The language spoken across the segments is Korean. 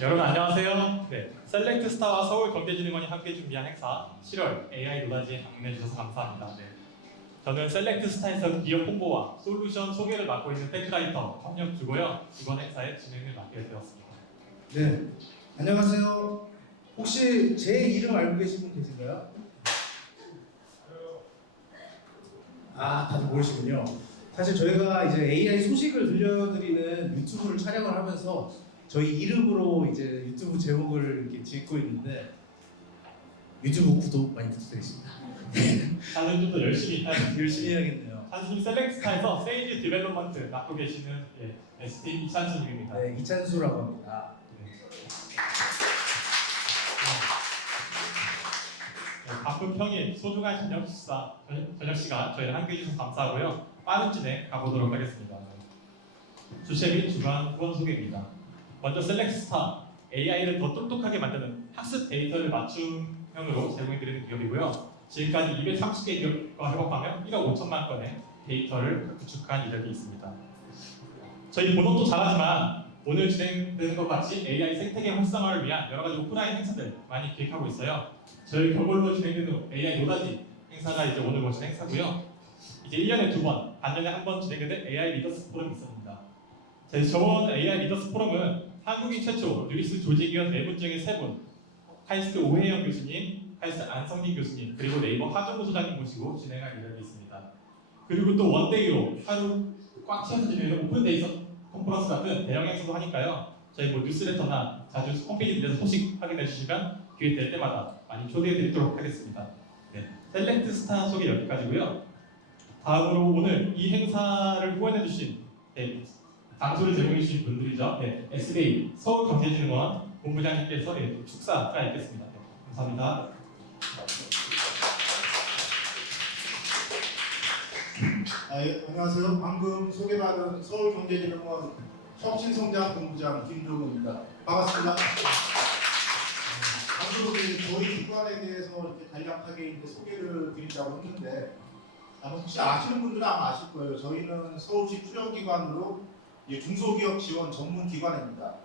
여러분 안녕하세요. 네, 셀렉트스타와 서울경제진흥원이 함께 준비한 행사 7월 AI 노다지에 방문해 주셔서 감사합니다. 네, 저는 셀렉트스타에서 기업 홍보와 솔루션 소개를 맡고 있는 테크라이터 황혁주고요. 이번 행사의 진행을 맡게 되었습니다. 네, 안녕하세요. 혹시 제 이름 알고 계신 분 계신가요? 다들 모르시군요. 사실 저희가 이제 AI 소식을 들려드리는 유튜브를 촬영을 하면서 저희 이름으로 이제 유튜브 제목을 이렇게 짓고 있는데 유튜브 구독 많이 부탁드리겠습니다. 다들 좀 더 열심히 열심히 해야겠네요. 단순히 셀렉트스타에서 세일즈 디벨롭먼트 맡고 계시는 ST 이찬수님입니다. 네, 이찬수라고 합니다. 바쁜 평일 소중한 저녁 시간 저희를 함께 해주셔서 감사하고요. 빠른 진행 가보도록 하겠습니다. 주체 및 주간 후원 소개입니다. 먼저 셀렉트스타, AI를 더 똑똑하게 만드는 학습 데이터를 맞춤형으로 제공해드리는 기업이고요. 지금까지 230개 기업과 협업하며 1억 5천만 건의 데이터를 구축한 이력이 있습니다. 저희 본업도 잘하지만 오늘 진행되는 것 같이 AI 생태계 활성화를 위한 여러 가지 오프라인 행사들 많이 기획하고 있어요. 저희 겨울로 진행되는 AI 노다지 행사가 이제 오늘 모신 행사고요. 이제 1년에 2번, 반년에 1번 진행되는 AI 리더스 포럼이 있습니다. 저번 AI 리더스 포럼은 한국인 최초 뉴리스 조직위원 4분 중에 3분, 카이스트 오혜영 교수님, 카이스트 안성진 교수님, 그리고 네이버 하정우 소장님 모시고 진행할 이력이 있습니다. 그리고 또 원데이로 하루 꽉 채워서 진행하는 오픈데이 컨퍼런스 같은 대형 행사도 하니까요. 저희 뉴스레터나 자주 홈페이지 내에서 소식 확인해 주시면 기회 될 때마다 많이 초대해 드리도록 하겠습니다. 네, 셀렉트스타 소개 여기까지고요. 다음으로 오늘 이 행사를 후원해 주신 장소를 제공해 주신 분들이죠. SK 서울경제진흥원 본부장님께서 축사가 있겠습니다. 감사합니다. 안녕하세요. 방금 소개받은 서울경제진흥원 혁신성장본부장 김종우입니다. 반갑습니다. 방금 저희 기관에 대해서 이렇게 간략하게 이제 소개를 드린다고 했는데 혹시 아시는 분들은 아마 아실 거예요. 저희는 서울시 출연기관으로 중소기업 지원 전문 기관입니다.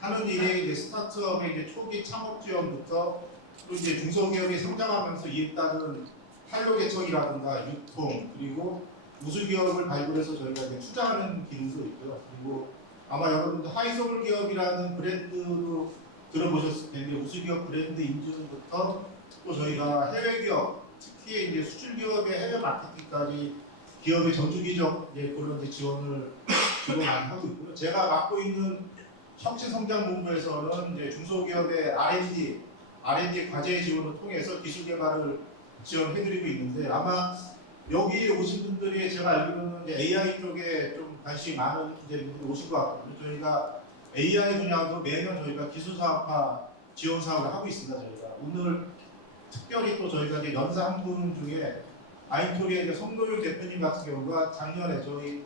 하는 일이 이제 스타트업의 이제 초기 창업 지원부터 또 이제 중소기업이 성장하면서 이에 따른 탄력 개척이라든가 유통 그리고 우수기업을 발굴해서 저희가 이제 투자하는 기능도 있고요. 그리고 아마 여러분들 하이서울 기업이라는 브랜드로 들어보셨을 텐데 우수기업 브랜드 인증부터 또 저희가 해외 기업, 특히 이제 수출 기업의 해외 마케팅까지 기업의 전주기적 그런 지원을 주로 많이 하고 있고요. 제가 맡고 있는 혁신성장본부에서는 이제 중소기업의 R&D 과제 지원을 통해서 기술 개발을 지원해드리고 있는데 아마 여기 오신 분들이 제가 알기로는 이제 AI 쪽에 좀 관심이 많은 분들이 오신 것 같거든요. 저희가 AI 분야도 매년 저희가 기술사업화 지원 사업을 하고 있습니다. 저희가 오늘 특별히 또 저희가 이제 연사 한 분 중에 아이토리의 성노율 대표님 같은 경우가 작년에 저희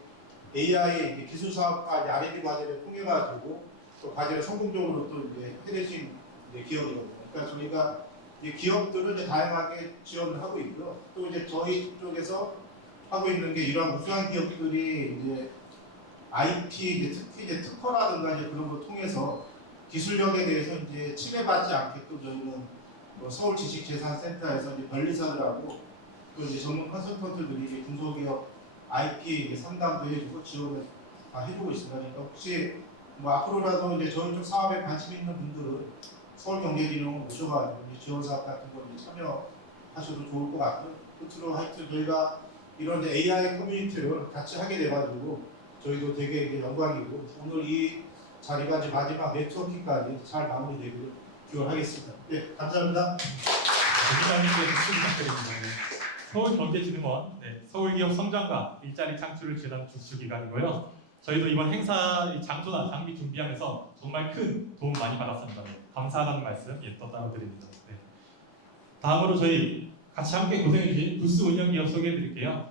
AI 기술사업화 R&D 과제를 통해가지고 또 과제를 성공적으로 또 이제 해내신 기업이거든요. 그러니까 저희가 기업들은 이제 다양하게 지원을 하고 있고요. 또 이제 저희 쪽에서 하고 있는 게 이러한 우수한 기업들이 이제 IT, 특히 이제 특허라든가 이제 그런 걸 통해서 기술력에 대해서 이제 침해받지 않게끔 저희는 서울 지식재산센터에서 이제 변리사들하고 또 이제 전문 컨설턴트들이 이제 중소기업 IP 상담도 해주고 지원을 다 해주고 있습니다. 그러니까 혹시 앞으로라도 이제 저희 쪽 사업에 관심 있는 분들은 서울경제진흥원 오셔가지고 지원 사업 같은 거 참여하셔도 좋을 것 같고요. 끝으로 하여튼 저희가 이런 AI 커뮤니티를 같이 하게 돼가지고 저희도 되게 이제 영광이고 오늘 이 자리가 이제 마지막 네트워킹까지 잘 마무리되기를 기원하겠습니다. 네, 감사합니다. 서울경제진흥원, 서울기업 성장과 일자리 창출을 지원하는 주주기관이고요. 저희도 이번 행사 장소나 장비 준비하면서 정말 큰 도움 많이 받았습니다. 감사하다는 말씀 또 따로 드립니다. 다음으로 저희 같이 함께 고생해주신 부스 운영기업 소개해드릴게요.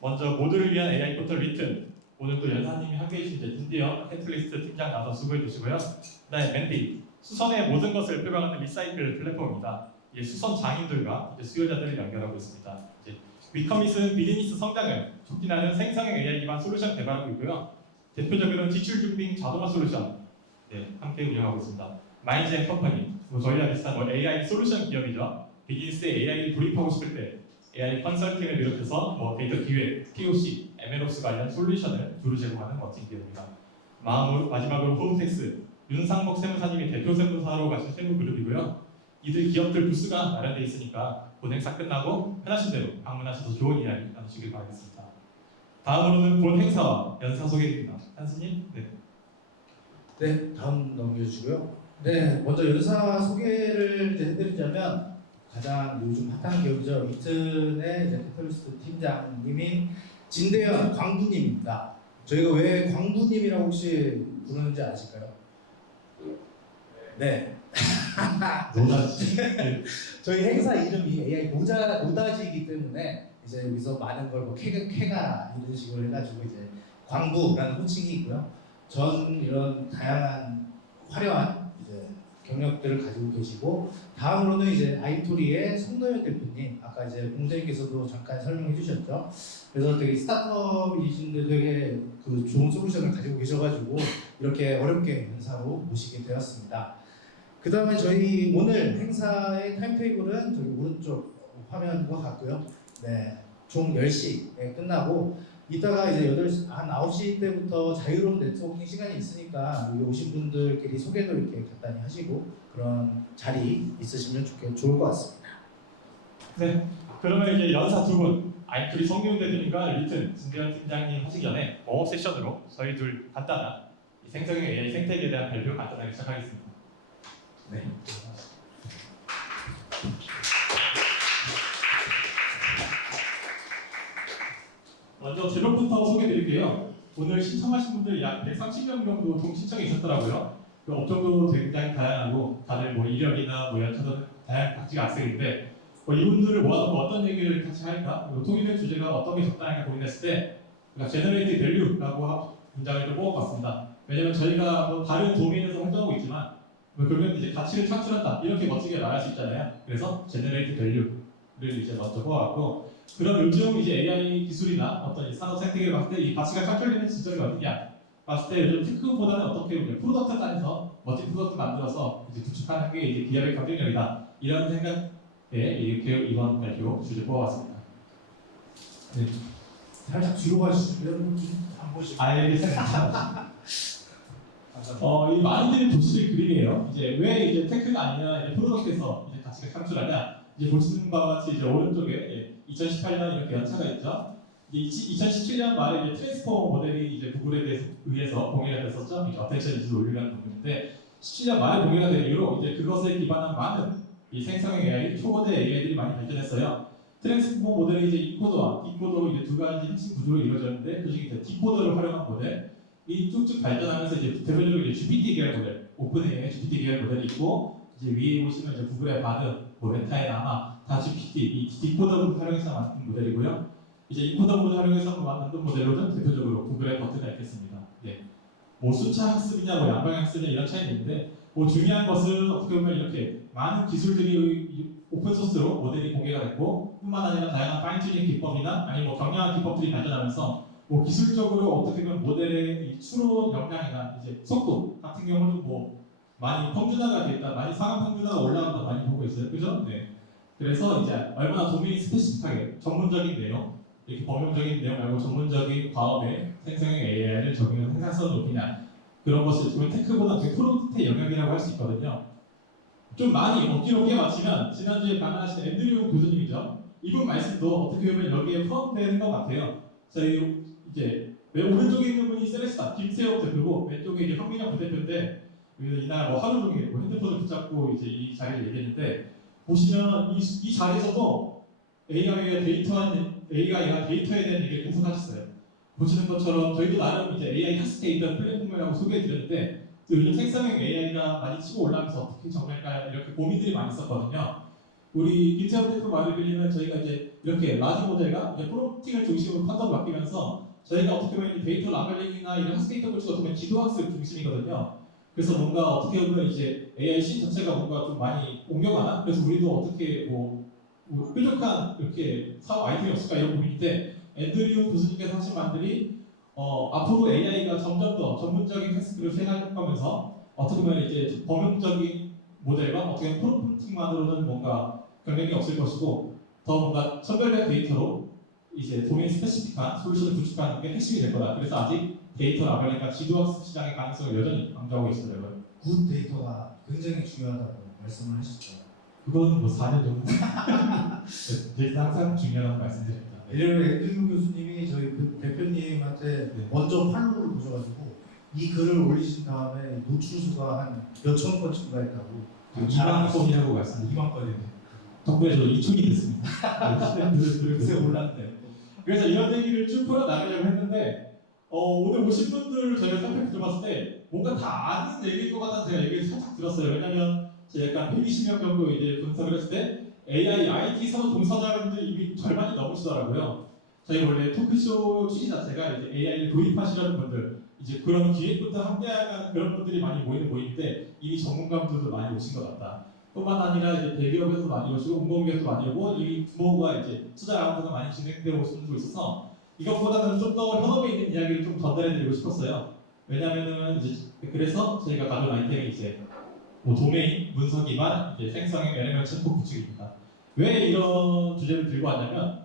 먼저 모두를 위한 AI 포털 리튼, 오늘 또 연사님이 함께 해주신 드디어 해틀리스트 팀장 나서 수고해주시고요. 그 다음에 맨디, 수선의 모든 것을 표방하는 리사이클 플랫폼입니다. 수선 장인들과 수요자들을 연결하고 있습니다. 위커밋은 비즈니스 성장을 촉진하는 생성형 AI 기반 솔루션 개발하고 있고요. 대표적으로는 지출 준빙 자동화 솔루션, 함께 운영하고 있습니다. 마인즈 앤 컴퍼니, 저희랑 비슷한 AI 솔루션 기업이죠. 비즈니스에 AI를 도입하고 싶을 때 AI 컨설팅을 비롯해서 데이터 기획, POC, MLOps 관련 솔루션을 주로 제공하는 멋진 기업입니다. 마지막으로 호브텍스, 윤상목 세무사님이 대표 세무사로 가신 세무 그룹이고요. 이들 기업들 부스가 마련되어 있으니까 본 행사 끝나고 편하신 대로 방문하셔서 좋은 이야기 나누시길 바라겠습니다. 다음으로는 본 행사와 연사 소개드립니다. 한수님. 네. 네, 다음 넘겨주시고요. 네, 먼저 연사 소개를 이제 해드리자면 가장 요즘 핫한 기업이죠. 이튼의 이제 캐탈리스트 팀장님이 진대현 광부님입니다. 저희가 왜 광부님이라고 혹시 부르는지 아실까요? 네. 노다지. 저희 행사 이름이 AI 노다지이기 때문에 이제 여기서 많은 걸 쾌가 이런 식으로 해가지고 이제 광부라는 호칭이 있고요. 전 이런 다양한 화려한 이제 경력들을 가지고 계시고, 다음으로는 이제 아이토리의 송노현 대표님, 아까 이제 공장님께서도 잠깐 설명해 주셨죠. 그래서 되게 스타트업이신데 되게 그 좋은 솔루션을 가지고 계셔가지고 이렇게 어렵게 행사로 모시게 되었습니다. 그 다음에 저희 오늘 행사의 타임테이블은 저기 오른쪽 화면과 같고요. 네, 총 10시에 끝나고 이따가 이제 9시 때부터 자유로운 네트워킹 시간이 있으니까 여기 오신 분들끼리 소개도 이렇게 간단히 하시고 그런 자리 있으시면 좋을 것 같습니다. 네. 그러면 이제 연사 두 분, 아이토리 성균 대표님과 리튼 진대현 팀장님 하시기 전에 웜업 세션으로 저희 둘 간단한 이 생성형 AI 생태계에 대한 발표 간단하게 시작하겠습니다. 네. 먼저 제목부터 소개드릴게요. 오늘 신청하신 분들 약 130명 정도 총 신청이 있었더라고요. 그 업종도 굉장히 다양하고 다들 이력이나 연차 등 다양한 각지가 악셀인데 이분들을 모아놓고 어떤 얘기를 같이 할까? 통일된 주제가 어떤 게 적당할까 고민했을 때 우리가 제너레이티브 밸류라고 문장을 좀 뽑아봤습니다. 왜냐면 저희가 다른 도메인에서 활동하고 있지만 그러면 이제 가치를 창출한다 이렇게 멋지게 말할 수 있잖아요. 그래서 제너레이티브 밸류를 이제 먼저 뽑아봤고, 그럼 요즘 이제 AI 기술이나 어떤 산업 생태계를 봤을 때 이 가치가 창출되는 지점이 어디냐 봤을 때 요즘 테크보다는 어떻게 보면 프로덕트 단에서 멋진 프로덕트 만들어서 이제 구축하는 게 이제 기업의 경쟁력이다 이런 생각에 이렇게 이번 발표 주제 뽑아봤습니다. 네. 살짝 뒤로 가주시면 안 보시고. 알겠습니다. 이 많이들 보시는 그림이에요. 이제 왜 이제 테크가 아니라 이제 프로덕트에서 이제 가치가 창출하냐? 이제 보시는 바와 같이 이제 오른쪽에 2018년 이렇게 연차가 있죠. 이제 2017년 말에 이제 트랜스포머 모델이 이제 구글에 의해서 공개가 됐었죠. 이제 어텐션 이즈를 올리려는 부분인데 17년 말에 공개가 된 이후로 이제 그것에 기반한 많은 이 생성형 AI, 초거대 AI들이 많이 발전했어요. 트랜스포머 모델이 이제 인코더와 디코더로 이제 두 가지 핵심 구조로 이루어졌는데 그중에 이제 디코더를 활용한 모델 이 쭉쭉 발전하면서 이제 대표적으로 이제 GPT 계열 모델, 오픈AI의 GPT 계열 모델이 있고 이제 위에 보시면 이제 구글의 바드, 메타의 나마, 다 GPT 이 디코더를 활용해서 만든 모델이고요. 이제 인코더를 활용해서 만든 모델로는 대표적으로 구글의 버트가 있겠습니다. 네. 숫자 학습이냐, 양방 학습이냐 이런 차이는 있는데 중요한 것은 어떻게 보면 이렇게 많은 기술들이 오픈 소스로 모델이 공개가 됐고 뿐만 아니라 다양한 파인튜닝 기법이나 아니면 경량한 기법들이 발전하면서 기술적으로 어떻게 보면 모델의 이 추론 역량이나 이제 속도 같은 경우는 많이 평준화가 됐다, 많이 상황 평준화가 올라간다 많이 보고 있어요, 그죠? 네. 그래서 이제 얼마나 도메인 스페시픽하게 전문적인 내용, 이렇게 범용적인 내용 말고 전문적인 과업에 생성형 AI를 적용해서 생산성을 높이냐 그런 것이 보면 테크보다 되게 프로덕트의 영역이라고 할 수 있거든요. 좀 많이 어깨 맞추면 지난주에 방문하신 앤드류 교수님이죠. 이분 말씀도 어떻게 보면 여기에 포함되는 것 같아요. 저희 이제 오른쪽에 있는 분이 셀레스타 김세호 대표고 왼쪽에 이제 황민영 부대표인데 이날 하루 종일 핸드폰을 붙잡고 이제 이 자리를 얘기했는데 보시면 이 자리에서도 AI가 데이터에 대한 얘기를 계속 하셨어요. 보시는 것처럼 저희도 나름 이제 AI 핫스테에 있던 플랫폼이라고 소개해드렸는데 요즘 생성형 AI가 많이 치고 올라가면서 어떻게 정할까 이렇게 고민들이 많이 있었거든요. 우리 김세호 대표 말을 빌리면 저희가 이제 이렇게 라지 모델과 이제 프롬프팅을 중심으로 판단을 바뀌면서 저희가 어떻게 보면 데이터 라벨링이나 이런 핫스테이터 골치 어떻게 보면 지도학습 중심이거든요. 그래서 뭔가 어떻게 보면 이제 AI 씬 자체가 뭔가 좀 많이 옮겨가나? 그래서 우리도 어떻게 뾰족한 이렇게 사업 아이템이 없을까 이런 고민인데 앤드류 교수님께서 하신 말들이 앞으로 AI가 점점 더 전문적인 태스크를 수행하면서 어떻게 보면 이제 범용적인 모델과 어떻게 보면 프롬프팅만으로는 뭔가 경쟁이 없을 것이고 더 뭔가 선별된 데이터로 이제 도메인 스페시픽한 솔루션을 구축하는 게 핵심이 될 거다. 그래서 아직 데이터 라벨링과 지도학습 시장의 가능성을 여전히 강조하고 있어요. 굿 데이터가 굉장히 중요하다고 말씀을 하셨죠. 그건 뭐 4년 정도 데이터 항상 중요하다고 말씀드립니다. 예를 들어 앤드류 교수님이 저희 그 대표님한테 네. 먼저 팔로우를 보셔가지고 이 글을 올리신 다음에 노출수가 한 몇천 건 증가했다고 2만 건이라고 말씀드립니다. 2만 건이네. 덕분에 저도 2촌이 됐습니다. 글쎄 몰랐네. 그래서 이런 얘기를 쭉 풀어나가려고 했는데 오늘 오신 분들 저희가 선택 들어봤을 때 뭔가 다 아는 얘기일 것 같다는 제가 얘기를 살짝 들었어요. 왜냐면 제가 약간 120명 정도 이제 분석을 했을 때 AI, IT 산업 종사자분들이 이미 절반이 넘으시더라고요. 저희 원래 토크쇼 취지 자체가 이제 AI를 도입하시려는 분들, 이제 그런 기획부터 함께하는 그런 분들이 많이 모이는 모임인데 이미 전문가분들도 많이 오신 것 같다. 뿐만 아니라 이제 대기업에서 많이 오시고 공공기업도 많이 오고 이 규모가 이제 투자 라운드가 많이 진행되고 오시는 분도 있어서 이것보다는 좀 더 현업에 있는 이야기를 좀 전달해드리고 싶었어요. 왜냐면은 이제 그래서 저희가 가져온 아이템이 이제 뭐 도메인, 문서 기반, 이제 생성형 LML 챗봇 구축입니다. 왜 이런 주제를 들고 왔냐면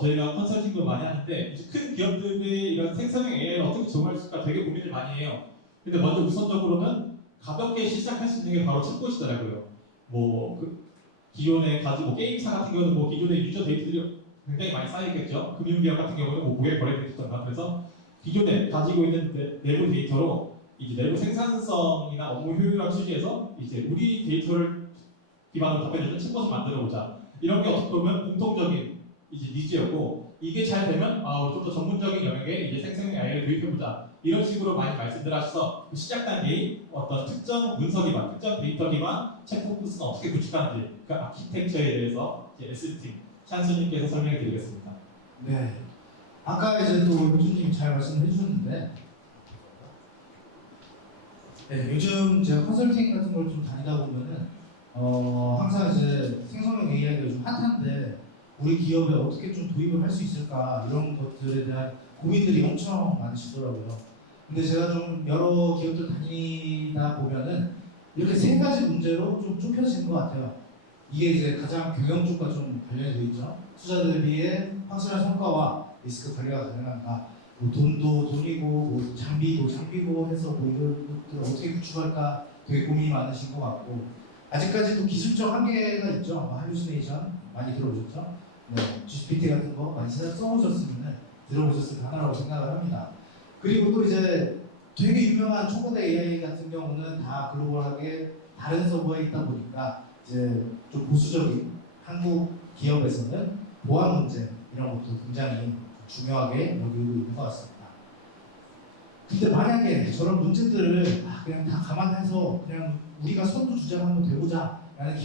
저희가 컨설팅도 많이 하는데 이제 큰 기업들이 이런 생성형 AI를 어떻게 적용할 수 있을까 되게 고민을 많이 해요. 근데 먼저 우선적으로는 가볍게 시작할 수 있는 게 바로 챗봇이더라고요. 그 기존에 가지고 게임사 같은 경우는 뭐 기존의 유저 데이터들이 굉장히 많이 쌓여있겠죠. 금융기업 같은 경우는 뭐 고객 거래 데이터나 그래서 기존에 가지고 있는 내부 데이터로 이제 내부 생산성이나 업무 효율화 취지에서 이제 우리 데이터를 기반으로 답변해주는 챗봇을 만들어 보자. 이런 게 어떻게 보면 공통적인 이제 니즈였고 이게 잘 되면 좀 더 전문적인 영역에 이제 생성형 AI를 도입해보자. 이런 식으로 많이 말씀들 하셔서 그 시작 단계인 어떤 특정 문서 기반, 특정 데이터 기반 챗봇은 어떻게 구축하는지 그 아키텍처에 대해서 이제 S팀 찬수님께서 설명해 드리겠습니다. 네. 아까 이제 또 교수님이 잘 말씀해 주셨는데 네, 요즘 제가 컨설팅 같은 걸 좀 다니다 보면은 항상 이제 생성형 AI가 요즘 핫한데 우리 기업에 어떻게 좀 도입을 할 수 있을까 이런 것들에 대한 고민들이 엄청 많으시더라고요. 근데 제가 좀 여러 기업들 다니다 보면은 이렇게 세 가지 문제로 좀 좁혀지는 것 같아요. 이게 이제 가장 경영 쪽과 좀 관련이 되어 있죠. 투자 대비의 확실한 성과와 리스크 관리가 가능한가. 뭐 돈도 돈이고 뭐 장비도 장비고 해서 뭐 이런 것들 어떻게 구축할까 되게 고민이 많으신 것 같고 아직까지도 기술적 한계가 있죠. 할루시네이션 많이 들어보셨죠? 네, GPT 같은 거 많이 써보셨으면 들어보셨을 하나라고 생각을 합니다. 그리고 또 이제 되게 유명한 초보대 AI 같은 경우는 다 글로벌하게 다른 서버에 있다 보니까 이제 좀 보수적인 한국 기업에서는 보안 문제 이런 것도 굉장히 중요하게 여기고 있는 것 같습니다. 근데 만약에 저런 문제들을 그냥 다 감안해서 그냥 우리가 선두 주자를 한번 돼보자 라는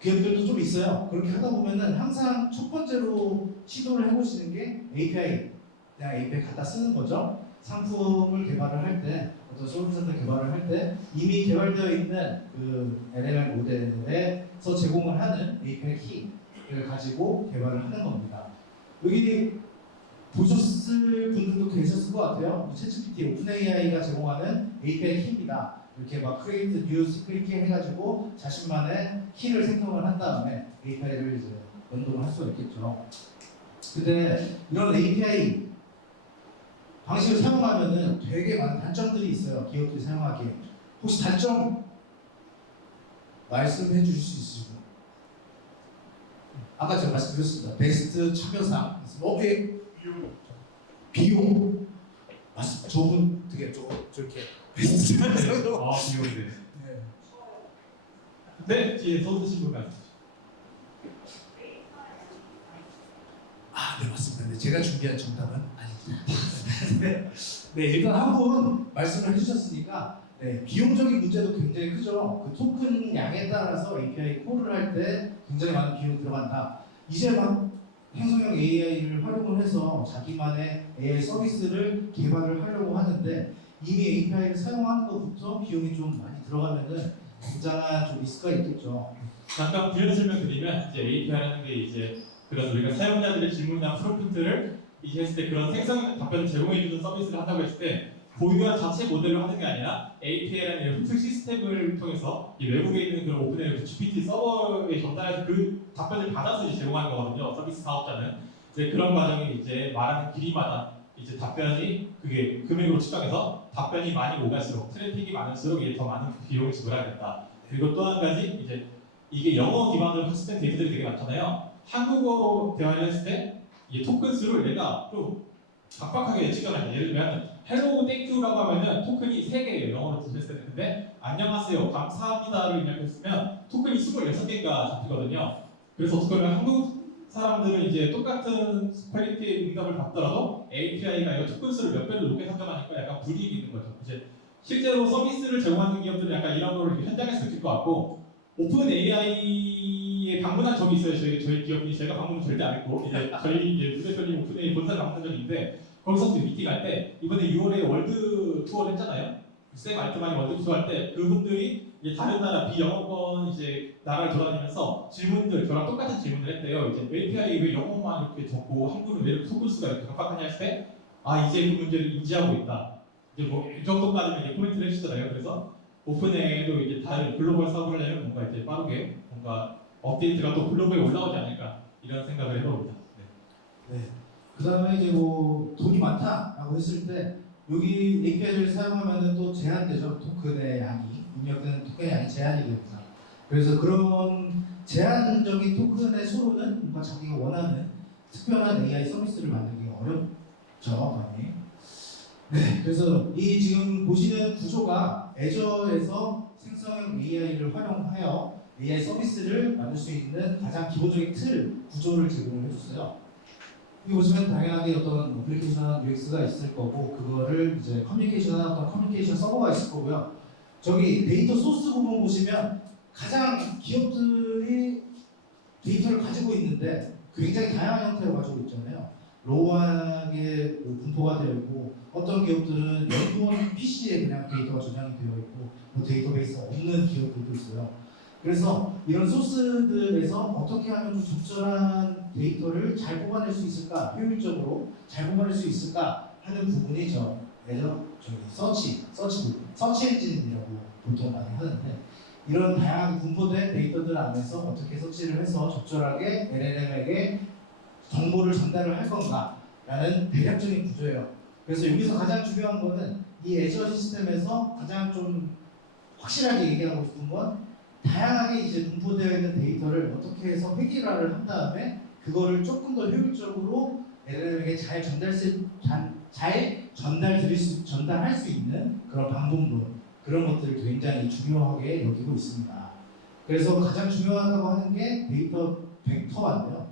기업들도 좀 있어요. 그렇게 하다 보면은 항상 첫 번째로 시도를 해보시는 게 API, 그냥 API 갖다 쓰는 거죠. 상품을 개발을 할 때, 어떤 솔루션을 개발을 할 때 이미 개발되어 있는 그 LLM 모델에서 제공을 하는 API 키를 가지고 개발을 하는 겁니다. 여기 보셨을 분들도 계셨을 것 같아요. 챗GPT, 오픈AI가 제공하는 API 키입니다. 이렇게 막 create new secret key 해가지고 자신만의 키를 생성을 한 다음에 API를 이제 연동을 할 수가 있겠죠. 근데 이런 API 방식을 사용하면은 되게 많은 단점들이 있어요. 기업들이 사용하기에. 혹시 단점 말씀해 주실 수 있으신가요? 아까 제가 말씀드렸습니다. 베스트 참여상. 비용. 맞습니다. 저분 되게 저렇게 베스트 참여상. 비용인데. 네, 뒤에 손 드신 분 말씀. 네 맞습니다. 네, 제가 준비한 정답은 아닙니다. 네, 일단 한 분 말씀을 해주셨으니까 비용적인 문제도 굉장히 크죠. 그 토큰 양에 따라서 API 콜을 할 때 굉장히 많은 비용이 들어간다. 이제 막 행성형 AI를 활용을 해서 자기만의 AI 서비스를 개발을 하려고 하는데 이미 API를 사용하는 것부터 비용이 좀 많이 들어가면은 굉장한 좀 리스크가 있겠죠. 잠깐 부연 설명드리면 이제 API라는 게 이제 그런 우리가 사용자들의 질문이나 프롬프트를 이제 했을 때 그런 생성 답변을 제공해주는 서비스를 한다고 했을 때 고유한 자체 모델을 하는 게 아니라 API라는 풀 시스템을 통해서 이 외국에 있는 그런 오픈AI GPT 서버에 전달해서 그 답변을 받아서 이제 제공하는 거거든요. 서비스 사업자는 이제 그런 과정이 이제 말하는 길이마다 이제 답변이 그게 금액으로 측정해서 답변이 많이 오갈수록 트래픽이 많을수록 이게 더 많은 비용을 지불하겠다. 그리고 또 한 가지 이제 이게 영어 기반으로 학습된 데이터들이 되게 많잖아요. 한국어로 대화를 했을 때 이 토큰 수를 내가 좀 각박하게 측정해요. 예를 들면 헬로 땡큐라고 하면은 토큰이 3개예요. 영어로 들렸을 때. 근데 안녕하세요, 감사합니다를 입력했으면 토큰이 26개가 잡히거든요. 그래서 어떻게 보면 한국 사람들은 이제 똑같은 퀄리티의 응답을 받더라도 API가 이 토큰 수를 몇 배로 높게 선점하니까 약간 불이익이 있는 거죠. 이제 실제로 서비스를 제공하는 기업들은 약간 이런 거를 현장에서 느낄 것 같고 오픈 AI에 방문한 적이 있어요. 저희 기업이 제가 방문은 절대 안 했고 이제 저희 이제 부대표님 오픈 AI 본사를 방문한 적이 있는데 거기서 미팅할 때 이번에 6월에 월드 투어를 했잖아요. 샘 알트만이 월드 투어 할 때 그분들이 이제 다른 나라 비영어권 이제 나라를 돌아다니면서 질문들 저랑 똑같은 질문을 했대요. 이제 API 왜 영어만 이렇게 적고 한국은 왜 이렇게 속을수가 이렇게 각박하냐 했을 때 아 이제 그 문제를 인지하고 있다. 이제 뭐 이 정도까지는 이제 코멘트를 해주시더라고요. 그래서 오픈AI도 이제 다른 글로벌 사업을 하려면 뭔가 이제 빠르게 뭔가 업데이트가 또 글로벌에 올라오지 않을까 이런 생각을 해봅니다. 네. 네. 그 다음에 이제 뭐 돈이 많다라고 했을 때 여기 API를 사용하면은 또 제한되죠. 토큰의 양이 입력된 토큰의 양이 제한이 됩니다. 그래서 그런 제한적인 토큰의 수로는 뭔가 자기가 원하는 특별한 AI 서비스를 만들기 어렵죠, 많이. 네. 그래서 이 지금 보시는 구조가 애저에서 생성형 AI를 활용하여 AI 서비스를 만들 수 있는 가장 기본적인 틀 구조를 제공을 해줬어요. 여기 보시면 당연하게 어떤 어플리케이션 UX가 있을 거고 그거를 이제 커뮤니케이션한 어떤 커뮤니케이션 서버가 있을 거고요. 저기 데이터 소스 부분 보시면 가장 기업들이 데이터를 가지고 있는데 굉장히 다양한 형태로 가지고 있잖아요. 로우하게 분포가 되어 있고 어떤 기업들은 연구원 PC에 그냥 데이터가 저장이 되어 있고 뭐 데이터베이스가 없는 기업들도 있어요. 그래서 이런 소스들에서 어떻게 하면 좀 적절한 데이터를 잘 뽑아낼 수 있을까, 효율적으로 잘 뽑아낼 수 있을까 하는 부분이 서치 엔진이라고 보통 많이 하는데 이런 다양하게 분포된 데이터들 안에서 어떻게 서치를 해서 적절하게 LLM에게 정보를 전달을 할 건가라는 대략적인 구조예요. 그래서 여기서 가장 중요한 거는 이 애저 시스템에서 가장 좀 확실하게 얘기하고 싶은 건 다양하게 이제 분포되어 있는 데이터를 어떻게 해서 획일화를 한 다음에 그거를 조금 더 효율적으로 LLM에게 잘 전달할 수 있는 그런 방법론 그런 것들을 굉장히 중요하게 여기고 있습니다. 그래서 가장 중요하다고 하는 게 데이터 벡터인데요.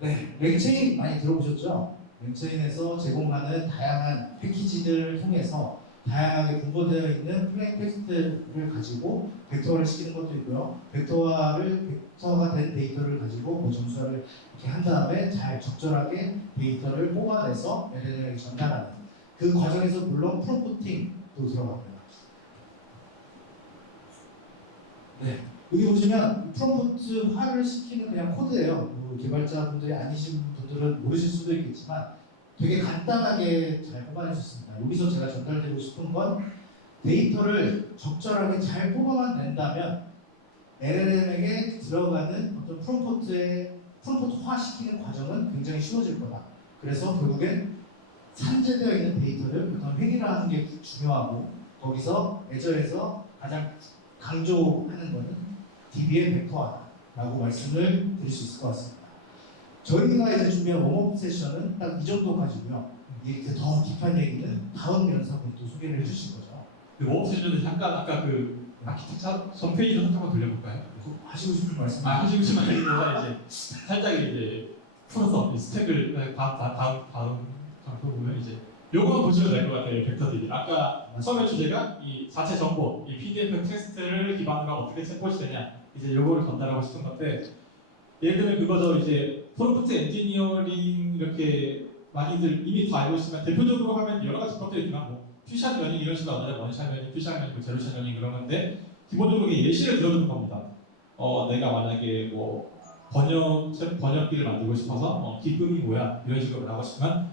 네, 랭체인 많이 들어보셨죠? 랭체인에서 제공하는 다양한 패키지들을 통해서 다양하게 분포되어 있는 플레인 텍스트를 가지고 벡터화를 시키는 것도 있고요. 벡터가 된 데이터를 가지고 뭐 점수화를 이렇게 한 다음에 잘 적절하게 데이터를 뽑아내서 LLM에게 전달하는 그 과정에서 물론 프롬프팅도 들어갑니다. 네. 여기 보시면 프롬프트화를 시키는 그냥 코드예요. 개발자분들이 아니신 분들은 모르실 수도 있겠지만 되게 간단하게 잘 뽑아낼 수 있습니다. 여기서 제가 전달드리고 싶은 건 데이터를 적절하게 잘 뽑아만 낸다면 LLM에게 들어가는 어떤 프롬프트화 시키는 과정은 굉장히 쉬워질 거다. 그래서 결국엔 산재되어 있는 데이터를 어떤 획일화하는 게 중요하고 거기서 애저에서 가장 강조하는 것은 DB의 벡터화라고 말씀을 드릴 수 있을 것 같습니다. 저희가 이제 준비한 웜업 세션은 딱 이 정도까지고요. 이렇게 더 딥한 얘기는 다음 연사분 또 소개를 해주실 거죠. 워크 세션은 잠깐 아까 그 아키텍처 홈페이지로 한번 돌려볼까요? 하시고 싶은 말씀? 하시고 싶은 말씀보다 이제 살짝 이제 풀어서 이 스택을 다음 장소 보면 이제 요거 보시면 될 것 같아요. 벡터들이 아까 처음에 주제가 이 자체 정보, 이 PDF 텍스트를 기반으로 어떻게 챗봇이 되냐 이제 요거를 전달하고 싶은 건데 예를 들면 그거죠. 이제 프롬프트 엔지니어링 이렇게 많이들 이미 다 알고 있지만 대표적으로 하면 여러 가지 것들이 있지만 뭐 퓨션 러닝 이런 식으로 하잖아요. 원샷 러닝, 퓨션 러닝, 제로샷 러닝 그런 건데 기본적으로 예시를 들어주는 겁니다. 내가 만약에 뭐 번역기를 만들고 싶어서 기쁨이 뭐야 이런 식으로 하고 싶으면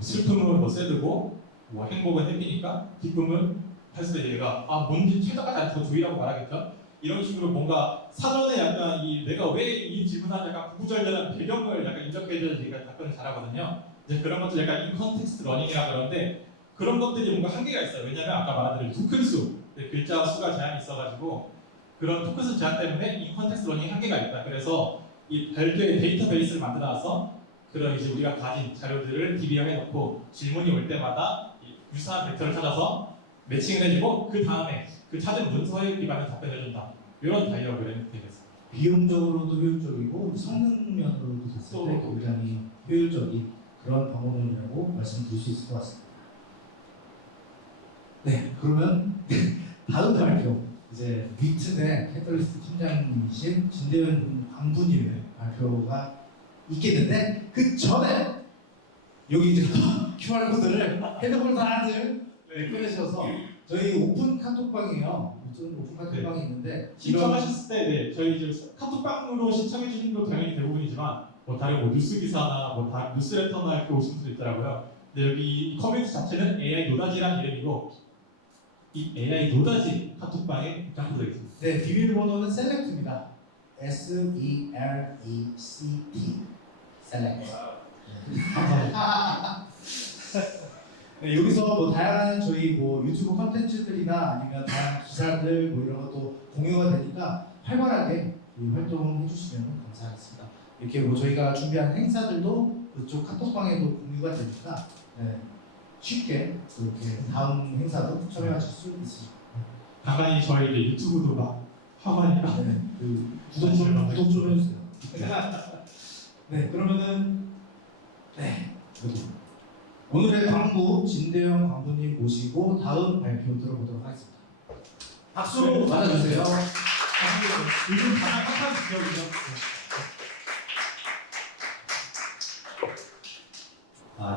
슬픔은 뭐 새드고 뭐 행복은 해피니까 기쁨은 했을 때 얘가 뭔지 최저까지 안 해서 주의라고 말하겠죠. 이런 식으로 뭔가 사전에 약간 이 내가 왜 이 질문한 약간 구구절절한 배경을 약간 인정해줘야 얘가 답변을 잘하거든요. 이제 그런 것들 약간 인 컨텍스트 러닝이라 그러는데 그런 것들이 뭔가 한계가 있어요. 왜냐하면 아까 말한 대로 토큰 수, 글자 수가 제한이 있어가지고 그런 토큰 수 제한 때문에 인 컨텍스트 러닝이 한계가 있다. 그래서 이 별도의 데이터베이스를 만들어서 그런 이제 우리가 가진 자료들을 DB형해 놓고 질문이 올 때마다 유사한 벡터를 찾아서 매칭을 해주고 그 다음에 그 찾은 문서에 기반해서 답변해준다. 이런 다이어그램이 되겠습니다. 비용적으로도 효율적이고 성능면으로도 됐을 때 굉장히 효율적인 그런 방법론이라고 말씀드릴 수 있을 것 같습니다. 네, 그러면 다음 발표 이제 위튼의 캐탈리스트 팀장님이신 진대현 광부님의 발표가 있겠는데 그 전에 여기 이제 QR 코드를 핸드폰 다들 꺼내셔서 저희 오픈 카톡방이에요. 오픈 카톡방이 있는데 신청하셨을 때, 저희 이제 카톡방으로 신청해 주신 거 당연히 대부분이지만 뭐 다른 뭐 뉴스 기사나 뭐 다른 뉴스레터나 이렇게 오신 분도 있더라고요. 근데 여기 이 커뮤니티 자체는 AI 노다지라는 이름이고 이 AI 노다지 카톡방에 입장되어 있습니다. 네, 비밀번호는 셀렉트입니다. SELECT 셀렉트. 네, 여기서 뭐 다양한 저희 뭐 유튜브 컨텐츠들이나 아니면 다양한 기사들 뭐 이런 것도 공유가 되니까 활발하게 활동해 주시면 감사하겠습니다. 이렇게 뭐 저희가 준비한 행사들도 그쪽 카톡방에도 공유가 되니까 네, 쉽게 이렇게 다음 행사도 참여하실 수 있으십니다. 간간히 저희 이제 유튜브도 막 하고 하니까 네, 그 구독 좀 해주세요. 네, 그러면은 네. 오늘의 광부 진대영 광부님 모시고 다음 발표 들어보도록 하겠습니다. 박수로 맞아주세요. 요즘 가장 핫한 지역이죠.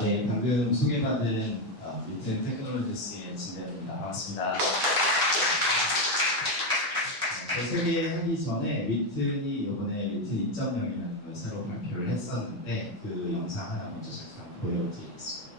네, 방금 소개받은 위튼 테크놀로지스의 진대현입니다. 반갑습니다. 소개하기 전에 위튼이 이번에 위튼 2.0이라는 걸 새로 발표를 했었는데 그 영상 하나 먼저 잠깐 보여드리겠습니다.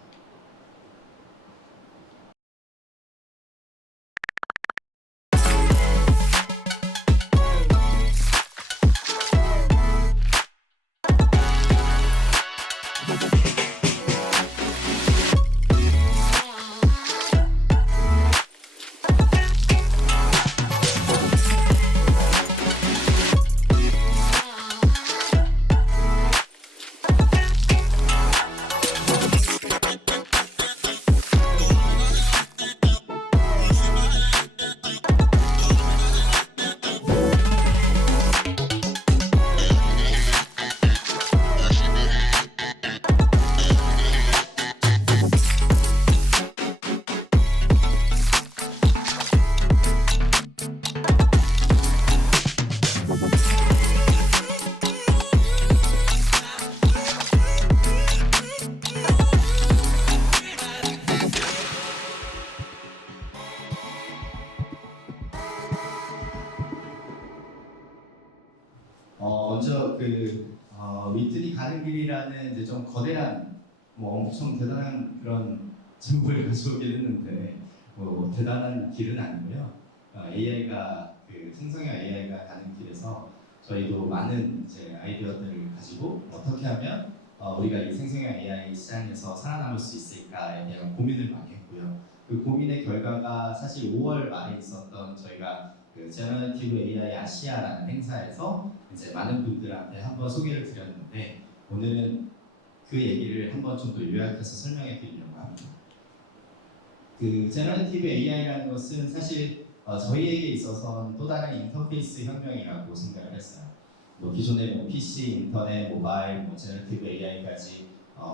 먼저 위튼이 가는 길이라는 이제 좀 거대한 뭐 엄청 대단한 그런 제목을 가져오긴 했는데 뭐 대단한 길은 아니고요. AI가 생성형 AI가 가는 길에서 저희도 많은 이제 아이디어들을 가지고 어떻게 하면 우리가 이 생성형 AI 시장에서 살아남을 수 있을까에 대한 고민을 많이 했고요. 그 고민의 결과가 사실 5월 말에 있었던 저희가 제너러티브 AI 아시아라는 행사에서 이제 많은 분들한테 한번 소개를 드렸는데 오늘은 그 얘기를 한번 좀 더 요약해서 설명해 드리려고 합니다. 제너러티브 AI라는 것은 사실 저희에게 있어서는 또 다른 인터페이스 혁명이라고 생각을 했어요. 뭐 기존의 뭐 PC, 인터넷, 모바일, 뭐 제너러티브 AI까지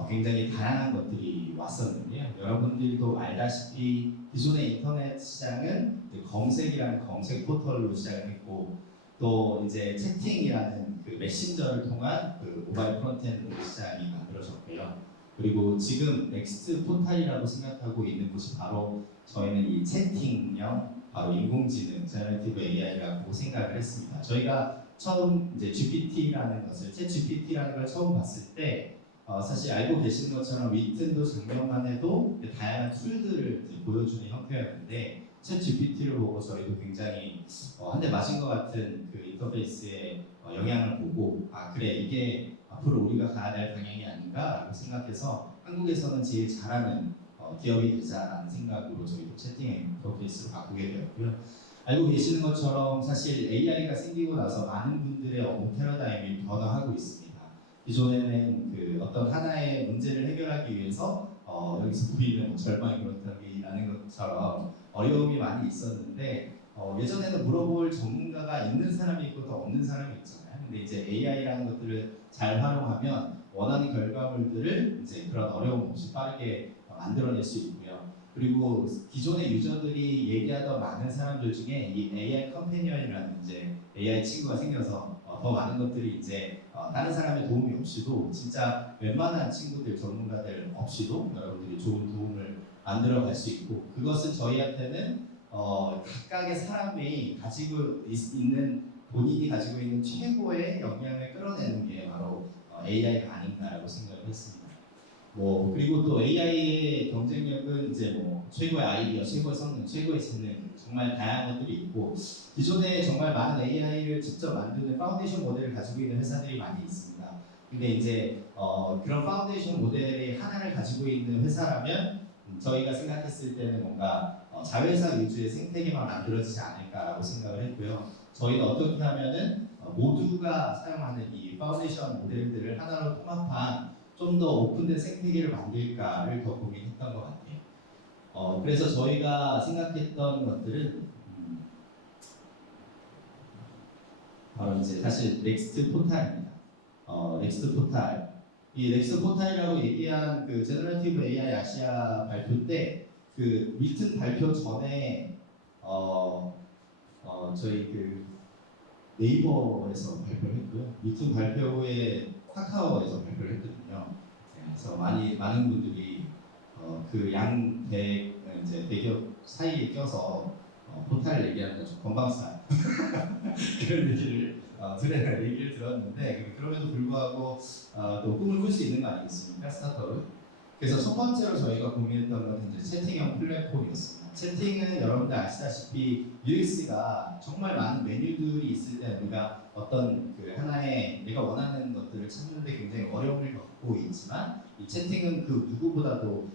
굉장히 다양한 것들이 왔었는데요. 여러분들도 알다시피 기존의 인터넷 시장은 검색이라는 검색 포털로 시작을 했고 또 이제 채팅이라는 그 메신저를 통한 그 모바일 프론트엔드 시장이 만들어졌고요. 그리고 지금 넥스트 포탈이라고 생각하고 있는 곳이 바로 저희는 이 채팅형 바로 인공지능 제너러티브 AI라고 생각을 했습니다. 저희가 처음 이제 GPT라는 것을 챗 GPT라는 걸 처음 봤을 때 사실 알고 계시는 것처럼 위튼도 작년만 해도 다양한 툴들을 이제 보여주는 형태였는데 챗 GPT를 보고 저희도 굉장히 한 대 맞은 것 같은 그 인터페이스의 영향을 보고 아 그래 이게 앞으로 우리가 가야 될 방향이 아닌가라고 생각해서 한국에서는 제일 잘하는 기업이 되자라는 생각으로 저희도 채팅 인터페이스로 바꾸게 되었고요. 알고 계시는 것처럼 사실 AI가 생기고 나서 많은 분들의 업무 패러다임이 변화하고 있습니다. 기존에는 그 어떤 하나의 문제를 해결하기 위해서 여기서 보이는 뭐 절망이 그렇다기라는 것처럼 어려움이 많이 있었는데 예전에는 물어볼 전문가가 있는 사람이 있고 또 없는 사람이 있잖아요. 근데 이제 AI라는 것들을 잘 활용하면 원하는 결과물들을 이제 그런 어려움 없이 빠르게 만들어낼 수 있고요. 그리고 기존의 유저들이 얘기하던 많은 사람들 중에 이 AI 컴패니언이라는 이제 AI 친구가 생겨서 더 많은 것들이 이제 다른 사람의 도움이 없이도 진짜 웬만한 친구들, 전문가들 없이도 여러분들이 좋은 도움을 만들어 갈 수 있고 그것은 저희한테는 각각의 사람이 가지고 있는 본인이 가지고 있는 최고의 역량을 끌어내는 게 바로 AI가 아닌가라고 생각을 했습니다. 뭐 그리고 또 AI의 경쟁력은 이제 뭐 최고의 아이디어, 최고의 성능, 최고의 재능 정말 다양한 것들이 있고 기존에 정말 많은 AI를 직접 만드는 파운데이션 모델을 가지고 있는 회사들이 많이 있습니다. 근데 이제 그런 파운데이션 모델의 하나를 가지고 있는 회사라면 저희가 생각했을 때는 뭔가 자회사 위주의 생태계만 만들어지지 않을까라고 생각을 했고요. 저희는 어떻게 하면은 모두가 사용하는 이 파운데이션 모델들을 하나로 통합한 좀 더 오픈된 생태계를 만들까를 더 고민했던 것 같아요. 그래서 저희가 생각했던 것들은 바로 이제 사실 넥스트 포탈입니다. 넥스트 포탈. 이 넥스트 포탈이라고 얘기한 그 제너러티브 AI 아시아 발표 때 그 위튼 발표 전에 저희 그 네이버에서 발표를 했고요. 위튼 발표 후에 카카오에서 발표를 했거든요. 그래서 많은 분들이 그 양대 이제 대기업 사이에 껴서 포탈 얘기하는 좀 건방사 그런 얘기를 얘기를 들었는데 그럼에도 불구하고 또 꿈을 꿀 수 있는 거 아니겠습니까 스타트업은? 그래서 첫 번째로 저희가 고민했던 건 이제 채팅형 플랫폼이었습니다. 채팅은 여러분들 아시다시피 UX가 정말 많은 메뉴들이 있을 때 우리가 어떤 그 하나의 내가 원하는 것들을 찾는데 굉장히 어려움을 겪고 있지만 이 채팅은 그 누구보다도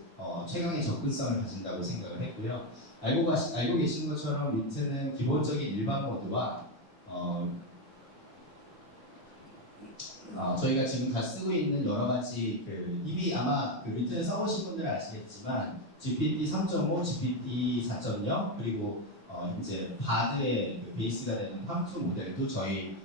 최강의 접근성을 가진다고 생각을 했고요. 알고 계신 것처럼 위트는 기본적인 일반 모드와 저희가 지금 다 쓰고 있는 여러 가지 이미 아마 그 위트를 써보신 분들은 아시겠지만 GPT 3.5, GPT 4.0 그리고 이제 바드의 그 베이스가 되는 팜2 모델도 저희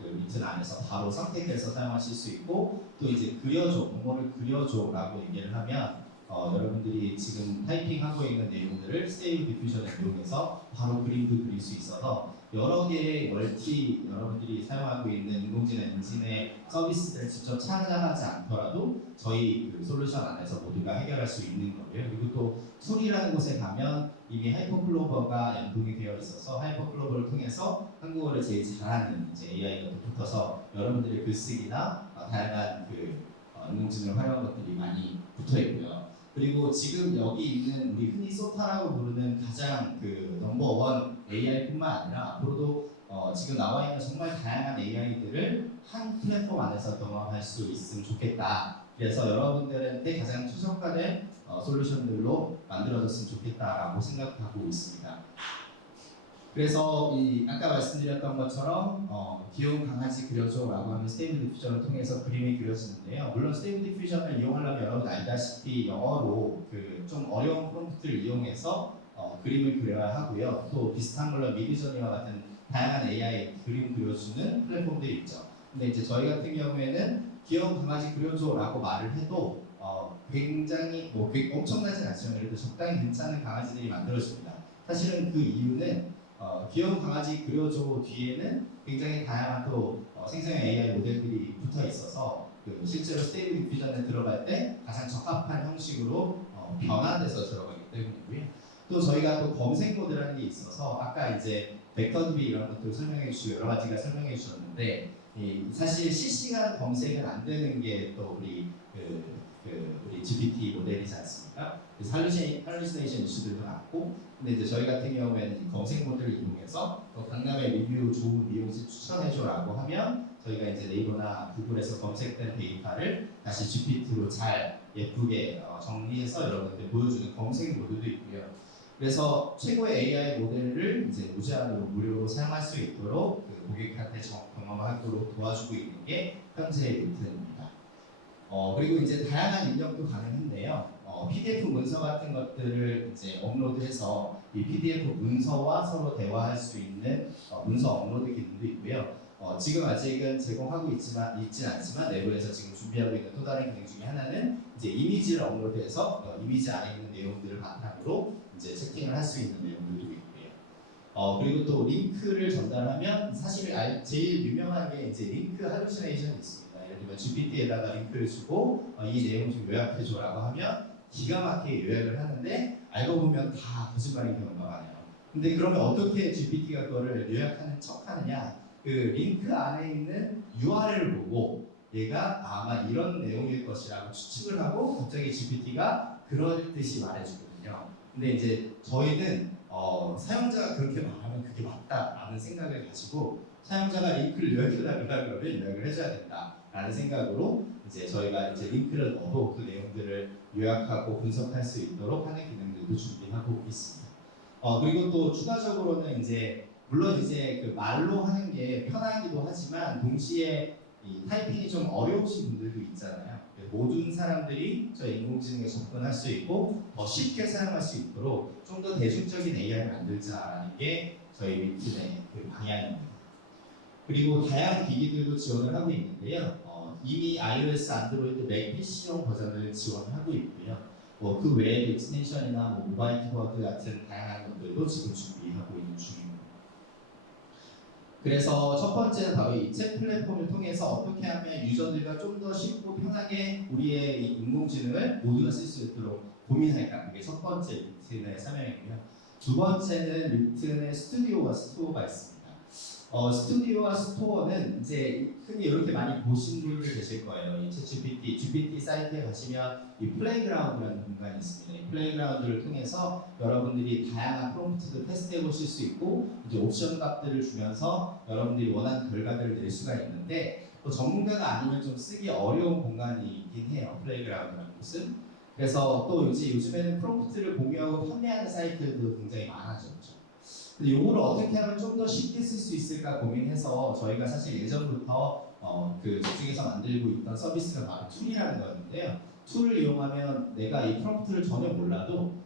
그 위트 안에서 바로 선택해서 사용하실 수 있고 또 이제 그려줘, 뭐를 그려줘라고 얘기를 하면 여러분들이 지금 타이핑하고 있는 내용들을 스테이블 디퓨전을 이용해서 바로 그림도 그릴 수 있어서 여러 개의 여러분들이 사용하고 있는 인공지능 엔진의 서비스들을 직접 찾아가지 않더라도 저희 그 솔루션 안에서 모두가 해결할 수 있는 거고요. 그리고 또 툴이라는 곳에 가면 이미 하이퍼클로버가 연동이 되어 있어서 하이퍼클로버를 통해서 한국어를 제일 잘하는 이제 AI가 붙어서 여러분들의 글쓰기나 다양한 그 인공지능을 활용한 것들이 많이 붙어 있고요. 그리고 지금 여기 있는 우리 흔히 소타라고 부르는 가장 그 넘버원 AI뿐만 아니라 앞으로도 지금 나와 있는 정말 다양한 AI들을 한 플랫폼 안에서 경험할 수 있으면 좋겠다. 그래서 여러분들한테 가장 최적화된 솔루션들로 만들어졌으면 좋겠다라고 생각하고 있습니다. 그래서 아까 말씀드렸던 것처럼 귀여운 강아지 그려줘라고 하면 스테이블 디퓨전을 통해서 그림이 그려지는데요. 물론 스테이블 디퓨전을 이용하려면 여러분 알다시피 영어로 그 좀 어려운 프롬프트를 이용해서 그림을 그려야 하고요. 또 비슷한 걸로 미드저니와 같은 다양한 AI 그림 그려주는 플랫폼들이 있죠. 근데 이제 저희 같은 경우에는 귀여운 강아지 그려줘라고 말을 해도 굉장히 엄청나진 않지만 그래도 적당히 괜찮은 강아지들이 만들어집니다. 사실은 그 이유는 귀여운 강아지 그려줘 뒤에는 굉장히 다양한 또 생성형 AI 모델들이 붙어 있어서 실제로 스테이블 디퓨전에 들어갈 때 가장 적합한 형식으로 변환돼서 들어가기 때문이고요. 또 저희가 또 검색 모드라는 게 있어서 아까 이제 벡터 DB 이런 것들을 설명해 주시고 여러 가지가 설명해 주셨는데 사실 실시간 검색은 안 되는 게 또 우리 우리 GPT 모델이지 않습니까? 그래서 할루시네이션 이슈들도 많고, 근데 이제 저희 같은 경우에는 검색 모델을 이용해서 강남의 리뷰 좋은 미용실 추천해줘라고 하면 저희가 이제 네이버나 구글에서 검색된 데이터를 다시 GPT로 잘 예쁘게 정리해서 여러분들 보여주는 검색 모드도 있고요. 그래서 최고의 AI 모델을 이제 무제한으로 무료로 사용할 수 있도록 고객한테 경험하도록 도와주고 있는 게 현재의 루트입니다. 그리고 이제 다양한 입력도 가능한데요. PDF 문서 같은 것들을 이제 업로드해서 이 PDF 문서와 서로 대화할 수 있는 문서 업로드 기능도 있고요. 지금 아직은 제공하고 있진 않지만 내부에서 지금 준비하고 있는 또 다른 기능 중에 하나는 이제 이미지를 업로드해서 이미지 안에 있는 내용들을 바탕으로 이제 채팅을 할 수 있는 내용들도 있고요. 그리고 또 링크를 전달하면 사실 제일 유명한 게 이제 링크 할루시네이션이 있습니다. 예를 들면 GPT에다가 링크를 주고 이 내용 좀 요약해줘라고 하면 기가 막히게 요약을 하는데 알고 보면 다 거짓말인 경우가 많아요. 근데 그러면 어떻게 GPT가 그거를 요약하는 척하느냐? 그 링크 안에 있는 URL을 보고 얘가 아마 이런 내용일 것이라고 추측을 하고 갑자기 GPT가 그럴 듯이 말해주거든요. 근데 이제 저희는 사용자가 그렇게 말하면 그게 맞다라는 생각을 가지고 사용자가 링크를 요약해달라고 그러면 요약을 해줘야 된다라는 생각으로 이제 저희가 이제 링크를 넣어도 그 내용들을 요약하고 분석할 수 있도록 하는 기능들도 준비하고 있습니다. 그리고 또 추가적으로는 이제 물론 이제 그 말로 하는 게 편하기도 하지만 동시에 이 타이핑이 좀 어려우신 분들도 있잖아요. 모든 사람들이 저희 인공지능에 접근할 수 있고 더 쉽게 사용할 수 있도록 좀 더 대중적인 AI를 만들자라는 게 저희 위튼의 그 방향입니다. 그리고 다양한 기기들도 지원을 하고 있는데요. 이미 iOS, 안드로이드, 맥, PC용 버전을 지원하고 있고요. 그 외에 익스텐션이나 모바일 키보드 같은 다양한 것들도 지금 준비하고 있는 중입니다. 그래서 첫 번째는 바로 이 챗 플랫폼을 통해서 어떻게 하면 유저들과 좀 더 쉽고 편하게 우리의 이 인공지능을 모두가 쓸 수 있도록 고민할까? 그게 첫 번째 리튼의 사명이고요. 두 번째는 리튼의 스튜디오와 스토어가 있습니다. 스튜디오와 스토어는 이제 흔히 이렇게 많이 보신 분들 계실 거예요. 이 GPT 사이트에 가시면 이 플레이그라운드라는 공간이 있습니다. 이 플레이그라운드를 통해서 여러분들이 다양한 프롬프트를 테스트해 보실 수 있고 이제 옵션 값들을 주면서 여러분들이 원하는 결과들을 낼 수가 있는데 또 전문가가 아니면 좀 쓰기 어려운 공간이 있긴 해요. 플레이그라운드라는 곳은. 그래서 또 이제 요즘에는 프롬프트를 공유하고 판매하는 사이트들도 굉장히 많아졌죠. 근데 이거를 어떻게 하면 좀 더 쉽게 쓸 수 있을까 고민해서 저희가 사실 예전부터 저쪽에서 만들고 있던 서비스가 바로 툴이라는 거였는데요. 툴을 이용하면 내가 이 프롬프트를 전혀 몰라도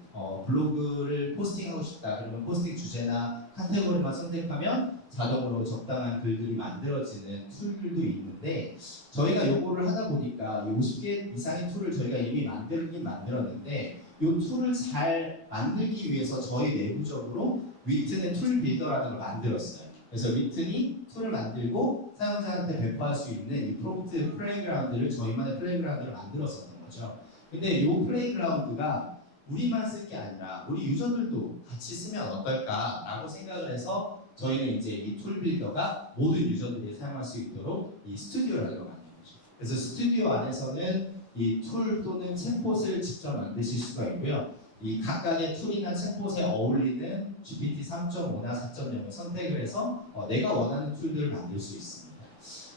블로그를 포스팅하고 싶다 그러면 포스팅 주제나 카테고리만 선택하면 자동으로 적당한 글들이 만들어지는 툴들도 있는데 저희가 이거를 하다 보니까 50개 이상의 툴을 저희가 이미 만들긴 만들었는데 이 툴을 잘 만들기 위해서 저희 내부적으로 위튼의 툴 빌더라는 걸 만들었어요. 그래서 위튼이 툴을 만들고 사용자한테 배포할 수 있는 이 프롬프트 플레이그라운드를 저희만의 플레이그라운드를 만들었었던 거죠. 근데 이 플레이그라운드가 우리만 쓸 게 아니라 우리 유저들도 같이 쓰면 어떨까라고 생각을 해서 저희는 이제 이 툴 빌더가 모든 유저들이 사용할 수 있도록 이 스튜디오라는 걸 만든 거죠. 그래서 스튜디오 안에서는 이 툴 또는 챗봇을 직접 만드실 수가 있고요. 이 각각의 툴이나 챗봇에 어울리는 GPT 3.5나 4.0을 선택을 해서 내가 원하는 툴들을 만들 수 있습니다.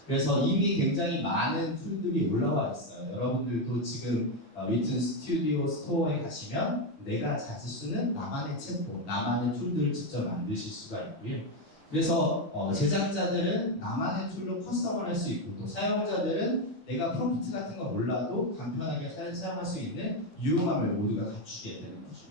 그래서 이미 굉장히 많은 툴들이 올라와 있어요. 여러분들도 지금 위튼 스튜디오 스토어에 가시면 내가 자주 쓰는 나만의 챗봇, 나만의 툴들을 직접 만드실 수가 있고요. 그래서 제작자들은 나만의 툴로 커스텀을 할 수 있고 또 사용자들은 내가 프롬프트 같은 거 몰라도 간편하게 사용할 수 있는 유용함을 모두가 갖추게 되는 거죠.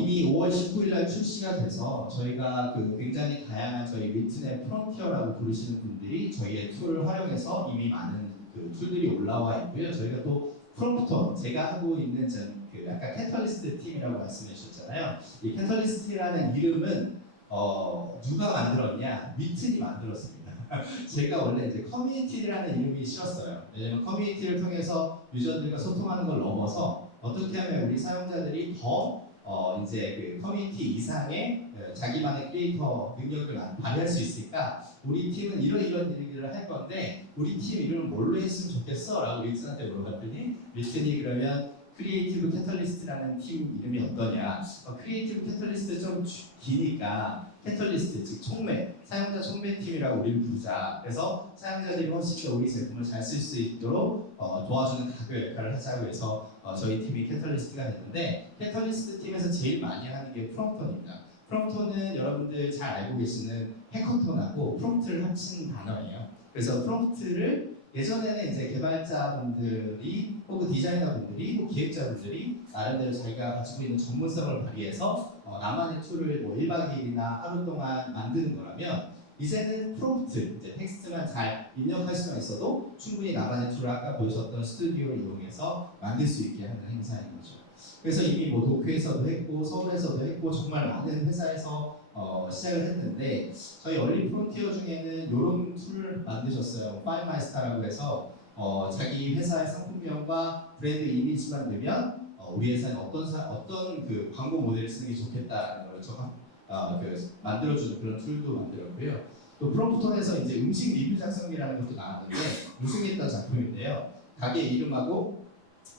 이미 5월 19일 날 출시가 돼서 저희가 굉장히 다양한 저희 위튼의 프론티어라고 부르시는 분들이 저희의 툴을 활용해서 이미 많은 툴들이 올라와 있고요. 저희가 또 프롬프터, 제가 하고 있는 아까 캐털리스트 팀이라고 말씀해 주셨잖아요. 이 캐털리스트라는 이름은 누가 만들었냐? 위튼이 만들었습니다. 제가 원래 이제 커뮤니티라는 이름이 싫었어요. 왜냐면 커뮤니티를 통해서 유저들과 소통하는 걸 넘어서 어떻게 하면 우리 사용자들이 더 이제 커뮤니티 이상의 자기만의 크리에이터 능력을 발휘할 수 있으니까 우리 팀은 이런 얘기를 할 건데 우리 팀 이름을 뭘로 했으면 좋겠어? 라고 윌슨한테 물어봤더니 윌슨이 그러면 크리에이티브 캐털리스트라는 팀 이름이 어떠냐? 크리에이티브 캐털리스트 좀 기니까 캐털리스트 즉 촉매, 사용자 촉매 팀이라고 우리를 부르자. 그래서 사용자들이 훨씬 더 우리 제품을 잘 쓸 수 있도록 도와주는 가교 역할을 하자고 해서 저희 팀이 캐털리스트가 됐는데 캐털리스트 팀에서 제일 많이 하는 게 프롬프터입니다. 프롬프터는 여러분들 잘 알고 계시는 해커톤하고 프롬프트를 합친 단어예요. 그래서 프롬프트를 예전에는 이제 개발자분들이 혹은 디자이너분들이 혹은 기획자분들이 나름대로 자기가 가지고 있는 전문성을 발휘해서 나만의 툴을 뭐 1박 2일이나 하루 동안 만드는 거라면 이제는 프롬프트, 이제 텍스트만 잘 입력할 수만 있어도 충분히 나만의 툴을 아까 보셨던 스튜디오를 이용해서 만들 수 있게 하는 행사인 거죠. 그래서 이미 뭐 도쿄에서도 했고 서울에서도 했고 정말 많은 회사에서 시작을 했는데 저희 얼리 프론티어 중에는 이런 툴을 만드셨어요. 파일마이스터라고 해서 자기 회사의 상품명과 브랜드 이미지만 넣으면 우리 회사는 어떤 그 광고 모델을 쓰는 게 좋겠다라는 걸 만들어주는 그런 툴도 만들었고요. 또 프롬프톤에서 이제 음식 리뷰 작성이라는 것도 나왔는데 우승했던 작품인데요. 가게 이름하고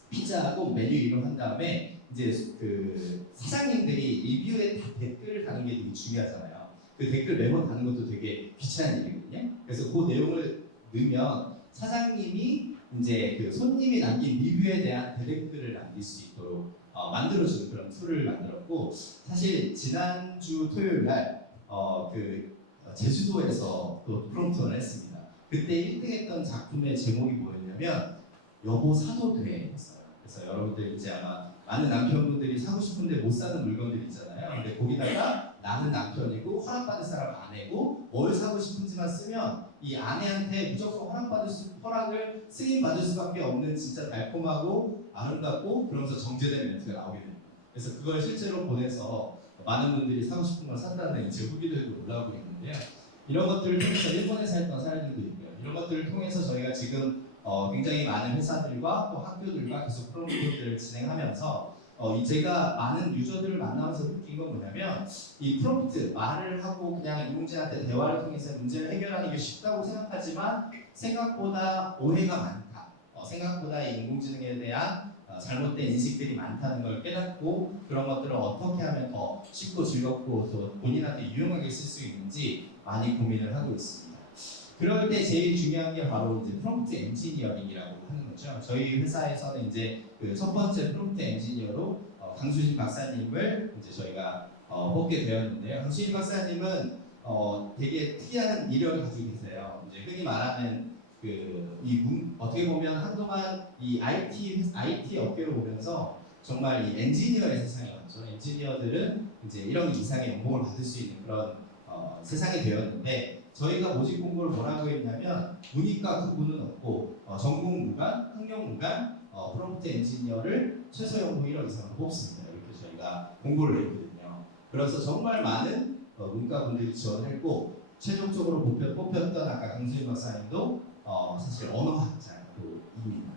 피자하고 메뉴 이름 한 다음에 이제 그 사장님들이 리뷰에 댓글을 다는 게 되게 중요하잖아요. 그 댓글 매번 다는 것도 되게 귀찮은 일이거든요. 그래서 그 내용을 넣으면 사장님이 이제 그 손님이 남긴 리뷰에 대한 대댓글을 남길 수 있도록 만들어주는 그런 툴을 만들었고 사실 지난주 토요일 날 제주도에서 또 프롬프트를 했습니다. 그때 1등했던 작품의 제목이 뭐였냐면 여보 사도 돼 였어요. 그래서 여러분들 이제 아마 많은 남편분들이 사고 싶은데 못 사는 물건들 있잖아요. 근데 거기다가 나는 남편이고 허락받을 사람 아내고 뭘 사고 싶은지만 쓰면 이 아내한테 무조건 허락을 승인받을 수밖에 없는 진짜 달콤하고 아름답고 그러면서 정제된 멘트가 나오게 됩니다. 그래서 그걸 실제로 보내서 많은 분들이 사고 싶은 걸 샀다는 제 후기들도 올라오고 있는데요. 이런 것들을 통해서 일본에서 했던 사례들도 있고요. 이런 것들을 통해서 저희가 지금 굉장히 많은 회사들과 또 학교들과 계속 프로젝트들을 진행하면서 제가 많은 유저들을 만나면서 느낀 건 뭐냐면 이 프롬프트 말을 하고 그냥 이공지한테 대화를 통해서 문제를 해결하는 게 쉽다고 생각하지만 생각보다 오해가 많다. 생각보다 이 인공지능에 대한 잘못된 인식들이 많다는 걸 깨닫고 그런 것들을 어떻게 하면 더 쉽고 즐겁고 또 본인한테 유용하게 쓸 수 있는지 많이 고민을 하고 있습니다. 그럴 때 제일 중요한 게 바로 이제 프롬프트 엔지니어링이라고 하는 거죠. 저희 회사에서는 이제 그 첫 번째 프롬프트 엔지니어로 강수진 박사님을 이제 저희가 뽑게 되었는데요. 강수진 박사님은 되게 특이한 이력을 가지고 계세요. 이제 흔히 말하는 어떻게 보면 한동안 이 IT 업계로 보면서 정말 이 엔지니어의 세상에 왔죠. 엔지니어들은 이제 1억 이상의 연봉을 받을 수 있는 그런 세상이 되었는데 저희가 모집 공고를 뭐라고 했냐면 문이과 그분은 없고 전공 무관, 학력 무관, 프롬프트 엔지니어를 최소 연봉 1억 이상으로 뽑습니다. 이렇게 저희가 공고를 냈거든요. 그래서 정말 많은 문과 분들이 지원했고 최종적으로 뽑혔던 아까 강수진 박사님도 사실 언어학자입니다.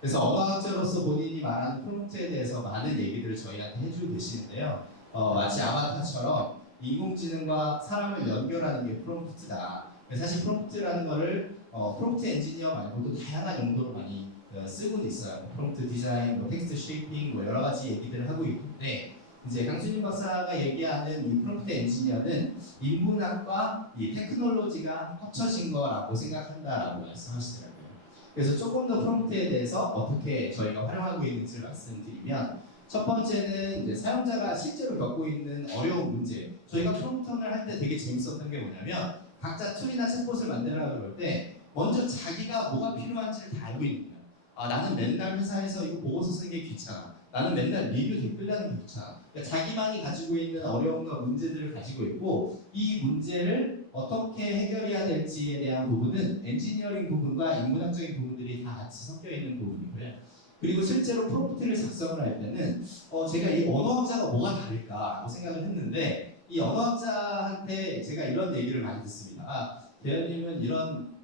그래서 언어학자로서 본인이 말하는 프롬프트에 대해서 많은 얘기들을 저희한테 해주고 계시는데요. 마치 아바타처럼 인공지능과 사람을 연결하는 게 프롬프트다. 사실 프롬프트라는 거를 프롬프트 엔지니어 말고도 다양한 용도로 많이 쓰고 있어요. 프롬프트 디자인, 텍스트 쉐이핑 여러 가지 얘기들을 하고 있는데 이제 강수진 박사가 얘기하는 이 프롬프트 엔지니어는 인문학과 이 테크놀로지가 합쳐진 거라고 생각한다라고 말씀하시더라고요. 그래서 조금 더 프롬프트에 대해서 어떻게 저희가 활용하고 있는지를 말씀드리면 첫 번째는 이제 사용자가 실제로 겪고 있는 어려운 문제. 저희가 프롬프트를 할 때 되게 재밌었던 게 뭐냐면 각자 툴이나 챗봇을 만들려고 그럴 때 먼저 자기가 뭐가 필요한지를 다 알고 있는 거예요. 나는 맨날 회사에서 이거 보고서 쓰는 게 귀찮아. 나는 맨날 리뷰 댓글 다는 게 귀찮아. 그러니까 자기만이 가지고 있는 어려움과 문제들을 가지고 있고 이 문제를 어떻게 해결해야 될지에 대한 부분은 엔지니어링 부분과 인문학적인 부분들이 다 같이 섞여 있는 부분이고요. 그리고 실제로 프롬프트를 작성을 할 때는 제가 이 언어학자가 뭐가 다를까라고 생각을 했는데 이 언어학자한테 제가 이런 얘기를 많이 듣습니다. 대현님은 이런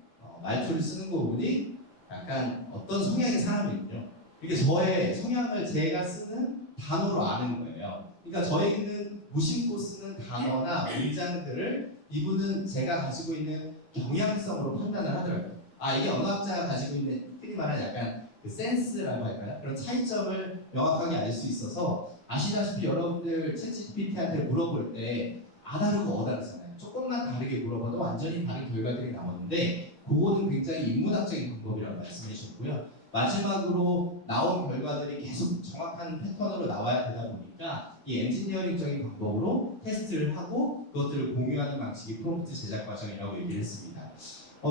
말투를 쓰는 거 보니 약간 어떤 성향의 사람이군요. 이게 저의 성향을 제가 쓰는 단어로 아는 거예요. 그러니까 저희는 무심코 쓰는 단어나 문장들을 이분은 제가 가지고 있는 경향성으로 판단을 하더라고요. 아, 이게 언어학자가 가지고 있는 흔히 말하는 약간 그 센스라고 할까요? 그런 차이점을 명확하게 알 수 있어서 아시다시피 여러분들 챗GPT한테 물어볼 때 아다르고 어다르잖아요. 조금만 다르게 물어봐도 완전히 다른 결과들이 나오는데 그거는 굉장히 인문학적인 방법이라고 말씀해 주셨고요. 마지막으로 나온 결과들이 계속 정확한 패턴으로 나와야 되다 보니까 이 엔지니어링적인 방법으로 테스트를 하고 그것들을 공유하는 방식이 프롬프트 제작 과정이라고 얘기를 했습니다.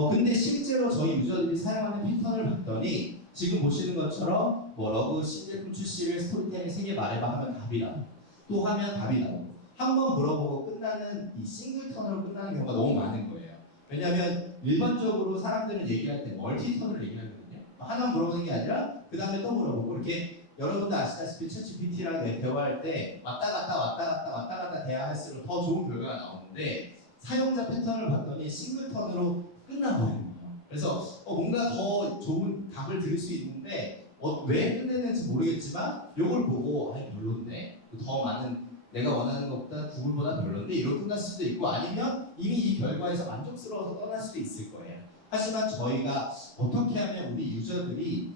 근데 실제로 저희 유저들이 사용하는 패턴을 봤더니 지금 보시는 것처럼 뭐 러브 신제품 출시를 스토리텔링 3개 말해봐 하면 답이 나오고 또 하면 답이 나오고 한 번 물어보고 끝나는 이 싱글 턴으로 끝나는 경우가 너무 많은 거예요. 왜냐하면 일반적으로 사람들은 얘기할 때 멀티 턴을 얘기하거든요. 하나 물어보는 게 아니라 그 다음에 또 물어보고 이렇게 여러분도 아시다시피 챗GPT랑 대화할 때 왔다 갔다 대화할수록 더 좋은 결과가 나오는데 사용자 패턴을 봤더니 싱글 턴으로 끝나버리는 거예요. 그래서 뭔가 더 좋은 답을 들을 수 있는데 왜 끝내는지 모르겠지만 이걸 보고 아니 별론데 더 많은 내가 원하는 것보다 구글보다 별론데 이렇게 끝날 수도 있고 아니면 이미 이 결과에서 만족스러워서 떠날 수도 있을 거예요. 하지만 저희가 어떻게 하면 우리 유저들이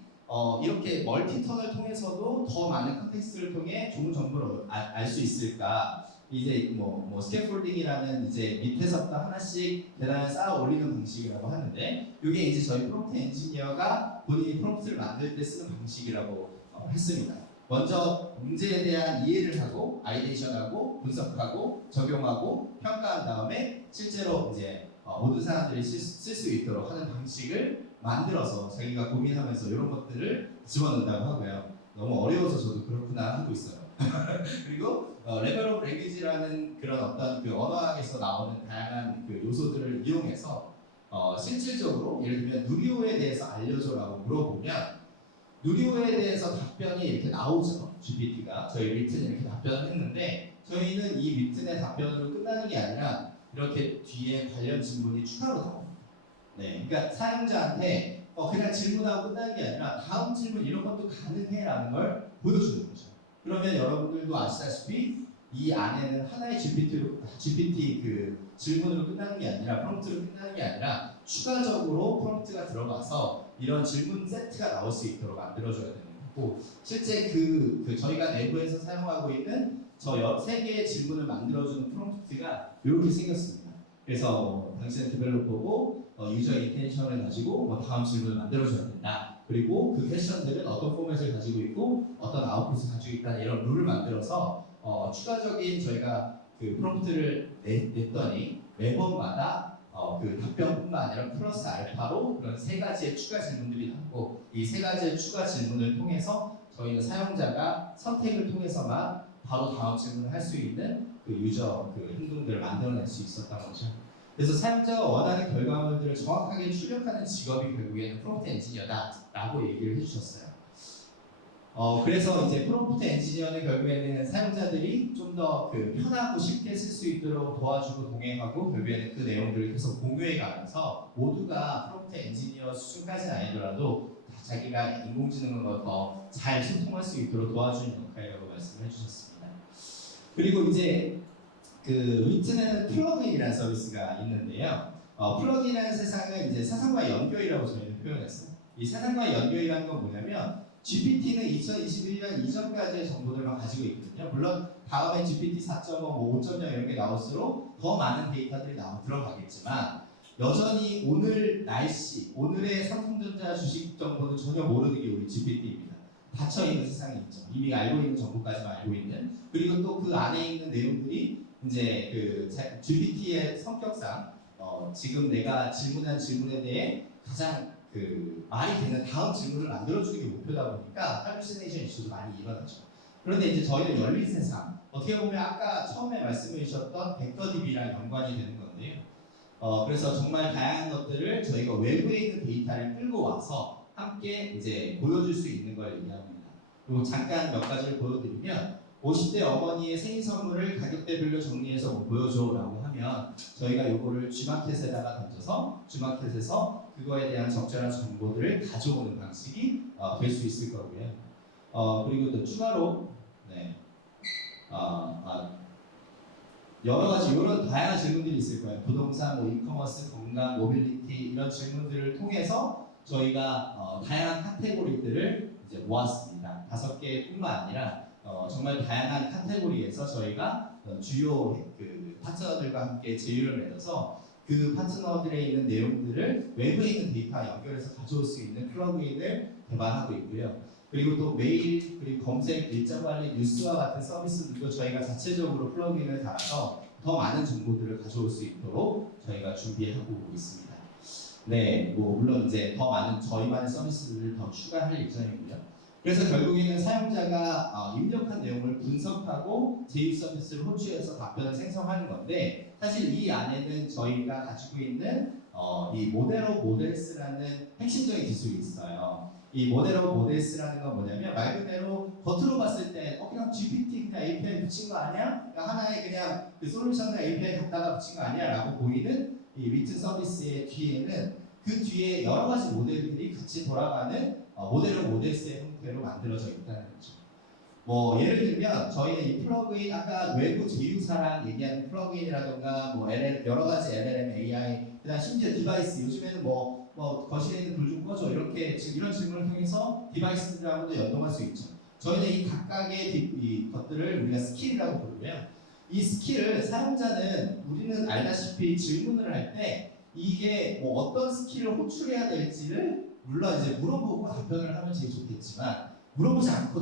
이렇게 멀티턴을 통해서도 더 많은 컨텍스트를 통해 좋은 정보를 알 수 있을까? 이제 뭐 스캐폴딩이라는 이제 밑에서부터 하나씩 계단을 쌓아 올리는 방식이라고 하는데 이게 이제 저희 프롬프트 엔지니어가 본인이 프롬프트를 만들 때 쓰는 방식이라고 했습니다. 먼저 문제에 대한 이해를 하고 아이데이션하고 분석하고 적용하고 평가한 다음에 실제로 이제 모든 사람들이 쓸 수 있도록 하는 방식을 만들어서 자기가 고민하면서 이런 것들을 집어넣는다고 하고요. 너무 어려워서 저도 그렇구나 하고 있어요. 그리고 레벨 오브 랭귀지라는 그런 어떤 그 언어학에서 나오는 다양한 그 요소들을 이용해서 실질적으로 예를 들면 누리호에 대해서 알려줘라고 물어보면 누리호에 대해서 답변이 이렇게 나오죠. GPT가 저희 리튼에 이렇게 답변을 했는데 저희는 이 리튼의 답변으로 끝나는 게 아니라 이렇게 뒤에 관련 질문이 추가로 나옵니다. 네, 그러니까 사용자한테 그냥 질문하고 끝나는 게 아니라 다음 질문 이런 것도 가능해라는 걸 보여주는 거죠. 그러면 여러분들도 아시다시피 이 안에는 하나의 GPT 그 질문으로 끝나는 게 아니라 프롬프트로 끝나는 게 아니라 추가적으로 프롬프트가 들어가서 이런 질문 세트가 나올 수 있도록 만들어줘야 되는 거고 실제 저희가 내부에서 사용하고 있는 저 3개의 질문을 만들어주는 프롬프트가 이렇게 생겼습니다. 그래서 당신의 디벨로퍼고 유저 인텐션을 가지고 다음 질문을 만들어줘야 된다. 그리고 그 퀘션들은 어떤 포맷을 가지고 있고 어떤 아웃풋을 가지고 있다는 이런 룰을 만들어서 추가적인 저희가 그 프롬프트를 냈더니 매번마다 그 답변뿐만 아니라 플러스 알파로 그런 3가지의 추가 질문들이 나오고 이 3가지의 추가 질문을 통해서 저희는 사용자가 선택을 통해서만 바로 다음 질문을 할 수 있는 그 유저 그 행동들을 만들어낼 수 있었던 거죠. 그래서 사용자가 원하는 결과물들을 정확하게 출력하는 직업이 결국에는 프롬프트 엔지니어다라고 얘기를 해주셨어요. 그래서 이제 프롬프트 엔지니어는 결국에는 사용자들이 좀 더 그 편하고 쉽게 쓸 수 있도록 도와주고 동행하고 결국에는 그 내용들을 계속 공유해 가면서 모두가 프롬프트 엔지니어 수준까지는 아니더라도 자기가 인공지능과 더 잘 소통할 수 있도록 도와주는 역할이라고 말씀해 주셨습니다. 그리고 이제 그 위트는 플러그인이라는 서비스가 있는데요. 플러그인이라는 세상은 이제 세상과 연결이라고 저희는 표현했어요. 이 세상과 연결이라는 건 뭐냐면 GPT는 2021년 이전까지의 정보들만 가지고 있거든요. 물론 다음에 GPT 4.5, 5.0 이런 게 나올수록 더 많은 데이터들이 들어가겠지만 여전히 오늘 날씨, 오늘의 삼성전자 주식 정보는 전혀 모르는 게 우리 GPT입니다. 닫혀있는 세상이 있죠. 이미 알고 있는 정보까지만 알고 있는. 그리고 또 그 안에 있는 내용들이 이제 그 GPT의 성격상 지금 내가 질문한 질문에 대해 가장 그 말이 되는 다음 질문을 만들어주는 게 목표다 보니까 할루시네이션 이슈도 많이 일어나죠. 그런데 이제 저희는 열린 세상, 어떻게 보면 아까 처음에 말씀해 주셨던 벡터DB랑 연관이 되는 건데요. 그래서 정말 다양한 것들을 저희가 외부에 있는 데이터를 끌고 와서 함께 이제 보여줄 수 있는 걸 얘기합니다. 그리고 잠깐 몇 가지를 보여드리면 50대 어머니의 생일 선물을 가격대별로 정리해서 뭐 보여줘라고 하면 저희가 요거를 G마켓에다가 던져서 G마켓에서 그거에 대한 적절한 정보들을 가져오는 방식이 될 수 있을 거고요. 그리고 또 추가로 여러 가지 이런 다양한 질문들이 있을 거예요. 부동산, 뭐 이커머스, 건강, 모빌리티 이런 질문들을 통해서 저희가 다양한 카테고리들을 이제 모았습니다. 5개뿐만 아니라 정말 다양한 카테고리에서 저희가 주요 그 파트너들과 함께 제휴를 맺어서 그 파트너들에 있는 내용들을 외부에 있는 데이터와 연결해서 가져올 수 있는 플러그인을 개발하고 있고요. 그리고 또 메일, 그리고 검색, 일자 관리, 뉴스와 같은 서비스들도 저희가 자체적으로 플러그인을 달아서 더 많은 정보들을 가져올 수 있도록 저희가 준비하고 있습니다. 네, 뭐 물론 이제 더 많은 저희만의 서비스들을 더 추가할 예정이고요. 그래서 결국에는 사용자가 입력한 내용을 분석하고 제휴 서비스를 호출해서 답변을 생성하는 건데, 사실 이 안에는 저희가 가지고 있는 이 모델 오브 모델스라는 핵심적인 기술이 있어요. 이 모델 오브 모델스라는 건 뭐냐면 말 그대로 겉으로 봤을 때 그냥 GPT 그냥 API 붙인 거 아니야? 그냥 하나의 그냥 그 솔루션을 API 갖다가 붙인 거 아니야? 라고 보이는 이 위튼 서비스의 뒤에는 그 뒤에 여러 가지 모델들이 같이 돌아가는 모델 오브 모델스의 형태로 만들어져 있다는 거죠. 뭐 예를 들면 저희는 이 플러그인 아까 외부 제휴사랑 얘기하는 플러그인이라던가 뭐 여러 가지 LLM, AI, 그다음 심지어 디바이스 요즘에는 뭐 거실에 있는 불 좀 꺼줘 이렇게 지금 이런 질문을 통해서 디바이스들하고도 연동할 수 있죠. 저희는 이 각각의 이 것들을 우리가 스킬이라고 부르고요. 이 스킬을 사용자는 우리는 알다시피 질문을 할 때 이게 뭐 어떤 스킬을 호출해야 될지를 물론 이제 물어보고 답변을 하면 제일 좋겠지만 물어보지 않고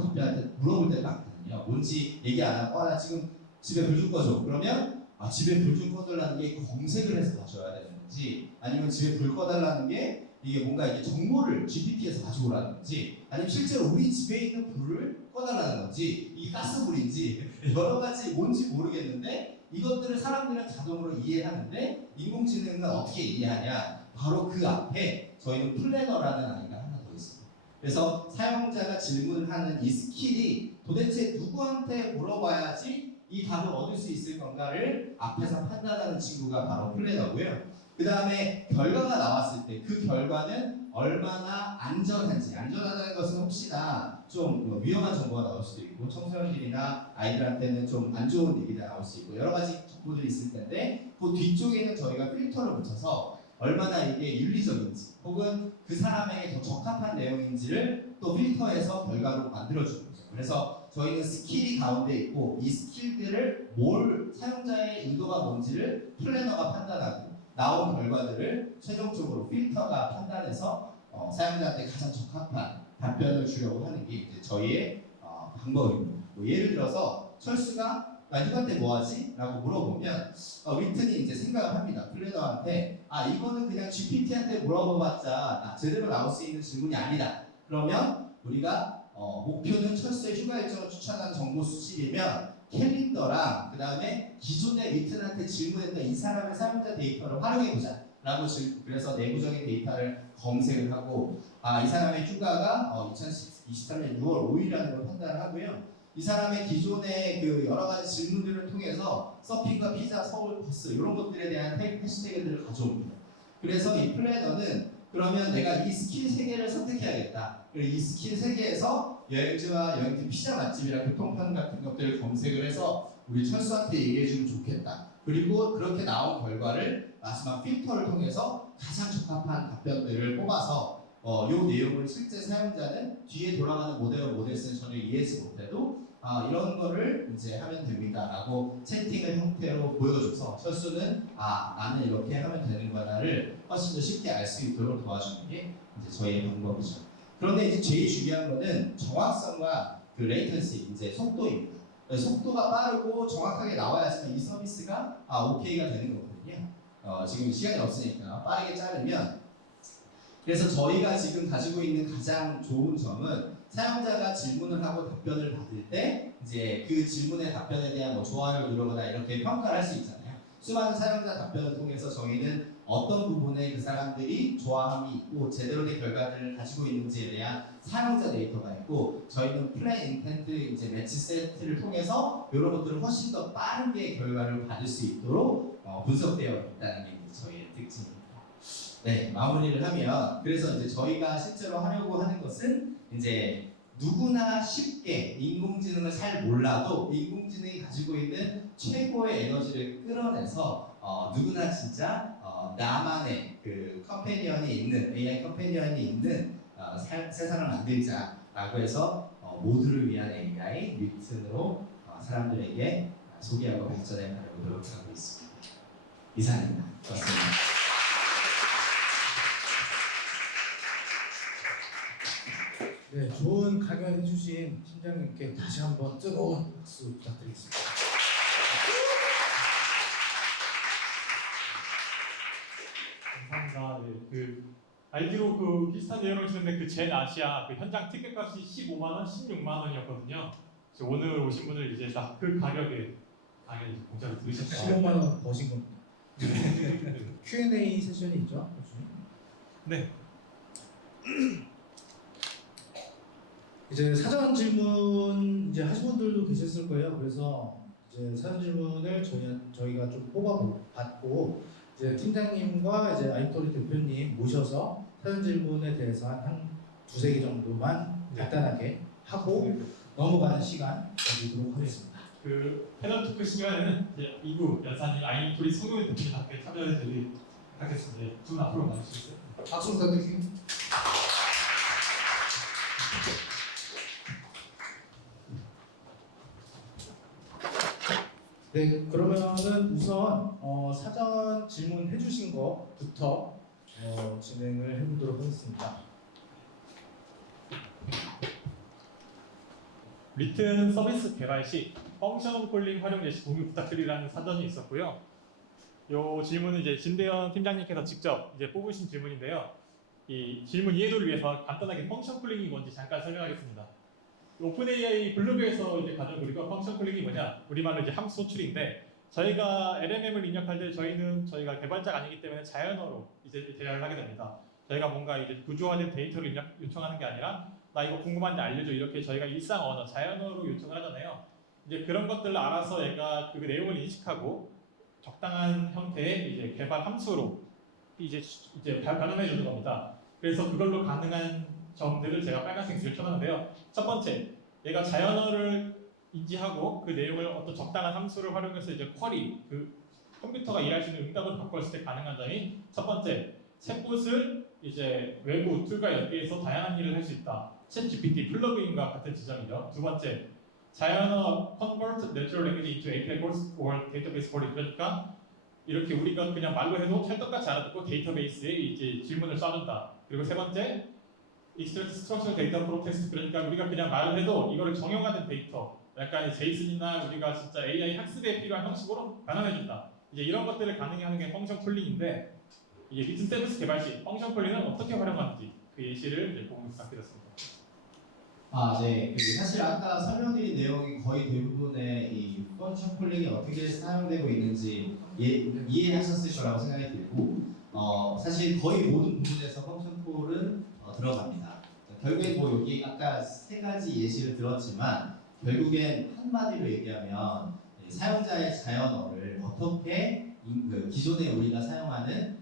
물어볼 때도 많거든요. 뭔지 얘기 안 하고 나 지금 집에 불 좀 꺼줘. 그러면 집에 불 좀 꺼달라는 게 검색을 해서 가져와야 되는 건지 아니면 집에 불 꺼달라는 게 이게 뭔가 이게 정보를 GPT에서 가져오라는 건지 아니면 실제로 우리 집에 있는 불을 꺼달라는 건지 이게 가스불인지 여러 가지 뭔지 모르겠는데 이것들을 사람들은 자동으로 이해하는데 인공지능은 어떻게 이해하냐? 바로 그 앞에 저희는 플래너라는 아이가 하나 더 있습니다. 그래서 사용자가 질문하는 이 스킬이 도대체 누구한테 물어봐야지 이 답을 얻을 수 있을 건가를 앞에서 판단하는 친구가 바로 플래너고요. 그 다음에 결과가 나왔을 때 그 결과는 얼마나 안전하다는 것은 혹시나 좀 위험한 정보가 나올 수도 있고 청소년들이나 아이들한테는 좀 안 좋은 얘기가 나올 수 있고 여러 가지 정보들이 있을 텐데 그 뒤쪽에는 저희가 필터를 붙여서 얼마나 이게 윤리적인지 혹은 그 사람에게 더 적합한 내용인지를 또 필터해서 결과로 만들어주는 거죠. 그래서 저희는 스킬이 가운데 있고 이 스킬들을 사용자의 의도가 뭔지를 플래너가 판단하고 나온 결과들을 최종적으로 필터가 판단해서 사용자한테 가장 적합한 답변을 주려고 하는 게 이제 저희의 방법입니다. 뭐 예를 들어서 철수가 나 휴가 때 뭐하지? 라고 물어보면 위튼이 이제 생각을 합니다. 플래너한테 이거는 그냥 GPT한테 물어봐봤자 제대로 나올 수 있는 질문이 아니다. 그러면 우리가 목표는 철수의 휴가 일정을 추천하는 정보 수집이면 캘린더랑 그 다음에 기존의 위튼한테 질문했던 이 사람의 사용자 데이터를 활용해보자 라고 그래서 내부적인 데이터를 검색을 하고 이 사람의 휴가가 2023년 6월 5일이라는 걸 판단을 하고요. 이 사람의 기존의 그 여러 가지 질문들을 통해서 서핑과 피자, 서울 버스 이런 것들에 대한 해시태그들을 가져옵니다. 그래서 이 플래너는 그러면 내가 이 스킬 3개를 선택해야겠다. 그리고 이 스킬 3개에서 여행지와 여행지 피자 맛집이랑 교통편 같은 것들을 검색을 해서 우리 철수한테 얘기해주면 좋겠다. 그리고 그렇게 나온 결과를 마지막 필터를 통해서 가장 적합한 답변들을 뽑아서 이 내용을 실제 사용자는 뒤에 돌아가는 모델스는 전혀 이해하지 못해도 이런 거를 이제 하면 됩니다라고 채팅의 형태로 보여줘서 철수는 나는 이렇게 하면 되는 거다를 훨씬 더 쉽게 알 수 있도록 도와주는 게 이제 저희의 방법이죠. 그런데 이제 제일 중요한 거는 정확성과 그 레이턴시, 이제 속도입니다. 속도가 빠르고 정확하게 나와야지만 이 서비스가 OK가 되는 거거든요. 지금 시간이 없으니까 빠르게 자르면 그래서 저희가 지금 가지고 있는 가장 좋은 점은 사용자가 질문을 하고 답변을 받을 때 이제 그 질문의 답변에 대한 좋아요를 누르거나 이렇게 평가를 할 수 있잖아요. 수많은 사용자 답변을 통해서 저희는 어떤 부분에 그 사람들이 좋아함이 있고 제대로 된 결과를 가지고 있는지에 대한 사용자 데이터가 있고 저희는 플랜 인텐트 이제 매치 세트를 통해서 이런 것들을 훨씬 더 빠르게 결과를 받을 수 있도록 분석되어 있다는 게 저희의 특징입니다. 네, 마무리를 하면 그래서 이제 저희가 실제로 하려고 하는 것은 이제 누구나 쉽게 인공지능을 잘 몰라도 인공지능이 가지고 있는 최고의 에너지를 끌어내서 누구나 진짜 나만의 그 컴패니언이 있는 AI 컴패니언이 있는 세상을 만들자라고 해서 모두를 위한 AI 뮤튼으로 사람들에게 소개하고 발전해 가려고 노력하고 있습니다. 이상입니다. 고맙습니다. 네, 좋은 강연 해주신 팀장님께 다시 한번 뜨거운 박수 부탁드리겠습니다. 감사합니다. 네, 그 알기로 그 비슷한 내용을 주는데 그 젠 아시아 그 현장 티켓값이 15만 원, 16만 원이었거든요. 그래서 오늘 오신 분들 이제 다 그 가격에 당연히 공짜로 들으셨어요. 15만 원 버신 겁니다. Q&A 세션이 있죠? 네. 이제 사전 질문 이제 하신 분들도 계셨을 거예요. 그래서 이제 사전 질문을 저희가 좀 뽑아봤고 이제 팀장님과 이제 아이토리 대표님 모셔서 사전 질문에 대해서 한 두세 개 정도만 간단하게 하고 넘어가는 시간 가지도록 하겠습니다. 그 패널 토크 시간에는 이제 2부 연사님, 아이토리 송영희 대표님 함께 참여해드리도록 하겠습니다. 두 분 앞으로 나오시겠어요? 박수 부탁드립니다. 네, 그러면은 우선 사전 질문 해주신 것부터 진행을 해보도록 하겠습니다. 리튼 서비스 개발 시 펑션 콜링 활용 예시 공유 부탁드리라는 사전이 있었고요. 이 질문은 이제 진대현 팀장님께서 직접 이제 뽑으신 질문인데요. 이 질문 이해도를 위해서 간단하게 펑션 콜링이 뭔지 잠깐 설명하겠습니다. 오픈AI 블루그에서 이제 가져온 우리가 펑션 콜링이 뭐냐? 우리말로 이제 함수 호출인데 저희가 LMM을 입력할 때 저희가 개발자가 아니기 때문에 자연어로 이제 대화를 하게 됩니다. 저희가 뭔가 이제 구조화된 데이터를 요청하는 게 아니라 나 이거 궁금한데 알려줘 이렇게 저희가 일상 언어, 자연어로 요청을 하잖아요. 이제 그런 것들을 알아서 얘가 그 내용을 인식하고 적당한 형태의 이제 개발 함수로 이제 변환해 주는 겁니다. 그래서 그걸로 가능한 점들을 제가 빨간색 줄을 켜놨는데요. 첫 번째, 얘가 자연어를 인지하고 그 내용을 어떤 적당한 함수를 활용해서 이제 쿼리, 그 컴퓨터가 일할 수 있는 응답을 바꿨을 때 가능한 점이 첫 번째, 챗봇을 이제 외부 툴과 연계해서 다양한 일을 할 수 있다. 챗 GPT 플러그인과 같은 지점이죠. 두 번째, 자연어 convert natural language into API calls or database calling. 그러니까 이렇게 우리가 그냥 말로 해도 찰떡같이 알아듣고 데이터베이스에 이제 질문을 쏴준다. 그리고 세 번째, extract structured data from text. 그러니까 우리가 그냥 말을 해도 이거를 정형화된 데이터, 약간 제이슨이나 우리가 진짜 AI 학습에 필요한 형식으로 변환해준다. 이제 이런 것들을 가능하게 하는 게 펑션 콜링인데 이게 리튼 서비스 개발 시 펑션 콜링을 어떻게 활용하는지 그 예시를 이제 보고 부탁드렸습니다. 네. 사실 아까 설명드린 내용이 거의 대부분의 이 펑션 콜링이 어떻게 사용되고 있는지 이해하셨을 거라고 생각이 들고, 사실 거의 모든 부분에서 펑션 콜은 들어갑니다. 결국엔 뭐 여기 아까 세 가지 예시를 들었지만 결국엔 한마디로 얘기하면 사용자의 자연어를 어떻게 기존에 우리가 사용하는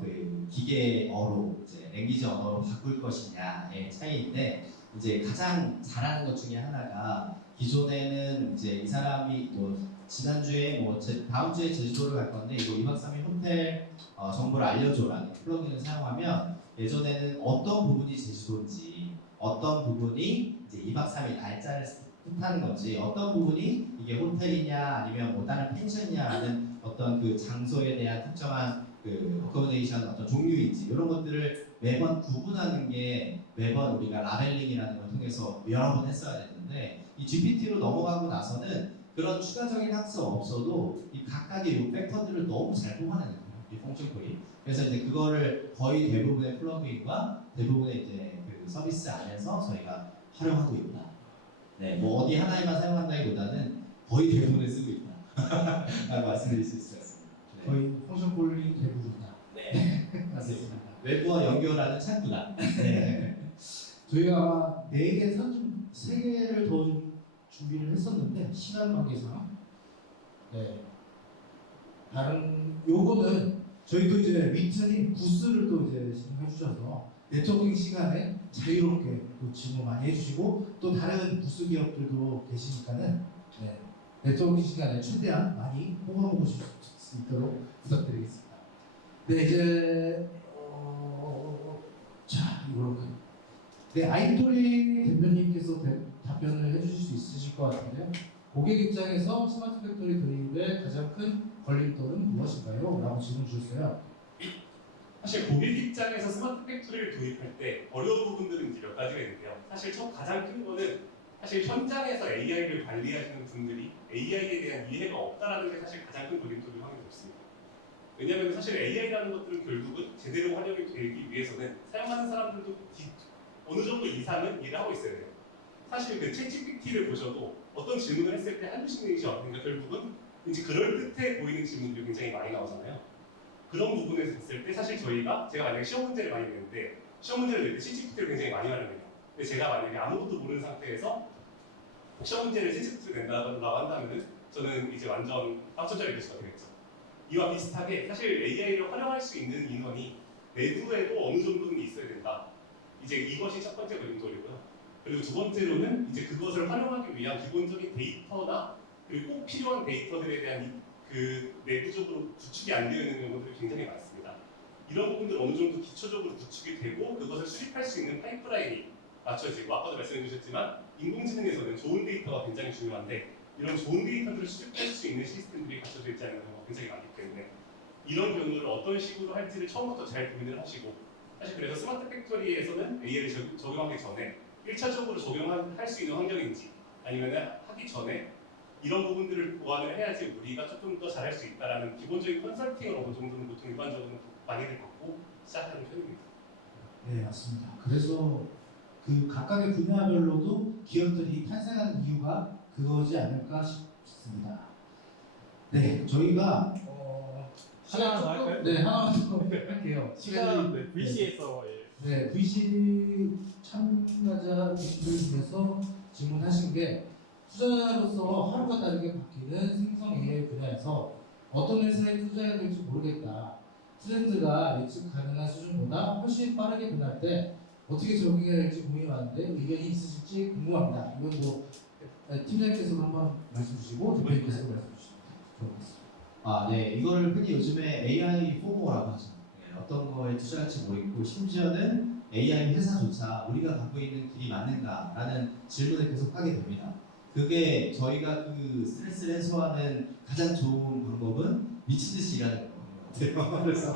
그 기계어로 이제 랭귀지 언어로 바꿀 것이냐의 차이인데, 이제 가장 잘하는 것 중에 하나가 기존에는 이제 이 사람이 뭐 지난주에 다음 주에 제주도를 갈 건데 이거 2박 3일 호텔 정보를 알려줘라는 플러그인을 사용하면 예전에는 어떤 부분이 제주도인지, 어떤 부분이 이제 2박 3일 날짜를 뜻하는 건지, 어떤 부분이 이게 호텔이냐 아니면 뭐 다른 펜션이냐라는 어떤 그 장소에 대한 특정한 그 어코모데이션 어떤 종류인지 이런 것들을 매번 구분하는 게 매번 우리가 라벨링이라는 걸 통해서 여러 번 했어야 됐는데, 이 GPT로 넘어가고 나서는 그런 추가적인 학습 없어도 이 각각의 이 팩터들을 너무 잘 뽑아내는 거예요, 이 펑션 콜이. 그래서 이제 그거를 거의 대부분의 플러그인과 대부분의 이제 그 서비스 안에서 저희가 활용하고 있다. 네, 뭐 어디 하나에만 사용한다기보다는 거의 대부분을 쓰고 있다. 라고 말씀드릴 수 있을 것 같습니다. 네. 거의 펑션 콜링 대부분이다. 네, 맞습니다. 외부와 연결하는 창구다. 네. 저희가 4개, 3개를 더 좀 준비를 했었는데 시간 관계상 다른 요거는 저희도 이제 위튼이 부스를 또 이제 진행해 주셔서 네트워킹 시간에 자유롭게 또 질문 많이 해주시고 또 다른 부스 기업들도 계시니까는 네트워킹 시간에 최대한 많이 뽑아보고 수 있도록 부탁드리겠습니다. 네, 이제 자, 이걸로 네, 아이토리 대표님께서 답변을 해주실 수 있으실 것 같은데요. 고객 입장에서 스마트 팩토리 도입의 가장 큰 걸림돌은 무엇인가요? 라고 질문 주셨어요. 사실 고객 입장에서 스마트 팩토리를 도입할 때 어려운 부분들은 이제 몇 가지가 있는데요. 사실 가장 큰 거는 사실 현장에서 AI를 관리하시는 분들이 AI에 대한 이해가 없다라는 게 사실 가장 큰 걸림돌이 확인이 없습니다. 왜냐하면 사실 AI라는 것들은 결국은 제대로 활용이 되기 위해서는 사용하는 사람들도 어느 정도 이상은 이해를 하고 있어야 돼요. 사실 그 챗GPT를 보셔도 어떤 질문을 했을 때 한두 명이죠. 그러니까 결국은 이제 그럴듯해 보이는 질문들이 굉장히 많이 나오잖아요. 그런 부분에서 봤을 때 사실 제가 만약에 시험 문제를 많이 내는데 시험 문제를 낼 때 챗GPT를 굉장히 많이 활용해요. 근데 제가 만약에 아무것도 모르는 상태에서 시험 문제를 챗GPT를 낸다고 한다면은 저는 이제 완전 빵초짜리 교수가 되겠죠. 이와 비슷하게 사실 AI를 활용할 수 있는 인원이 내부에도 어느 정도는 있어야 된다. 이제 이것이 첫 번째 걸림돌이고요. 그리고 두 번째로는 이제 그것을 활용하기 위한 기본적인 데이터나 그리고 꼭 필요한 데이터들에 대한 그 내부적으로 구축이 안 되어 있는 경우들이 굉장히 많습니다. 이런 부분들 어느 정도 기초적으로 구축이 되고 그것을 수립할 수 있는 파이프라인이 맞춰지고 아까도 말씀해 주셨지만 인공지능에서는 좋은 데이터가 굉장히 중요한데 이런 좋은 데이터들을 수집할 수 있는 시스템들이 갖춰져 있지 않은 경우가 굉장히 많기 때문에 이런 경우를 어떤 식으로 할지를 처음부터 잘 고민을 하시고 사실 그래서 스마트 팩토리에서는 AI를 적용하기 전에 1차적으로 적용할 수 있는 환경인지 아니면 하기 전에 이런 부분들을 보완을 해야지 우리가 조금 더 잘할 수 있다라는 기본적인 컨설팅을 어느 정도는 보통 일반적으로 많이들 받고 시작하는 편입니다. 네, 맞습니다. 그래서 그 각각의 분야별로도 기업들이 탄생하는 이유가 그거지 않을까 싶습니다. 네, 저희가 하나 더 할까요? 네, 하나만 더 할게요. 시간 VC에서 네, VC 참가자분들 중에서 질문하신 게 투자자로서 하루가 다르게 바뀌는 생성 AI 분야에서 어떤 회사에 투자해야 될지 모르겠다. 트렌드가 예측 가능한 수준보다 훨씬 빠르게 변할 때 어떻게 적응해야 될지 고민이 많은데 의견이 있으실지 궁금합니다. 이건 뭐 팀장님께서도 한번 말씀 주시고 대표님께서도 말씀 주시면 좋겠습니다. 아, 네. 이거를 흔히 요즘에 AI 포모라고 하죠. 네, 어떤 거에 투자할지 모르겠고 심지어는 AI 회사조차 우리가 갖고 있는 길이 맞는가라는 질문을 계속 하게 됩니다. 그게 저희가 그 스트레스를 해소하는 가장 좋은 방법은 미친 듯이 일하는 거예요. 그래서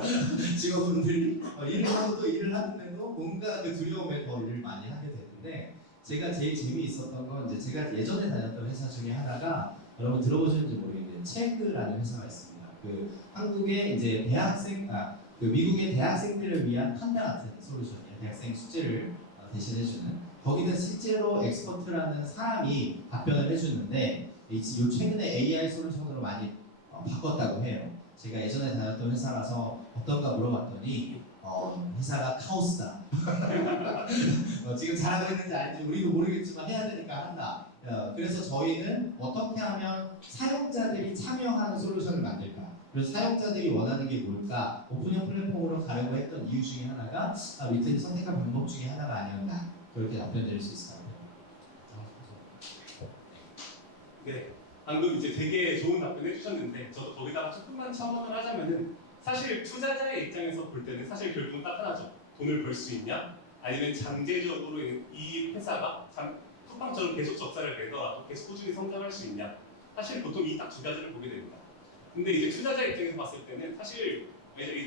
직원분들이 일을 하고 또 일을 하는데도 뭔가 그 두려움에 더 일을 많이 하게 되는데 제가 제일 재미있었던 건 이제 제가 예전에 다녔던 회사 중에 하나가 여러분 들어보셨는지 모르겠는데 체그라는 회사가 있습니다. 그 한국의 이제 그 미국의 대학생들을 위한 판다 같은 솔루션이에요. 대학생 숙제를 대신해주는. 거기는 실제로 엑스퍼트라는 사람이 답변을 해주는데 요 최근에 AI 솔루션으로 많이 바꿨다고 해요. 제가 예전에 다녔던 회사라서 어떤가 물어봤더니 회사가 카오스다. 지금 잘하고 있는지 아닌지 우리도 모르겠지만 해야 되니까 한다. 그래서 저희는 어떻게 하면 사용자들이 참여하는 솔루션을 만들까? 그래서 사용자들이 원하는 게 뭘까? 오픈형 플랫폼으로 가려고 했던 이유 중에 하나가 리튼이 선택한 방법 중에 하나가 아니었나? 그렇게 답변드릴 수 있을 것 같아요. 네, 방금 이제 되게 좋은 답변 해주셨는데 저도 거기다가 조금만 첨언을 하자면은 사실 투자자의 입장에서 볼 때는 사실 결국은 딱 하나죠. 돈을 벌 수 있냐? 아니면 잠재적으로 이 회사가 쿠팡처럼 계속 적자를 내더라도 계속 꾸준히 성장할 수 있냐? 사실 보통 이 딱 두 가지를 보게 됩니다. 근데 이제 투자자 입장에서 봤을 때는 사실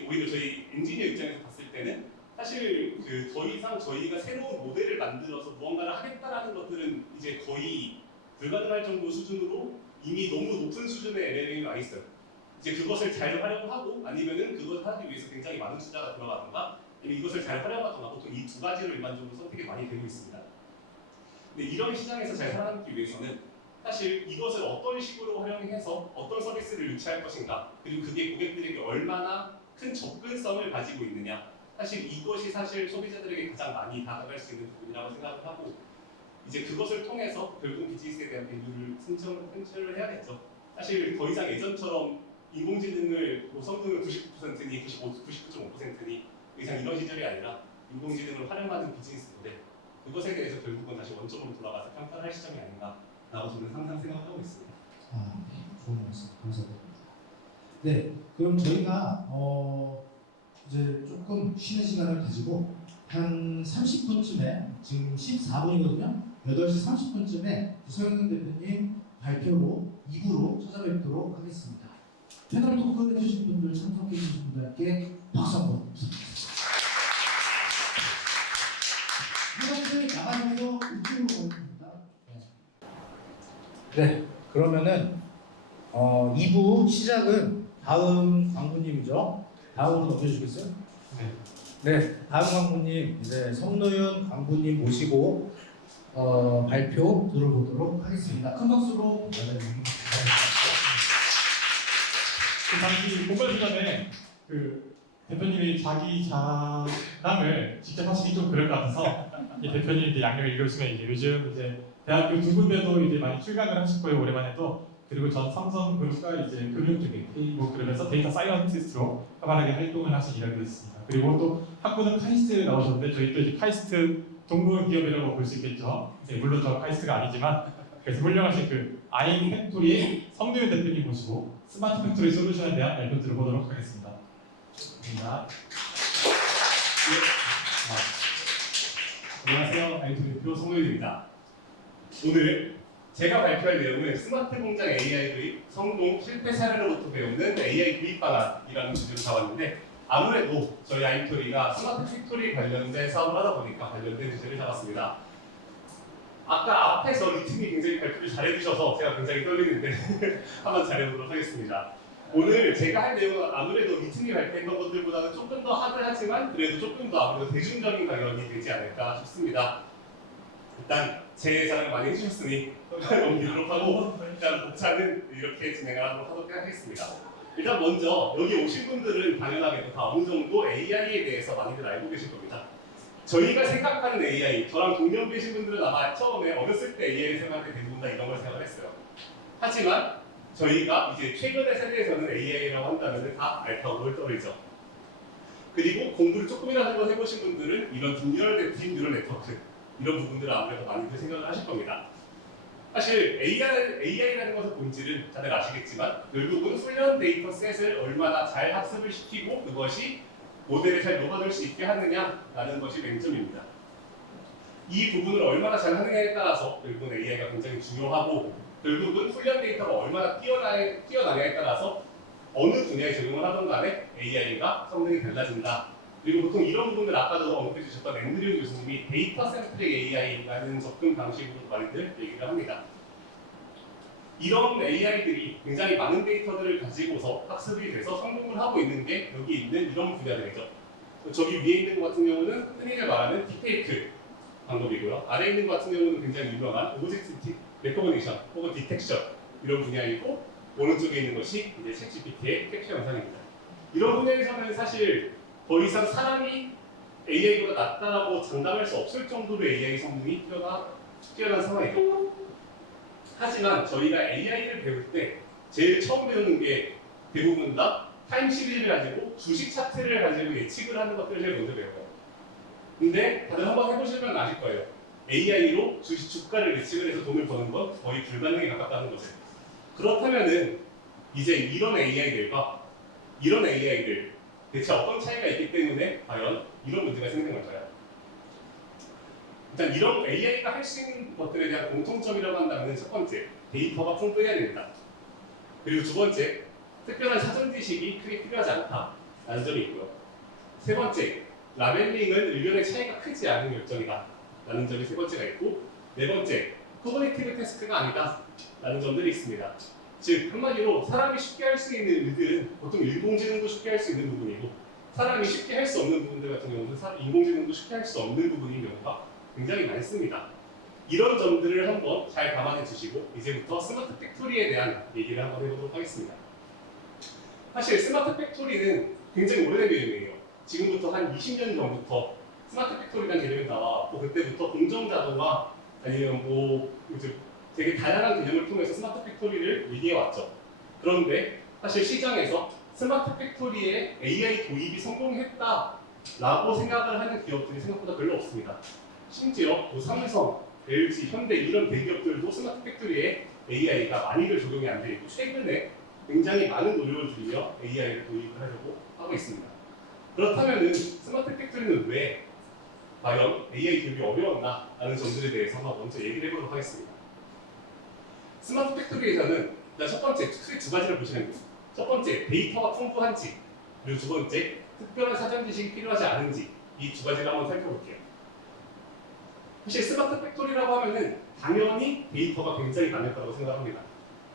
오히려 저희 엔지니어 입장에서 봤을 때는 사실 그 더 이상 저희가 새로운 모델을 만들어서 무언가를 하겠다라는 것들은 이제 거의 불가능할 정도 수준으로 이미 너무 높은 수준의 LLM이 와 있어요. 이제 그것을 잘 활용하고 아니면은 그것을 하기 위해서 굉장히 많은 투자가 들어가든가 아니면 이것을 잘 활용하거나 보통 이 두 가지로 일반적으로 선택이 많이 되고 있습니다. 근데 이런 시장에서 잘 살아남기 위해서는 사실 이것을 어떤 식으로 활용해서 어떤 서비스를 유치할 것인가 그리고 그게 고객들에게 얼마나 큰 접근성을 가지고 있느냐 사실 이것이 사실 소비자들에게 가장 많이 다가갈 수 있는 부분이라고 생각을 하고 이제 그것을 통해서 결국 비즈니스에 대한 밸류를 승천을 해야겠죠. 사실 더 이상 예전처럼 인공지능을 성능은 99%니 99.5%니 이상 이런 시절이 아니라 인공지능을 활용하는 비즈니스 모델 그것에 대해서 결국은 다시 원점으로 돌아가서 평가를 할 시점이 아닌가라고 저는 항상 생각하고 있습니다. 네, 좋은 말씀 감사드립니다. 네, 그럼 저희가 이제 조금 쉬는 시간을 가지고 한 30분쯤에 지금 14분이거든요. 8시 30분쯤에 서영근 대표님 발표로 2부로 찾아뵙도록 하겠습니다. 패널 토크 해주신 분들, 참석해 주신 분들께 박수 한번 부탁드립니다. 이것을 나가면서 이쪽으로 가겠습니다. 네, 그러면은 2부 시작은 다음 광부님이죠. 다음으로 넘겨주시겠어요? 네, 다음 광부님 이제 성노윤 광부님 모시고 발표 들어보도록 하겠습니다. 큰 박수로 맞아주시기 그 당시 공부하기 전에 그 대표님이 자기 자랑을 직접 하시기 좀 그럴 것 같아서 이 대표님 이제 양력을 읽으시면 이제 요즘 이제 대학교 두 군데도 이제 많이 출강을 하실 거예요, 올해만 해도. 그리고 전 삼성그룹과 이제 금융 쪽에 뭐 그러면서 데이터 사이언티스트로 활발하게 활동을 하신 이력이 있습니다. 그리고 또 학부는 카이스트 나오셨는데 저희 또 이제 카이스트 동문 기업이라고 볼 수 있겠죠. 이제 물론 저 카이스트가 아니지만 그래서 훌륭하신 그 아임 팩토리의 성노윤 대표님 모시고 스마트 팩토리 솔루션에 대한 발표 들어보도록 하겠습니다. 감사합니다. 안녕하세요. 아이엠 대표 송노윤입니다. 오늘 제가 발표할 내용은 스마트 공장 AI 도입 성공 실패 사례로부터 배우는 AI 도입 방안이라는 주제로 잡았는데 아무래도 저희 아이엠토리가 스마트 팩토리 관련된 사업을 하다 보니까 관련된 주제를 잡았습니다. 아까 앞에서 리팀이 굉장히 발표를 잘해주셔서 제가 굉장히 떨리는데 한번 잘해보도록 하겠습니다. 오늘 제가 할 내용은 아무래도 리팀이 발표했던 것들보다는 조금 더 하드하지만 그래도 조금 더 아무래도 대중적인 강연이 되지 않을까 싶습니다. 일단 제 자랑을 많이 해주셨으니 넘기도록 하고 일단 목차는 이렇게 진행을 하도록 하겠습니다. 일단 먼저 여기 오신 분들은 당연하게도 다 어느 정도 AI에 대해서 많이들 알고 계실 겁니다. 저희가 생각하는 AI, 저랑 동년배이신 분들은 아마 처음에 어렸을 때 AI를 생각할 때 대부분 다 이런 걸 생각을 했어요. 하지만 저희가 이제 최근의 세대에서는 AI라고 한다면 다 알파고를 떠올리죠. 그리고 공부를 조금이라도 해보신 분들은 이런 딥뉴럴 네트워크 이런 부분들을 아무래도 많이들 생각을 하실 겁니다. 사실 AI라는 것의 본질은 다들 아시겠지만 결국은 훈련 데이터 셋을 얼마나 잘 학습을 시키고 그것이 모델에 잘 녹아들 수 있게 하느냐라는 것이 맹점입니다. 이 부분을 얼마나 잘 하느냐에 따라서 결국은 AI가 굉장히 중요하고 결국은 훈련 데이터가 얼마나 뛰어나냐에 따라서 어느 분야에 적용을 하던 간에 AI가 성능이 달라진다. 그리고 보통 이런 부분들 아까도 언급해 주셨던 앤드류 교수님이 데이터 센트릭 AI라는 접근 방식으로 많이들 얘기를 합니다. 이런 AI들이 굉장히 많은 데이터들을 가지고서 학습이 돼서 성공을 하고 있는 게 여기 있는 이런 분야들이죠. 저기 위에 있는 것 같은 경우는 흔히들 말하는 딥페이크 방법이고요. 아래에 있는 것 같은 경우는 굉장히 유명한 오브젝트 레코그니션 혹은 디텍션 이런 분야이고 오른쪽에 있는 것이 이제 챗GPT의 캡처 영상입니다. 이런 분야에서는 사실 더 이상 사람이 AI보다 낫다라고 장담할 수 없을 정도로 AI 성능이 뛰어난 상황이죠. 하지만 저희가 AI를 배울 때 제일 처음 배우는 게 대부분 다 타임 시리즈를 가지고 주식 차트를 가지고 예측을 하는 것들을 제일 먼저 배워요. 근데 다들 한번 해보시면 아실 거예요. AI로 주가를 예측을 해서 돈을 버는 건 거의 불가능에 가깝다는 거죠. 그렇다면은 이제 이런 AI들과 이런 AI들 대체 어떤 차이가 있기 때문에 과연 이런 문제가 생기는 걸까요? 일단 이런 AI가 할 수 있는 것들에 대한 공통점이라고 한다면 첫 번째, 데이터가 풍부해야 됩니다. 그리고 두 번째, 특별한 사전 지식이 크게 필요하지 않다라는 점이 있고요. 세 번째, 라벨링은 의견의 차이가 크지 않은 결정이다 라는 점이 세 번째가 있고 네 번째, 코그니티브 태스크가 아니다 라는 점들이 있습니다. 즉 한마디로 사람이 쉽게 할 수 있는 일들은 보통 인공지능도 쉽게 할 수 있는 부분이고 사람이 쉽게 할 수 없는 부분들 같은 경우는 인공지능도 쉽게 할 수 없는 부분인 경우가 굉장히 많습니다. 이런 점들을 한번 잘 감안해 주시고 이제부터 스마트 팩토리에 대한 얘기를 한번 해보도록 하겠습니다. 사실 스마트 팩토리는 굉장히 오래된 개념이에요. 지금부터 한 20년 전부터 스마트 팩토리라는 개념이 나왔고 그때부터 공정자동화 아니면 뭐 이제 되게 다양한 개념을 통해서 스마트 팩토리를 얘기해 왔죠. 그런데 사실 시장에서 스마트 팩토리에 AI 도입이 성공했다라고 생각을 하는 기업들이 생각보다 별로 없습니다. 심지어 뭐 삼성, LG, 현대 이런 대기업들도 스마트 팩토리에 AI가 많이들 적용이 안 돼 있고 최근에 굉장히 많은 노력을 들여 AI를 도입을 하려고 하고 있습니다. 그렇다면은 스마트 팩토리는 왜 과연 AI 교육이 어려웠나라는 점들에 대해서 한번 먼저 얘기를 해보도록 하겠습니다. 스마트 팩토리에서는 일단 첫 번째 크게 두 가지를 보시면 됩니다. 첫 번째 데이터가 풍부한지, 그리고 두 번째 특별한 사전 지식이 필요하지 않은지, 이 두 가지를 한번 살펴볼게요. 사실 스마트 팩토리라고 하면은 당연히 데이터가 굉장히 많을 거라고 생각합니다.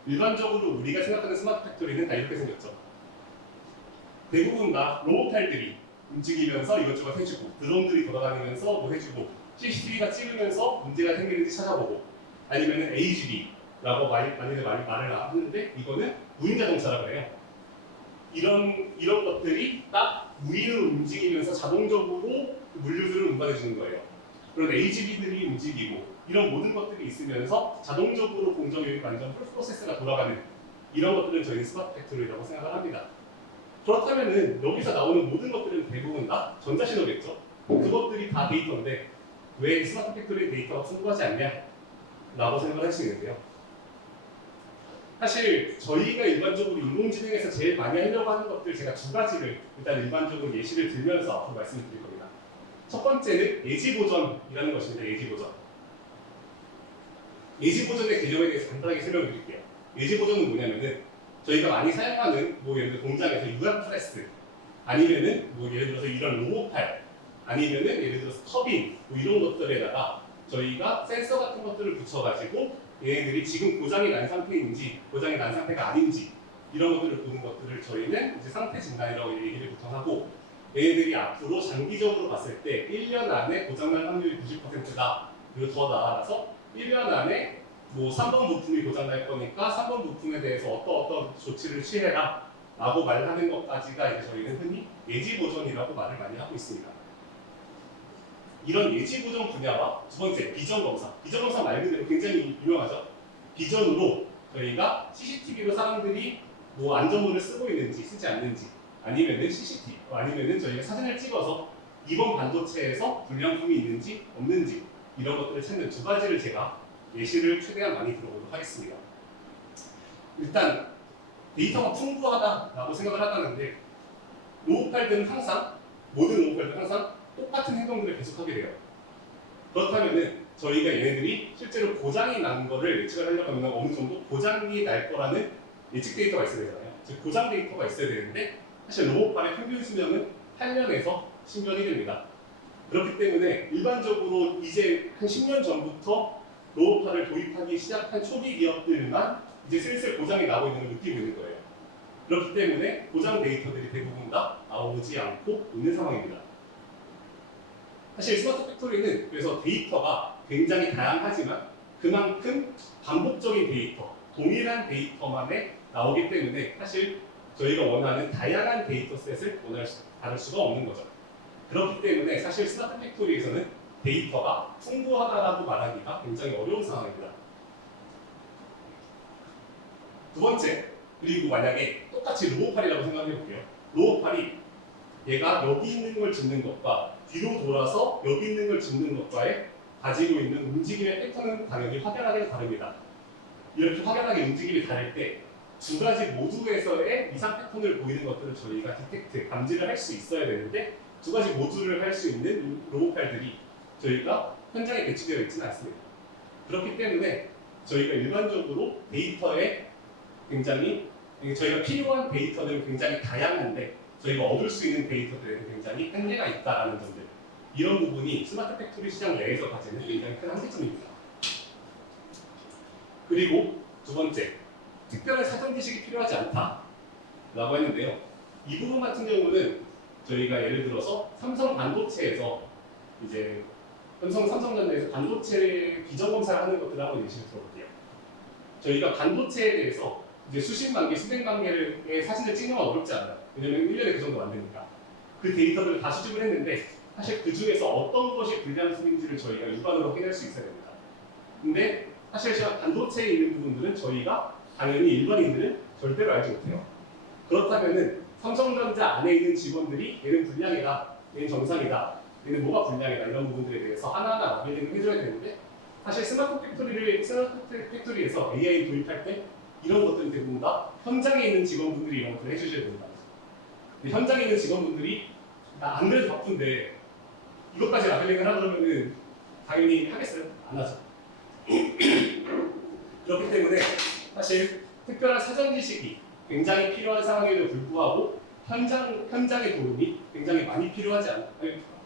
일반적으로 우리가 생각하는 스마트 팩토리는 다 이렇게 생겼죠. 대부분 다 로봇팔들이 움직이면서 이것저것 해주고, 드론들이 돌아다니면서 뭐 해주고, CCTV가 찍으면서 문제가 생기는지 찾아보고, 아니면은 AGV라고 많이들 말을 하는데 이거는 무인 자동차라고 해요. 이런 것들이 딱 무인으로 움직이면서 자동적으로 물류들을 운반해 주는 거예요. 그런 AGV들이 움직이고 이런 모든 것들이 있으면서 자동적으로 공정이 완전 풀 프로세스가 돌아가는 이런 것들은 저희는 스마트 팩토리라고 생각을 합니다. 그렇다면은 여기서 나오는 모든 것들은 대부분 다 전자신호겠죠. 그것들이 다 데이터인데 왜 스마트 팩토리 데이터가 풍부하지 않냐? 라고 생각을 할 수 있는데요. 사실 저희가 일반적으로 인공지능에서 제일 많이 하려고 하는 것들 제가 두 가지를 일단 일반적으로 예시를 들면서 앞으로 말씀을 드릴 겁니다. 첫 번째는 예지보전이라는 것입니다. 예지보전. 예지보전의 개념에 대해서 간단하게 설명을 드릴게요. 예지보전은 뭐냐면은 저희가 많이 사용하는 뭐 예를 들어 공장에서 유압 프레스 아니면은 뭐 예를 들어서 이런 로봇팔 아니면은 예를 들어서 터빈 뭐 이런 것들에다가 저희가 센서 같은 것들을 붙여가지고 얘네들이 지금 고장이 난 상태인지 고장이 난 상태가 아닌지 이런 것들을 보는 것들을 저희는 이제 상태 진단이라고 얘기를 보통 하고 얘네들이 앞으로 장기적으로 봤을 때 1년 안에 고장날 확률이 90%다. 그리고 더 나아가서 1년 안에 뭐 3번 부품이 고장날 거니까 3번 부품에 대해서 어떤 조치를 취해라 라고 말하는 것까지가 이제 저희는 흔히 예지보전이라고 말을 많이 하고 있습니다. 이런 예지보전 분야와 두 번째 비전검사. 비전검사 말 그대로 굉장히 유명하죠. 비전으로 저희가 CCTV로 사람들이 뭐 안전모를 쓰고 있는지 쓰지 않는지 아니면은 CCTV 아니면은 저희가 사진을 찍어서 이번 반도체에서 불량품이 있는지 없는지 이런 것들을 찾는 두 가지를 제가 예시를 최대한 많이 들어보도록 하겠습니다. 일단 데이터가 풍부하다라고 생각을 하다는데 로봇팔들은 항상 모든 로봇팔들은 항상 똑같은 행동들을 계속하게 돼요. 그렇다면은 저희가 얘네들이 실제로 고장이 난 거를 예측을 하려고 하면 어느 정도 고장이 날 거라는 예측 데이터가 있어야 되잖아요. 즉 고장 데이터가 있어야 되는데 사실 로봇팔의 평균 수명은 8년에서 10년이 됩니다. 그렇기 때문에 일반적으로 이제 한 10년 전부터 로봇팔을 도입하기 시작한 초기 기업들만 이제 슬슬 고장이 나고 있는 걸 느끼고 있는 거예요. 그렇기 때문에 고장 데이터들이 대부분 다 나오지 않고 있는 상황입니다. 사실 스마트 팩토리는 그래서 데이터가 굉장히 다양하지만 그만큼 반복적인 데이터, 동일한 데이터만에 나오기 때문에 사실 저희가 원하는 다양한 데이터셋을 받을 수가 없는 거죠. 그렇기 때문에 사실 스마트 팩토리에서는 데이터가 풍부하다라고 말하기가 굉장히 어려운 상황입니다. 두 번째, 그리고 만약에 똑같이 로봇팔이라고 생각해 볼게요. 로봇팔이 얘가 여기 있는 걸 짚는 것과 뒤로 돌아서 여기 있는 걸 짚는 것과의 가지고 있는 움직임의 패턴은 당연히 확연하게 다릅니다. 이렇게 확연하게 움직임이 다를 때 두 가지 모두에서의 이상 패턴을 보이는 것들을 저희가 디텍트, 감지를 할 수 있어야 되는데 두 가지 모두를 할 수 있는 로봇팔들이 저희가 현장에 배치되어 있지는 않습니다. 그렇기 때문에 저희가 일반적으로 데이터에 굉장히 저희가 필요한 데이터는 굉장히 다양한데 저희가 얻을 수 있는 데이터들에는 굉장히 한계가 있다는 점들 이런 부분이 스마트 팩토리 시장 내에서 가지는 굉장히 큰 한계점입니다. 그리고 두 번째, 특별한 사전 지식이 필요하지 않다라고 했는데요. 이 부분 같은 경우는 저희가 예를 들어서 삼성 반도체에서 이제 삼성전자에서 반도체 비전 검사를 하는 것들을 한번 예시를 들어볼게요. 저희가 반도체에 대해서 이제 수십만 개, 수백만 개의 사진을 찍는 건 어렵지 않아요. 왜냐면 1년에 그 정도 만드니까. 그 데이터들을 다 수집을 했는데 사실 그 중에서 어떤 것이 불량품인지를 저희가 육안으로 확인할 수 있어야 됩니다. 근데 사실 반도체에 있는 부분들은 저희가 당연히 일반인들은 절대로 알지 못해요. 그렇다면은 삼성전자 안에 있는 직원들이 얘는 불량이다, 얘는 정상이다, 얘는 뭐가 불량이다 이런 부분들에 대해서 하나하나 라벨링을 해줘야 되는데 사실 스마트 팩토리에서 AI 도입할 때 이런 것들은 대부분 다 현장에 있는 직원분들이 이런 것들을 해주셔야 됩니다. 근데 현장에 있는 직원분들이 나 안 그래도 바쁜데 이것까지 라벨링을 하려면은 당연히 하겠어요? 안 하죠. 그렇기 때문에 사실 특별한 사전 지식이 굉장히 필요한 상황에도 불구하고 현장의 도움이 굉장히 많이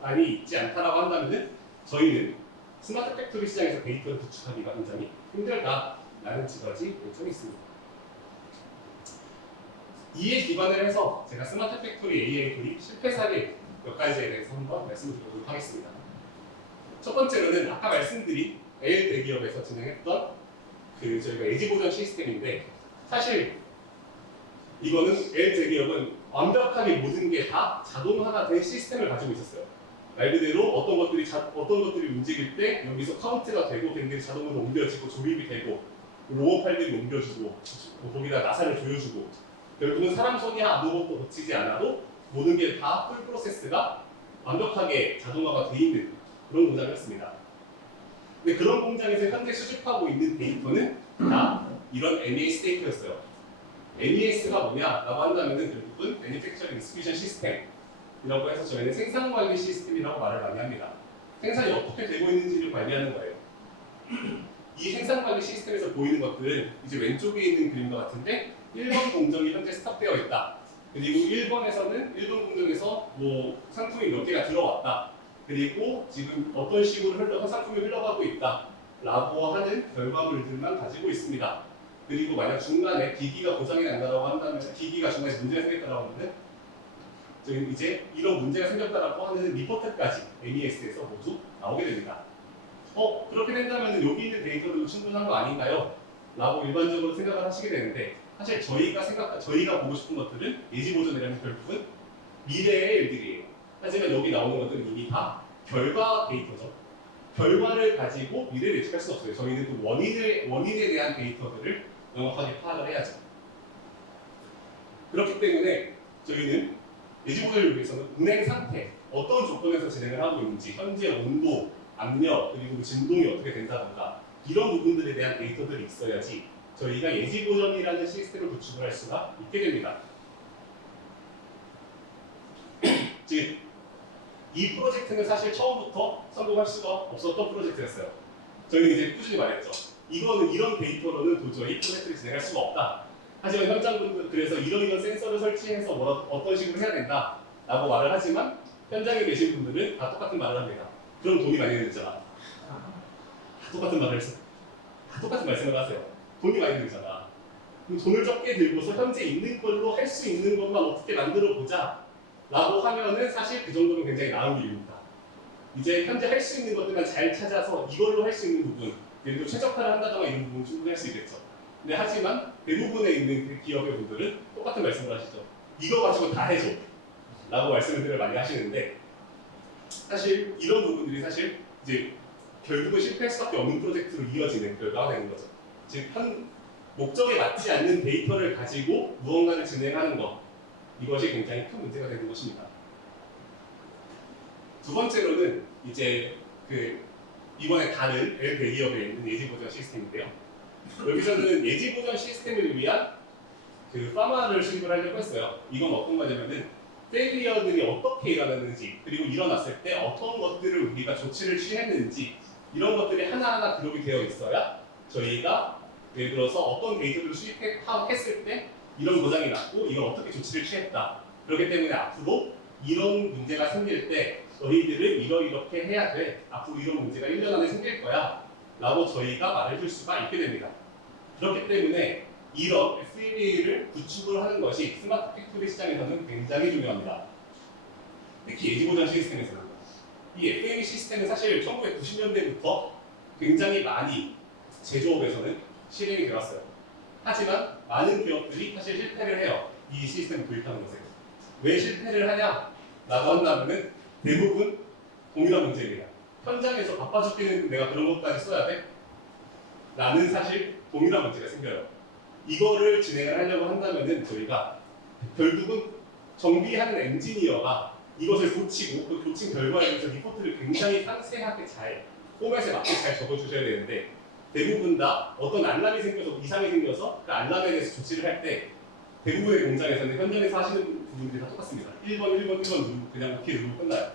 많이 있지 않다라고 한다면은 저희는 스마트 팩토리 시장에서 데이터를 구축하기가 굉장히 힘들다라는 두 가지 요점이 있습니다. 이에 기반을 해서 제가 스마트 팩토리 AI 도입 실패 사례 몇 가지에 대해서 한번 말씀드리도록 하겠습니다. 첫 번째로는 아까 말씀드린 L 대기업에서 진행했던 저희가 예지 보전 시스템인데, 사실 이거는 L 대기업은 완벽하게 모든 게 다 자동화가 된 시스템을 가지고 있었어요. 말 그대로 어떤 것들이 움직일 때 여기서 카운트가 되고 걔네들이 자동으로 옮겨지고 조립이 되고 로봇 팔들이 옮겨주고 거기다 나사를 조여주고 결국은 사람 손이 아무것도 거치지 않아도 모든 게 다 풀 프로세스가 완벽하게 자동화가 돼 있는 그런 공장이었습니다. 근데 그런 공장에서 현재 수집하고 있는 데이터는 다 이런 MES 데이터였어요. MES가 뭐냐라고 한다면은 결국은 Manufacturing Execution System이라고 해서 저희는 생산관리 시스템이라고 말을 많이 합니다. 생산이 어떻게 되고 있는지를 관리하는 거예요. 이 생산관리 시스템에서 보이는 것들은 이제 왼쪽에 있는 그림과 같은데 1번 공정이 현재 스탑되어 있다. 그리고 1번 공정에서 뭐 상품이 몇 개가 들어왔다. 그리고 지금 어떤 식으로 상품이 흘러가고 있다. 라고 하는 결과물들만 가지고 있습니다. 그리고 만약 중간에 기기가 고장이 난다고 한다면, 기기가 중간에 문제가 생겼다고 하면 저희는 이제 이런 문제가 생겼다라고 하는 리포트까지 MES에서 모두 나오게 됩니다. 그렇게 된다면 여기 있는 데이터도 충분한 거 아닌가요? 라고 일반적으로 생각을 하시게 되는데, 사실 저희가 보고 싶은 것들은 예지 보전이라는 결국은 미래의 일들이에요. 하지만 여기 나오는 것들은 이미 다 결과 데이터죠. 결과를 가지고 미래를 예측할 수 없어요. 저희는 그 원인에 대한 데이터들을 명확하게 파악을 해야죠. 그렇기 때문에 저희는 예지 보전을 위해서는 운행 상태, 어떤 조건에서 진행을 하고 있는지, 현재 온도, 압력, 그리고 진동이 어떻게 된다던가 이런 부분들에 대한 데이터들이 있어야지 저희가 예지 보전이라는 시스템을 구축을 할 수가 있게 됩니다. 즉, 이 프로젝트는 사실 처음부터 성공할 수가 없었던 프로젝트였어요. 저희는 이제 꾸준히 말했죠. 이거는 이런 데이터로는 도저히 프로젝트를 진행할 수가 없다. 하지만 현장분들 그래서 이런 센서를 설치해서 어떤 식으로 해야 된다 라고 말을 하지만 현장에 계신 분들은 다 똑같은 말을 합니다. 그럼 돈이 많이 들잖아. 똑같은 말씀을 하세요. 돈이 많이 들잖아. 그럼 돈을 적게 들고서 현재 있는 걸로 할 수 있는 것만 어떻게 만들어 보자 라고 하면은 사실 그 정도는 굉장히 나은 길입니다. 이제 현재 할 수 있는 것들만 잘 찾아서 이걸로 할 수 있는 부분, 그리고 최적화를 한다던가 이런 부분 충분히 할 수 있겠죠. 근데 하지만 대부분에 있는 그 기업의 분들은 똑같은 말씀을 하시죠. 이거 가지고 다 해줘 라고 말씀을 많이 하시는데, 사실 이런 부분들이 사실 이제 결국은 실패할 수밖에 없는 프로젝트로 이어지는 결과가 되는 거죠. 즉, 목적에 맞지 않는 데이터를 가지고 무언가를 진행하는 것, 이것이 굉장히 큰 문제가 되는 것입니다. 두 번째로는 이제 이번에 다른 L 대기업에 있는 예지 보전 시스템인데요. 여기서는 예지 보전 시스템을 위한 파마를 수립을 하려고 했어요. 이건 어떤 거냐면은 페일리어들이 어떻게 일어났는지, 그리고 일어났을 때 어떤 것들을 우리가 조치를 취했는지, 이런 것들이 하나하나 기록이 되어 있어야 저희가 예를 들어서 어떤 데이터를 수집했을 때 이런 고장이 났고 이걸 어떻게 조치를 취했다. 그렇기 때문에 앞으로 이런 문제가 생길 때 너희들은 이렇게 해야 돼. 앞으로 이런 문제가 1년 안에 생길 거야. 라고 저희가 말해줄 수가 있게 됩니다. 그렇기 때문에 이런 FEA를 구축을 하는 것이 스마트 팩토리 시장에서는 굉장히 중요합니다. 특히 예지 보전 시스템에서는. 이 FME 시스템은 사실 1990년대부터 굉장히 많이 제조업에서는 실행이 되었어요. 하지만 많은 기업들이 사실 실패를 해요. 이 시스템을 도입하는 것에. 왜 실패를 하냐? 라고 한다면은 대부분 동일한 문제입니다. 현장에서 바빠 죽겠는데 내가 그런 것까지 써야 돼? 라는 사실 동일한 문제가 생겨요. 이거를 진행을 하려고 한다면은 저희가 결국은 정비하는 엔지니어가 이것을 고치고 그 고친 결과에 대해서 리포트를 굉장히 상세하게 잘 포맷에 맞게 잘 적어주셔야 되는데 대부분 다 어떤 알람이 생겨서 이상이 생겨서 그 알람에 대해서 조치를 할 때 대부분의 공장에서는 현장에서 하시는 부분들이 다 똑같습니다. 1번 누르고 그냥 키 누르고 끝나요.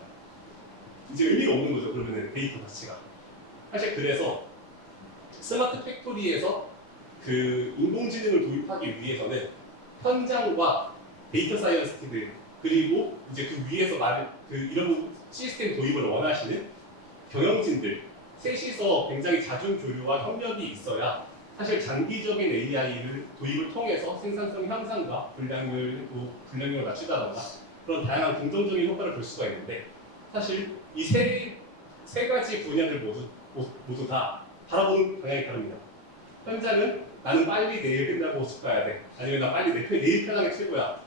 이제 의미가 없는 거죠. 그러면 데이터 자체가. 사실 그래서 스마트 팩토리에서 그 인공지능을 도입하기 위해서는 현장과 데이터 사이언티스트들 그리고 이제 그 위에서 이런 시스템 도입을 원하시는 경영진들 셋이서 굉장히 자준교류와 협력이 있어야 사실 장기적인 AI를 도입을 통해서 생산성 향상과 불량률을 낮추다던가 그런 다양한 긍정적인 효과를 볼 수가 있는데 사실 이 세 가지 분야들 모두 다 바라보는 방향이 다릅니다. 현장은 나는 빨리 내일 끝나고 집 가야 돼. 아니면 나 빨리 내일 편하게 최고야.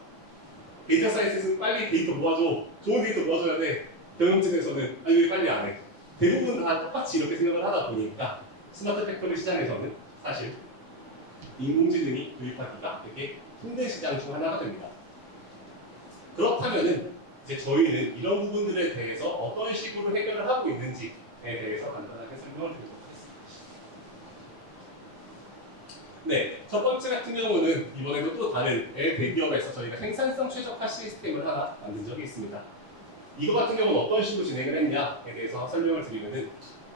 데이터 사이언스는 빨리 데이터 모아줘. 좋은 데이터 모아줘야 돼. 경영진에서는 아니 왜 빨리 안 해. 대부분 다 똑같이 이렇게 생각을 하다 보니까 스마트 팩토리 시장에서는 사실 인공지능이 도입하기가 되게 힘든 시장 중 하나가 됩니다. 그렇다면은 이제 저희는 이런 부분들에 대해서 어떤 식으로 해결을 하고 있는지에 대해서 간단하게 설명을 드리도록 하겠습니다. 네, 첫 번째 같은 경우는 이번에도 또 다른 대기업에서 저희가 생산성 최적화 시스템을 하나 만든 적이 있습니다. 이거 같은 경우는 어떤 식으로 진행을 했냐에 대해서 설명을 드리면은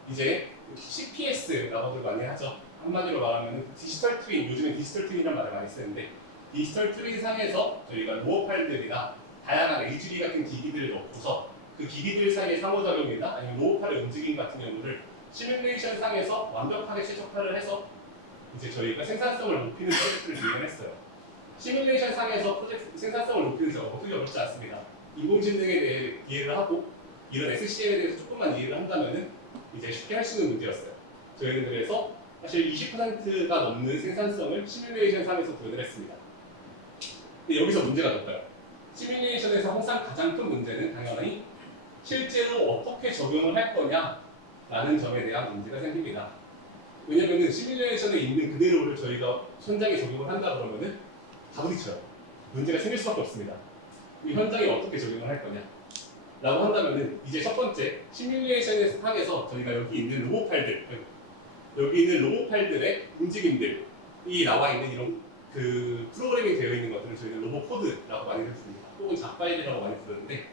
이제 CPS라고들 많이 하죠. 한마디로 말하면 디지털 트윈, 요즘엔 디지털 트윈이라는 말을 많이 쓰는데 디지털 트윈 상에서 저희가 로어 파일들이나 다양한 HB 같은 기기들을 넣고서 그 기기들 사이의 상호작용이나 아니면 로어 파일의 움직임 같은 경우를 시뮬레이션 상에서 완벽하게 최적화를 해서 이제 저희가 생산성을 높이는 프로젝트를 진행했어요. 시뮬레이션 상에서 생산성을 높이는 작업 어떻게 어렵지 않습니다. 인공지능에 대해 이해를 하고 이런 SCM에 대해서 조금만 이해를 한다면은 이제 쉽게 할 수 있는 문제였어요. 저희는 그래서 사실 20%가 넘는 생산성을 시뮬레이션 상에서 구현을 했습니다. 근데 여기서 문제가 뭘까요? 시뮬레이션에서 항상 가장 큰 문제는 당연히 실제로 어떻게 적용을 할 거냐라는 점에 대한 문제가 생깁니다. 왜냐면은 시뮬레이션에 있는 그대로를 저희가 현장에 적용을 한다 그러면은 다 부딪혀요. 문제가 생길 수밖에 없습니다. 이 현장에 어떻게 적용을 할 거냐? 라고 한다면은 이제 첫 번째 시뮬레이션에서 상에서 저희가 여기 있는 로봇 파일들 여기 있는 로봇 파일들의 움직임들이 나와 있는 이런 그 프로그래밍 되어 있는 것들을 저희는 로봇 코드라고 많이들 부릅니다. 혹은 잡파일이라고 많이 부르는데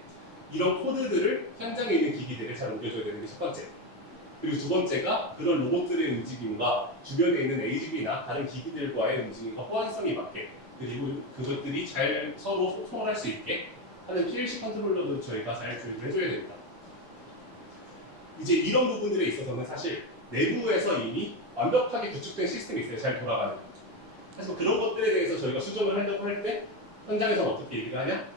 이런 코드들을 현장에 있는 기기들에 잘 옮겨줘야 되는 게 첫 번째. 그리고 두 번째가 그런 로봇들의 움직임과 주변에 있는 AGV나 다른 기기들과의 움직임과 호환성이 맞게 그리고 그것들이 잘 서로 소통을 할 수 있게 하는 PLC 컨트롤러도 저희가 잘 조율을 해줘야 됩니다. 이제 이런 부분들에 있어서는 사실 내부에서 이미 완벽하게 구축된 시스템이 있어요. 잘 돌아가는. 그래서 그런 것들에 대해서 저희가 수정을 하려고 할 때 현장에서는 어떻게 얘기를 하냐?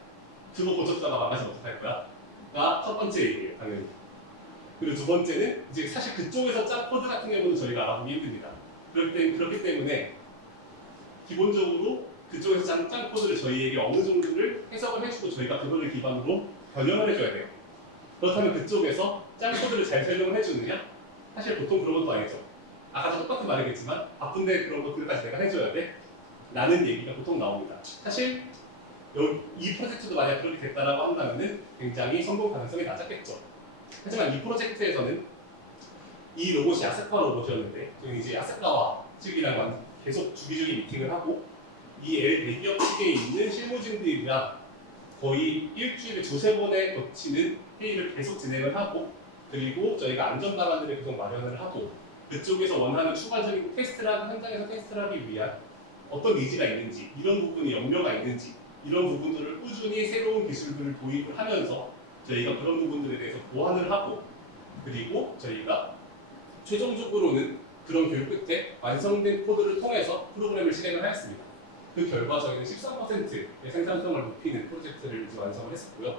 그거 고쳤다가 망가지면 어떡할 거야? 가 첫 번째 얘기예요. 당연히. 그리고 두 번째는 이제 사실 그쪽에서 짠 코드 같은 경우는 저희가 알아보기 힘듭니다. 그렇기 때문에 기본적으로 그쪽에서 짠 코드를 저희에게 어느 정도를 해석을 해주고 저희가 그거를 기반으로 변형을 해줘야 돼요. 그렇다면 그쪽에서 짠 코드를 잘 설명을 해주느냐? 사실 보통 그런 것도 아니죠. 아까도 똑같은 말이겠지만 바쁜데 그런 것들까지 내가 해줘야 돼? 라는 얘기가 보통 나옵니다. 사실 이 프로젝트도 만약 그렇게 됐다라고 한다면 굉장히 성공 가능성이 낮았겠죠. 하지만 이 프로젝트에서는 이 로봇이 아세카 로봇이었는데 저희는 이제 아세카와 측이랑 계속 주기적인 미팅을 하고 이 대기업 측에 있는 실무진들이랑 거의 일주일에 두세 번에 거치는 회의를 계속 진행을 하고 그리고 저희가 안전 방안들을 계속 마련을 하고 그쪽에서 원하는 추가적인 현장에서 테스트를 하기 위한 어떤 니즈가 있는지 이런 부분이 염려가 있는지 이런 부분들을 꾸준히 새로운 기술들을 도입을 하면서 저희가 그런 부분들에 대해서 보완을 하고 그리고 저희가 최종적으로는 그런 교육 끝에 완성된 코드를 통해서 프로그램을 실행을 하였습니다. 그 결과 저희는 13%의 생산성을 높이는 프로젝트를 이제 완성을 했었고요.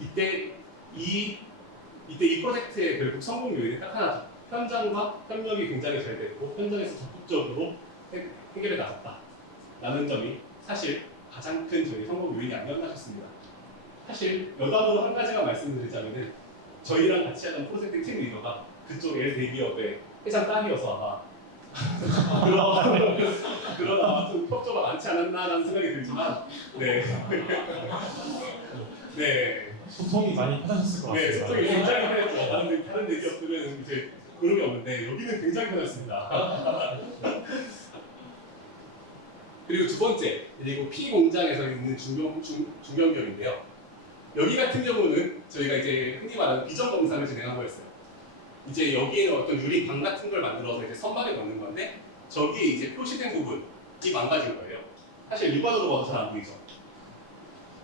이때 이 프로젝트의 결국 성공 요인이 딱 하나죠. 현장과 협력이 굉장히 잘 됐고 현장에서 적극적으로 해결해 나갔다라는 점이 사실 가장 큰 저희 성공 요인이 아니었나 싶습니다. 사실 여담으로 한 가지만 말씀드리자면은 저희랑 같이 하던 프로젝트 팀 리더가 그쪽 L 대기업의 회장 딸이어서 아마 그러나 좀 협조가 많지 않았나라는 생각이 들지만 네. 소통이 많이 편하셨을 것 네, 같습니다. 소통이 굉장히 편했죠. 다른 대기업들은 이제 그런 게 없는데 여기는 굉장히 편했습니다. 그리고 두 번째, 그리고 P 공장에서 있는 중견기업인데요. 여기 같은 경우는 저희가 이제 흔히 말하는 비전 검사를 진행한 거였어요. 이제 여기에는 어떤 유리방 같은 걸 만들어서 이제 선반에 넣는 건데 저기에 이제 표시된 부분이 망가진 거예요. 사실 일반으로 봐도 잘 안 보이죠.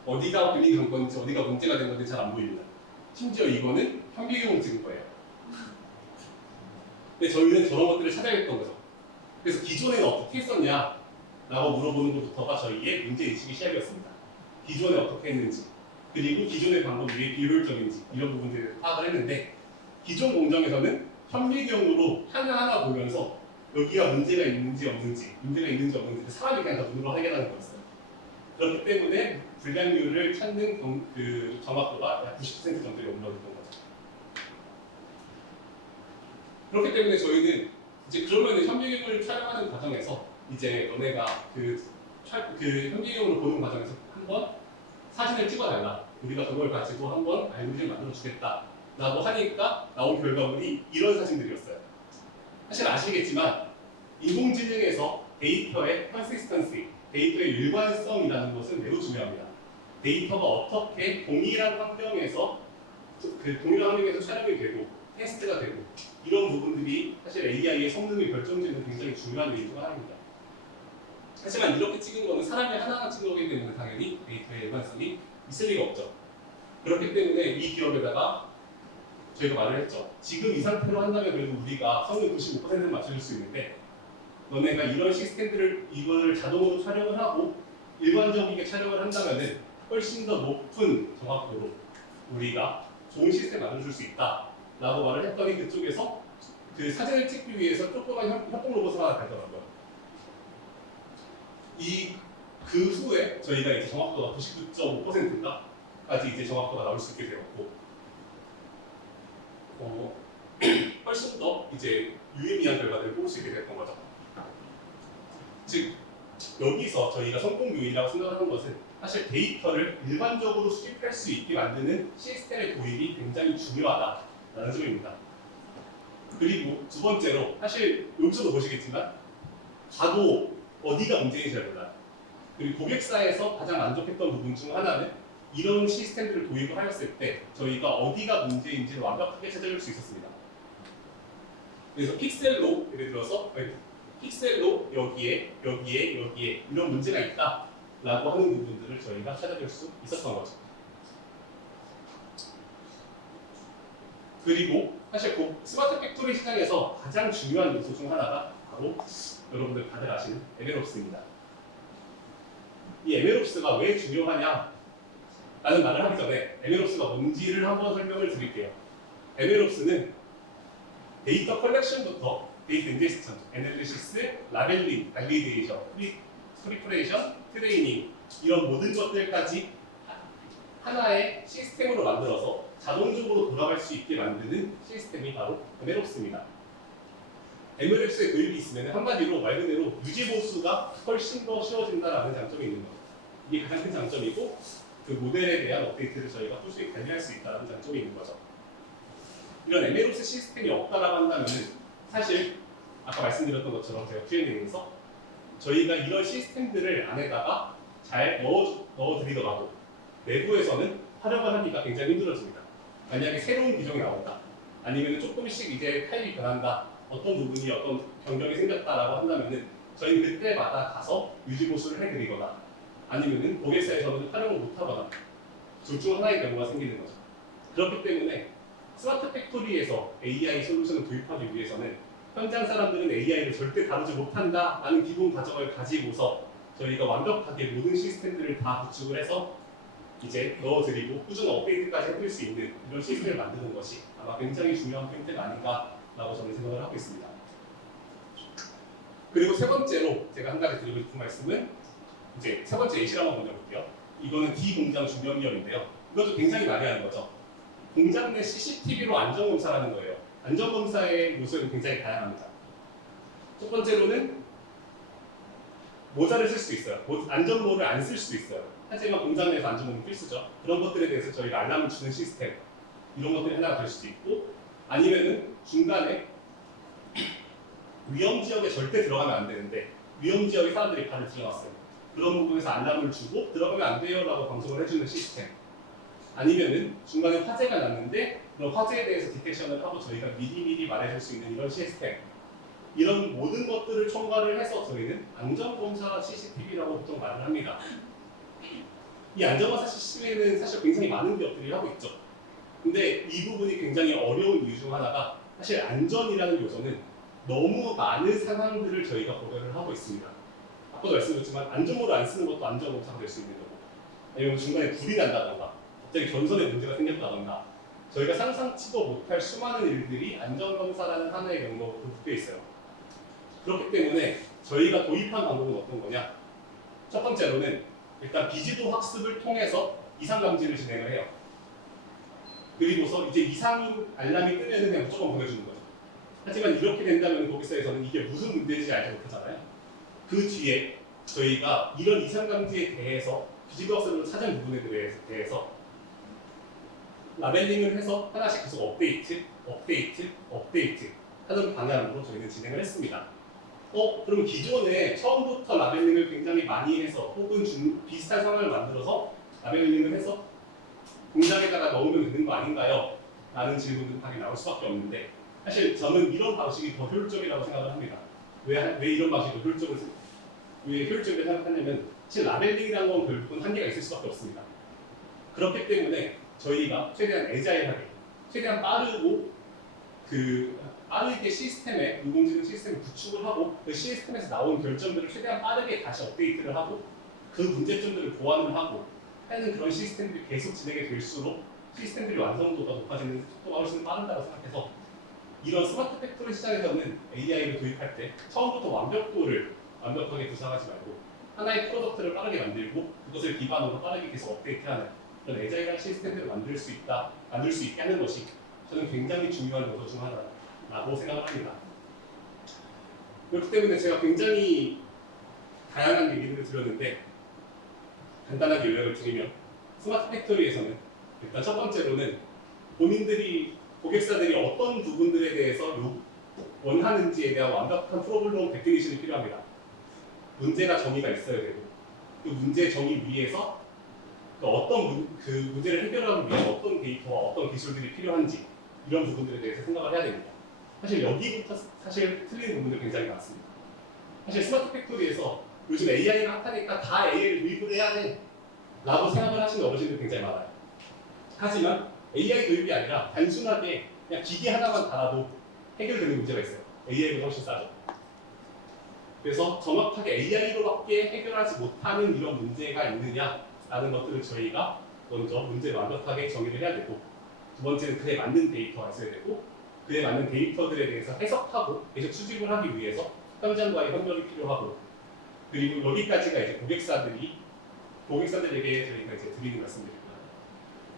어디가 분리간 건지 어디가 문제가 된 건지 잘 안 보입니다. 심지어 이거는 현미경을 찍은 거예요. 근데 저희는 저런 것들을 찾아야겠던 거죠. 그래서 기존에는 어떻게 했었냐 라고 물어보는 것부터가 저희의 문제인식의 시작이었습니다. 기존에 어떻게 했는지 그리고 기존의 방법이 왜 비효율적인지 이런 부분들을 파악을 했는데 기존 공정에서는 현미경으로 하나하나 보면서 여기가 문제가 있는지 없는지 사람이 그냥 다 눈으로 확인하는 거였어요. 그렇기 때문에 불량률을 찾는 그 정확도가 약 90% 정도에 올라갔던 거죠. 그렇기 때문에 저희는 이제 그러면 현미경을 촬영하는 과정에서 이제 너네가 그 현미경으로 보는 과정에서 한번 사진을 찍어달라. 우리가 그걸 가지고 한번 알고리즘을 만들어 주겠다. 라고 하니까 나온 결과물이 이런 사진들이었어요. 사실 아시겠지만 인공지능에서 데이터의 컨시스턴시, 데이터의 일관성이라는 것은 매우 중요합니다. 데이터가 어떻게 동일한 환경에서 촬영이 되고 테스트가 되고 이런 부분들이 사실 AI의 성능을 결정짓는 굉장히 중요한 요인 중 하나입니다. 하지만 이렇게 찍은 거는 사람이 하나하나 찍은 거기 때문에 당연히 데이터의 일관성이 있을 리가 없죠. 그렇기 때문에 이 기업에다가 저희가 말을 했죠. 지금 이 상태로 한다면 그래도 우리가 성능 95%는 맞춰줄 수 있는데 너네가 이런 시스템들을 이걸 자동으로 촬영을 하고 일관적이게 촬영을 한다면은 훨씬 더 높은 정확도로 우리가 좋은 시스템 만들어줄 수 있다 라고 말을 했더니 그쪽에서 그 사진을 찍기 위해서 조그만 협동 로봇을 하나 달더라고요. 그 후에 저희가 이제 정확도가 99.5%까지 이제 정확도가 나올 수 있게 되었고 훨씬 더 이제 유의미한 결과들을 볼 수 있게 됐던 거죠. 즉 여기서 저희가 성공 요인이라고 생각하는 것은 사실 데이터를 일반적으로 수집할 수 있게 만드는 시스템의 도입이 굉장히 중요하다라는 점입니다. 그리고 두 번째로 사실 여기서도 보시겠지만 가도 어디가 문제인지 잘 몰라요. 그리고 고객사에서 가장 만족했던 부분 중 하나는 이런 시스템들을 도입을 하였을 때 저희가 어디가 문제인지를 완벽하게 찾아줄 수 있었습니다. 그래서 픽셀로 예를 들어서 픽셀로 여기에 이런 문제가 있다라고 하는 부분들을 저희가 찾아줄 수 있었던 거죠. 그리고 사실 스마트 팩토리 시장에서 가장 중요한 요소 중 하나가 바로 여러분들 다들 아시는 MLOps입니다. 이 MLOps가 왜 중요하냐 라는 말을 하기 전에 MLOps가 뭔지를 한번 설명을 드릴게요. MLOps는 데이터 컬렉션부터 데이터 인제스션, 애널리시스, 라벨링, 발리데이션, 프리퍼레이션, 트레이닝 이런 모든 것들까지 하나의 시스템으로 만들어서 자동적으로 돌아갈 수 있게 만드는 시스템이 바로 MLOps입니다. MLOps의 도입이 있으면 한마디로 말 그대로 유지 보수가 훨씬 더 쉬워진다는 장점이 있는 거죠. 이게 가장 큰 장점이고 그 모델에 대한 업데이트를 저희가 꾸준히 관리할 수 있다는 장점이 있는 거죠. 이런 MLOps 시스템이 없다라고 한다면 사실 아까 말씀드렸던 것처럼 제가 Q&A에서 저희가 이런 시스템들을 안에다가 잘 넣어드리더라도 내부에서는 활용을 하기가 굉장히 힘들어집니다. 만약에 새로운 기종이 나온다, 아니면 조금씩 이제 타입이 변한다, 어떤 부분이 어떤 변경이 생겼다라고 한다면은 저희는 그때마다 가서 유지 보수를 해드리거나 아니면은 고객사에서는 활용을 못하거나 둘 중 하나의 경우가 생기는 거죠. 그렇기 때문에 스마트 팩토리에서 AI 솔루션을 도입하기 위해서는 현장 사람들은 AI를 절대 다루지 못한다라는 기본 가정을 가지고서 저희가 완벽하게 모든 시스템들을 다 구축을 해서 이제 넣어드리고 꾸준한 업데이트까지 해드릴 수 있는 이런 시스템을 만드는 것이 아마 굉장히 중요한 포인트가 아닌가라고 저는 생각을 하고 있습니다. 그리고 세 번째로 제가 한 가지 드리고 싶은 말씀은 이제 세 번째 예시를 한번 먼저 볼게요. 이거는 D 공장 중견기업인데요. 이것도 굉장히 많이 하는 거죠. 공장 내 CCTV로 안전검사라는 거예요. 안전검사의 요소는 굉장히 다양합니다. 첫 번째로는 모자를 쓸 수 있어요. 안전모를 안 쓸 수 있어요. 하지만 공장 내에서 안전은 필수죠. 그런 것들에 대해서 저희가 알람을 주는 시스템 이런 것들이 하나가 될 수도 있고 아니면은 중간에 위험 지역에 절대 들어가면 안 되는데 위험 지역에 사람들이 발을 들여놨어요. 그런 부분에서 알람을 주고 들어가면 안 돼요라고 방송을 해주는 시스템. 아니면은 중간에 화재가 났는데 그런 화재에 대해서 디텍션을 하고 저희가 미리미리 말해줄 수 있는 이런 시스템. 이런 모든 것들을 첨가를 해서 저희는 안전검사 CCTV라고 보통 말을 합니다. 이 안전검사 CCTV는 사실 굉장히 많은 기업들이 하고 있죠. 근데 이 부분이 굉장히 어려운 이유 중 하나가 사실 안전이라는 요소는 너무 많은 상황들을 저희가 고려를 하고 있습니다. 아까도 말씀드렸지만 안전모를 안 쓰는 것도 안전검사가 될 수 있는 거고 아니면 중간에 불이 난다던가 갑자기 전선에 문제가 생겼다던가 저희가 상상치도 못할 수많은 일들이 안전검사라는 하나의 명목으로 묶여 있어요. 그렇기 때문에 저희가 도입한 방법은 어떤 거냐? 첫 번째로는 일단 비지도 학습을 통해서 이상 감지를 진행을 해요. 그리고서 이제 이상 알람이 뜨면 그냥 무조건 보내주는 거죠. 하지만 이렇게 된다면 고객사에서는 이게 무슨 문제인지 알지 못하잖아요. 그 뒤에 저희가 이런 이상 감지에 대해서 비지도 학습으로 찾은 부분에 대해서 라벨링을 해서 하나씩 계속 업데이트 하는 방향으로 저희는 진행을 했습니다. 그럼 기존에 처음부터 라벨링을 굉장히 많이 해서 혹은 비슷한 상황을 만들어서 라벨링을 해서 공장에다가 넣으면 되는 거 아닌가요? 라는 질문도 당연히 나올 수밖에 없는데 사실 저는 이런 방식이 더 효율적이라고 생각을 합니다. 왜 이런 방식이 더 효율적이라고 생각하냐면 사실 라벨링이라는 건 결국은 한계가 있을 수밖에 없습니다. 그렇기 때문에 저희가 최대한 애자일하게, 최대한 빠르게 시스템에, 인공지능 시스템을 구축을 하고 그 시스템에서 나온 결정들을 최대한 빠르게 다시 업데이트를 하고 그 문제점들을 보완을 하고 하는 그런 시스템들이 계속 진행이 될수록 시스템들이 완성도가 높아지는 속도가 훨씬 빠른다고 생각해서 이런 스마트 팩토리 시장에서는 AI를 도입할 때 처음부터 완벽하게 구상하지 말고 하나의 프로덕트를 빠르게 만들고 그것을 기반으로 빠르게 계속 업데이트하는 그런 애자일한 시스템들을 만들 수 있게 하는 것이 저는 굉장히 중요한 요소 중 하나라고 생각을 합니다. 그렇기 때문에 제가 굉장히 다양한 얘기들을 드렸는데 간단하게 요약을 드리면 스마트 팩토리에서는 일단 첫 번째로는 고객사들이 어떤 부분들에 대해서 원하는지에 대한 완벽한 프로블럼 데피니션이 필요합니다. 문제가 정의가 있어야 되고 그 문제 정의 위에서 그 문제를 해결하기 위해 어떤 데이터와 어떤 기술들이 필요한지 이런 부분들에 대해서 생각을 해야 됩니다. 사실 여기부터 틀리는 부분들이 굉장히 많습니다. 사실 스마트 팩토리에서 요즘 AI가 핫하니까 다 AI를 도입을 해야 돼 라고 생각을 하시는 어르신들이 굉장히 많아요. 하지만 AI 도입이 아니라 단순하게 그냥 기계 하나만 달아도 해결되는 문제가 있어요. AI보다 훨씬 싸죠. 그래서 정확하게 AI로밖에 해결하지 못하는 이런 문제가 있느냐라는 것들을 저희가 먼저 문제를 완벽하게 정의를 해야 되고 두 번째는 그에 맞는 데이터가 있어야 되고 그에 맞는 데이터들에 대해서 해석하고 계속 수집을 하기 위해서 현장과의 협력이 필요하고 그리고 여기까지가 이제 고객사들에게 저희가 이제 드리는 말씀드립니다.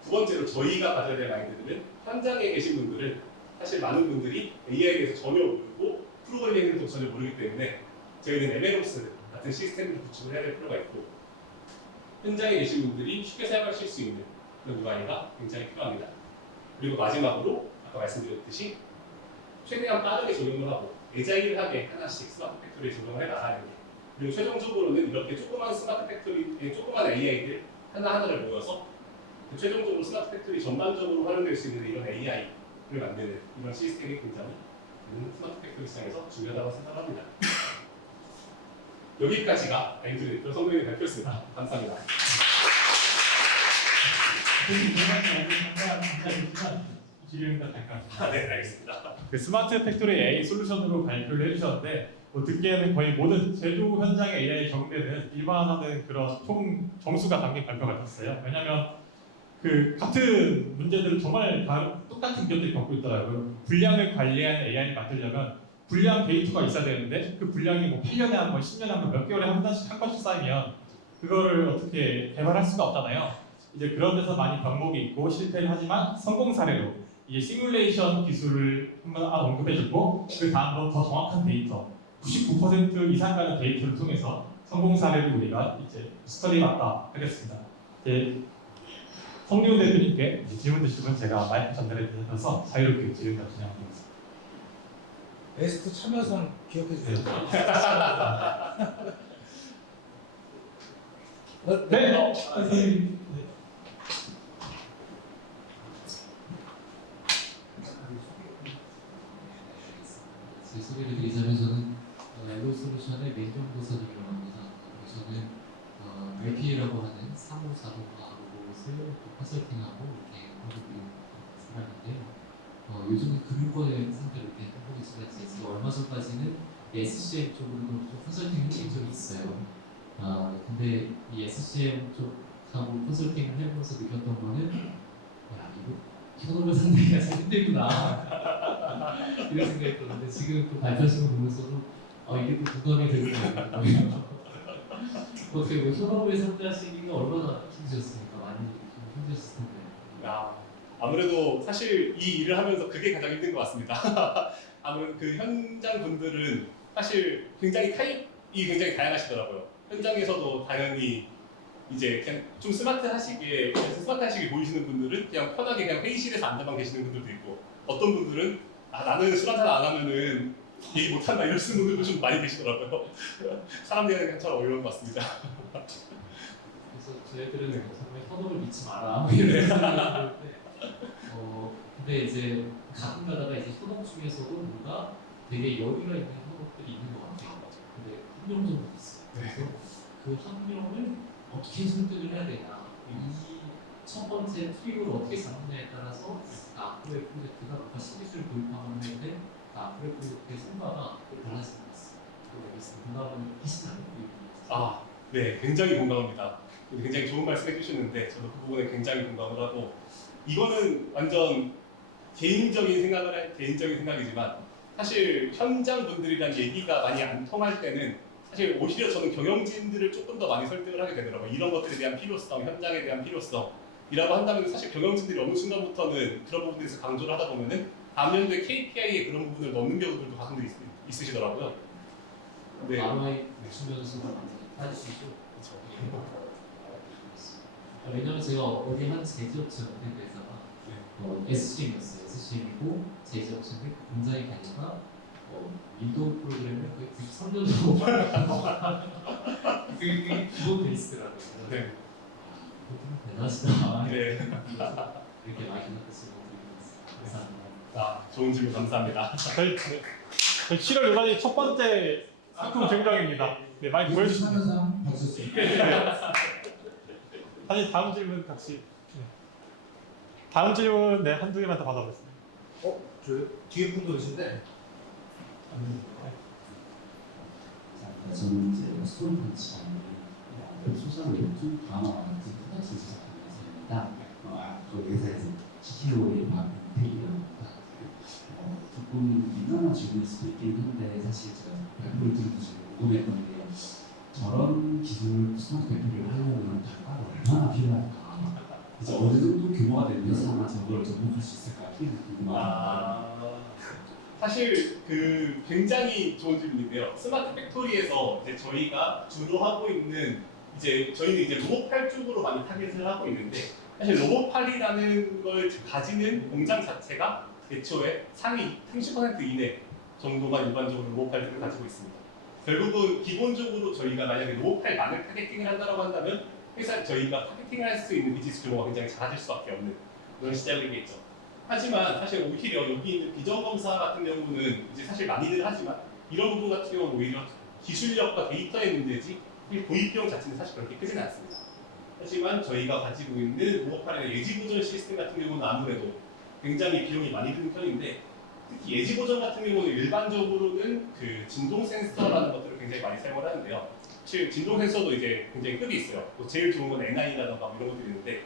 두 번째로 저희가 가져야 될 마인드들은 현장에 계신 분들은 사실 많은 분들이 AI에 대해서 전혀 모르고 프로그래밍도 전혀 모르기 때문에 저희는 MLOps 같은 시스템을 구축을 해야 될 필요가 있고 현장에 계신 분들이 쉽게 사용하실 수 있는 그런 UI가 굉장히 필요합니다. 그리고 마지막으로 아까 말씀드렸듯이 최대한 빠르게 적용을 하고 애자일하게 하나씩 스마트 팩토리에 적용을 해 나가는 게 그리고 최종적으로는 이렇게 조그만 스마트 팩토리, 조그만 AI들 하나하나를 모여서 최종적으로 스마트 팩토리 전반적으로 활용될 수 있는 이런 AI를 만드는 이런 시스템이 굉장히 스마트 팩토리 시장에서 중요하다고 생각합니다. 여기까지가 아임즈의 성동의 발표였습니다. 감사합니다. 질의응답 잠깐. 네, 알겠습니다. 그 스마트 팩토리 AI 솔루션으로 발표를 해주셨는데 듣기에는 거의 모든 제조 현장에 AI 적용되는 일반화된 그런 총 정수가 담긴 발표 같았어요. 왜냐하면 그 같은 문제들을 정말 똑같은 기업들이 겪고 있더라고요. 분량을 관리하는 AI를 만들려면 분량 데이터가 있어야 되는데 그 분량이 뭐 8년에 한 번, 10년에 한 번, 몇 개월에 한 번씩 쌓이면 그거를 어떻게 개발할 수가 없잖아요. 이제 그런 데서 많이 병목이 있고 실패를 하지만 성공 사례로 이제 시뮬레이션 기술을 한번 언급해주고 그 다음으로 더 정확한 데이터 99% 이상 가는 데이터를 통해서 성공 사례를 우리가 이제 스터디해봤다 하겠습니다. 성룡 대표님께 질문 주시면 제가 마이크 전달해 드려서 자유롭게 질의응답 진행하겠습니다. 베스트 참여상 기억해 주세요. 네. 선생님. 제 소개를 드리자면 저는 엘로솔루션의 맹정도사님이라고 합니다. 저는 RPA라고 하는 사무자동화 로봇을 컨설팅하고 이렇게 하고 있는 사람인데요. 요즘은 금융권의 상태로 이렇게 하고 있지만 제가 얼마 전까지는 SCM 쪽으로도 좀 컨설팅을 한 적이 있어요. 근데 이 SCM 쪽하고 컨설팅을 해보면서 느꼈던 거는 야 이거 현업을 상대하기가 참 힘들구나 이런 생각이 들었는데 지금 또 발표하시는 거 보면서도 이게 또 공감이 되는 거예요. 어떻게 뭐 현업을 상대하시기가 얼마나 힘드셨습니까? 많이 힘드셨을 텐데. 아무래도 사실 이 일을 하면서 그게 가장 힘든 것 같습니다. 아무래도 그 현장 분들은 사실 굉장히 타입이 굉장히 다양하시더라고요. 현장에서도 당연히 이제 그냥 좀 스마트하시게 보이시는 분들은 그냥 편하게 그냥 회의실에서 앉아만 계시는 분들도 있고, 어떤 분들은 나는 술 한잔 안 하면은 얘기 못한다 이러시는 분들도 좀 많이 계시더라고요. 사람들이랑 그냥 잘 어려운 것 같습니다. 그래서 저희들은 정말 현업을 믿지 마라 뭐 이런 생각이 드는데 근데 이제 가끔 가다가 이제 현업 중에서도 뭔가 되게 여유가 있는 현업들이 있는 것 같아요. 근데 한 명 정도 있어요. 그래서 그 한 명을 어떻게 설득을 해야 되냐, 이 첫 번째 트릭을 어떻게 잡느냐에 따라서 앞으로의 프로젝트가 뭔가 신기술을 도입하는 건데 앞으로의 프로젝트의 성과가 달라지는 것 같습니다. 공감을 하시나요? 네, 굉장히 공감합니다. 굉장히 좋은 말씀 해주셨는데 저도 그 부분에 굉장히 공감을 하고, 이거는 완전 개인적인 생각이지만 사실 현장 분들이랑 얘기가 많이 안 통할 때는 사실 오히려 저는 경영진들을 조금 더 많이 설득을 하게 되더라고요. 이런 것들에 대한 필요성, 현장에 대한 필요성이라고 한다면 사실 경영진들이 어느 순간부터는 그런 부분에서 강조를 하다 보면은 다음 연도에 KPI에 그런 부분을 넣는 경우들도 가끔도 있으시더라고요. 네. ROI 주면서 따지시죠. 왜냐면 제가 어디 한 제조업체 같은 데다가 SCM이었어요. SCM이고 제조업체인데 공장에 가니까 윈도우 프로그램을 거의 93년 정도 그게 기본 베이스더라고요. 네. 대단하시다. 네. 이렇게 많이 느꼈어요. 감사합니다. 좋은 질문 감사합니다. 저희 7월 유관이 첫 번째 상품 증정입니다. 네, 많이 보여주시면 돼요. 참여상 박수. 사실 다음 질문 같이. 네. 다음 질문 한두 개만 더 받아보겠습니다. 저 뒤에 분도 계신데. 저는 이제 스토리 펀치라는 소셜 웹툰 드라마 같은 프로덕션 제작하는 회사입니다. 그 회사에서 CTO의 박태희입니다. 조금 민감한 질문일 수도 있긴 한데 사실 제가 발표를 들으면서 지금 궁금했던 게 저런 기술 스마트 팩토리를 하려면 단가가 얼마나 필요할까? 이제 어느 정도 규모가 되는 회사나 저걸 접목할 수 있을까? 이게 궁금합니다. 사실 굉장히 좋은 질문인데요. 스마트 팩토리에서 이제 저희가 주로 하고 있는 저희는 이제 로봇팔 쪽으로 많이 타겟을 하고 있는데, 사실 로봇팔이라는 걸 가지는 공장 자체가 애초에 상위 30% 이내 정도만 일반적으로 로봇팔들을 가지고 있습니다. 결국은 기본적으로 저희가 만약에 로봇팔만을 타겟팅을 한다고 한다면 저희가 타겟팅을 할 수 있는 비즈니스 규모가 굉장히 작아질 수밖에 없는 그런 시장이겠죠. 하지만 사실 오히려 여기 있는 비전검사 같은 경우는 이제 사실 많이들 하지만 이런 부분 같은 경우는 오히려 기술력과 데이터의 문제지 도입 비용 자체는 사실 그렇게 크지는 않습니다. 하지만 저희가 가지고 있는 로봇팔의 예지보전 시스템 같은 경우는 아무래도 굉장히 비용이 많이 드는 편인데, 특히 예지보전 같은 경우는 일반적으로는 그 진동 센서라는 것들을 굉장히 많이 사용을 하는데요. 사실 진동 센서도 이제 굉장히 급이 있어요. 제일 좋은 건 NI라던가 이런 것들이 있는데,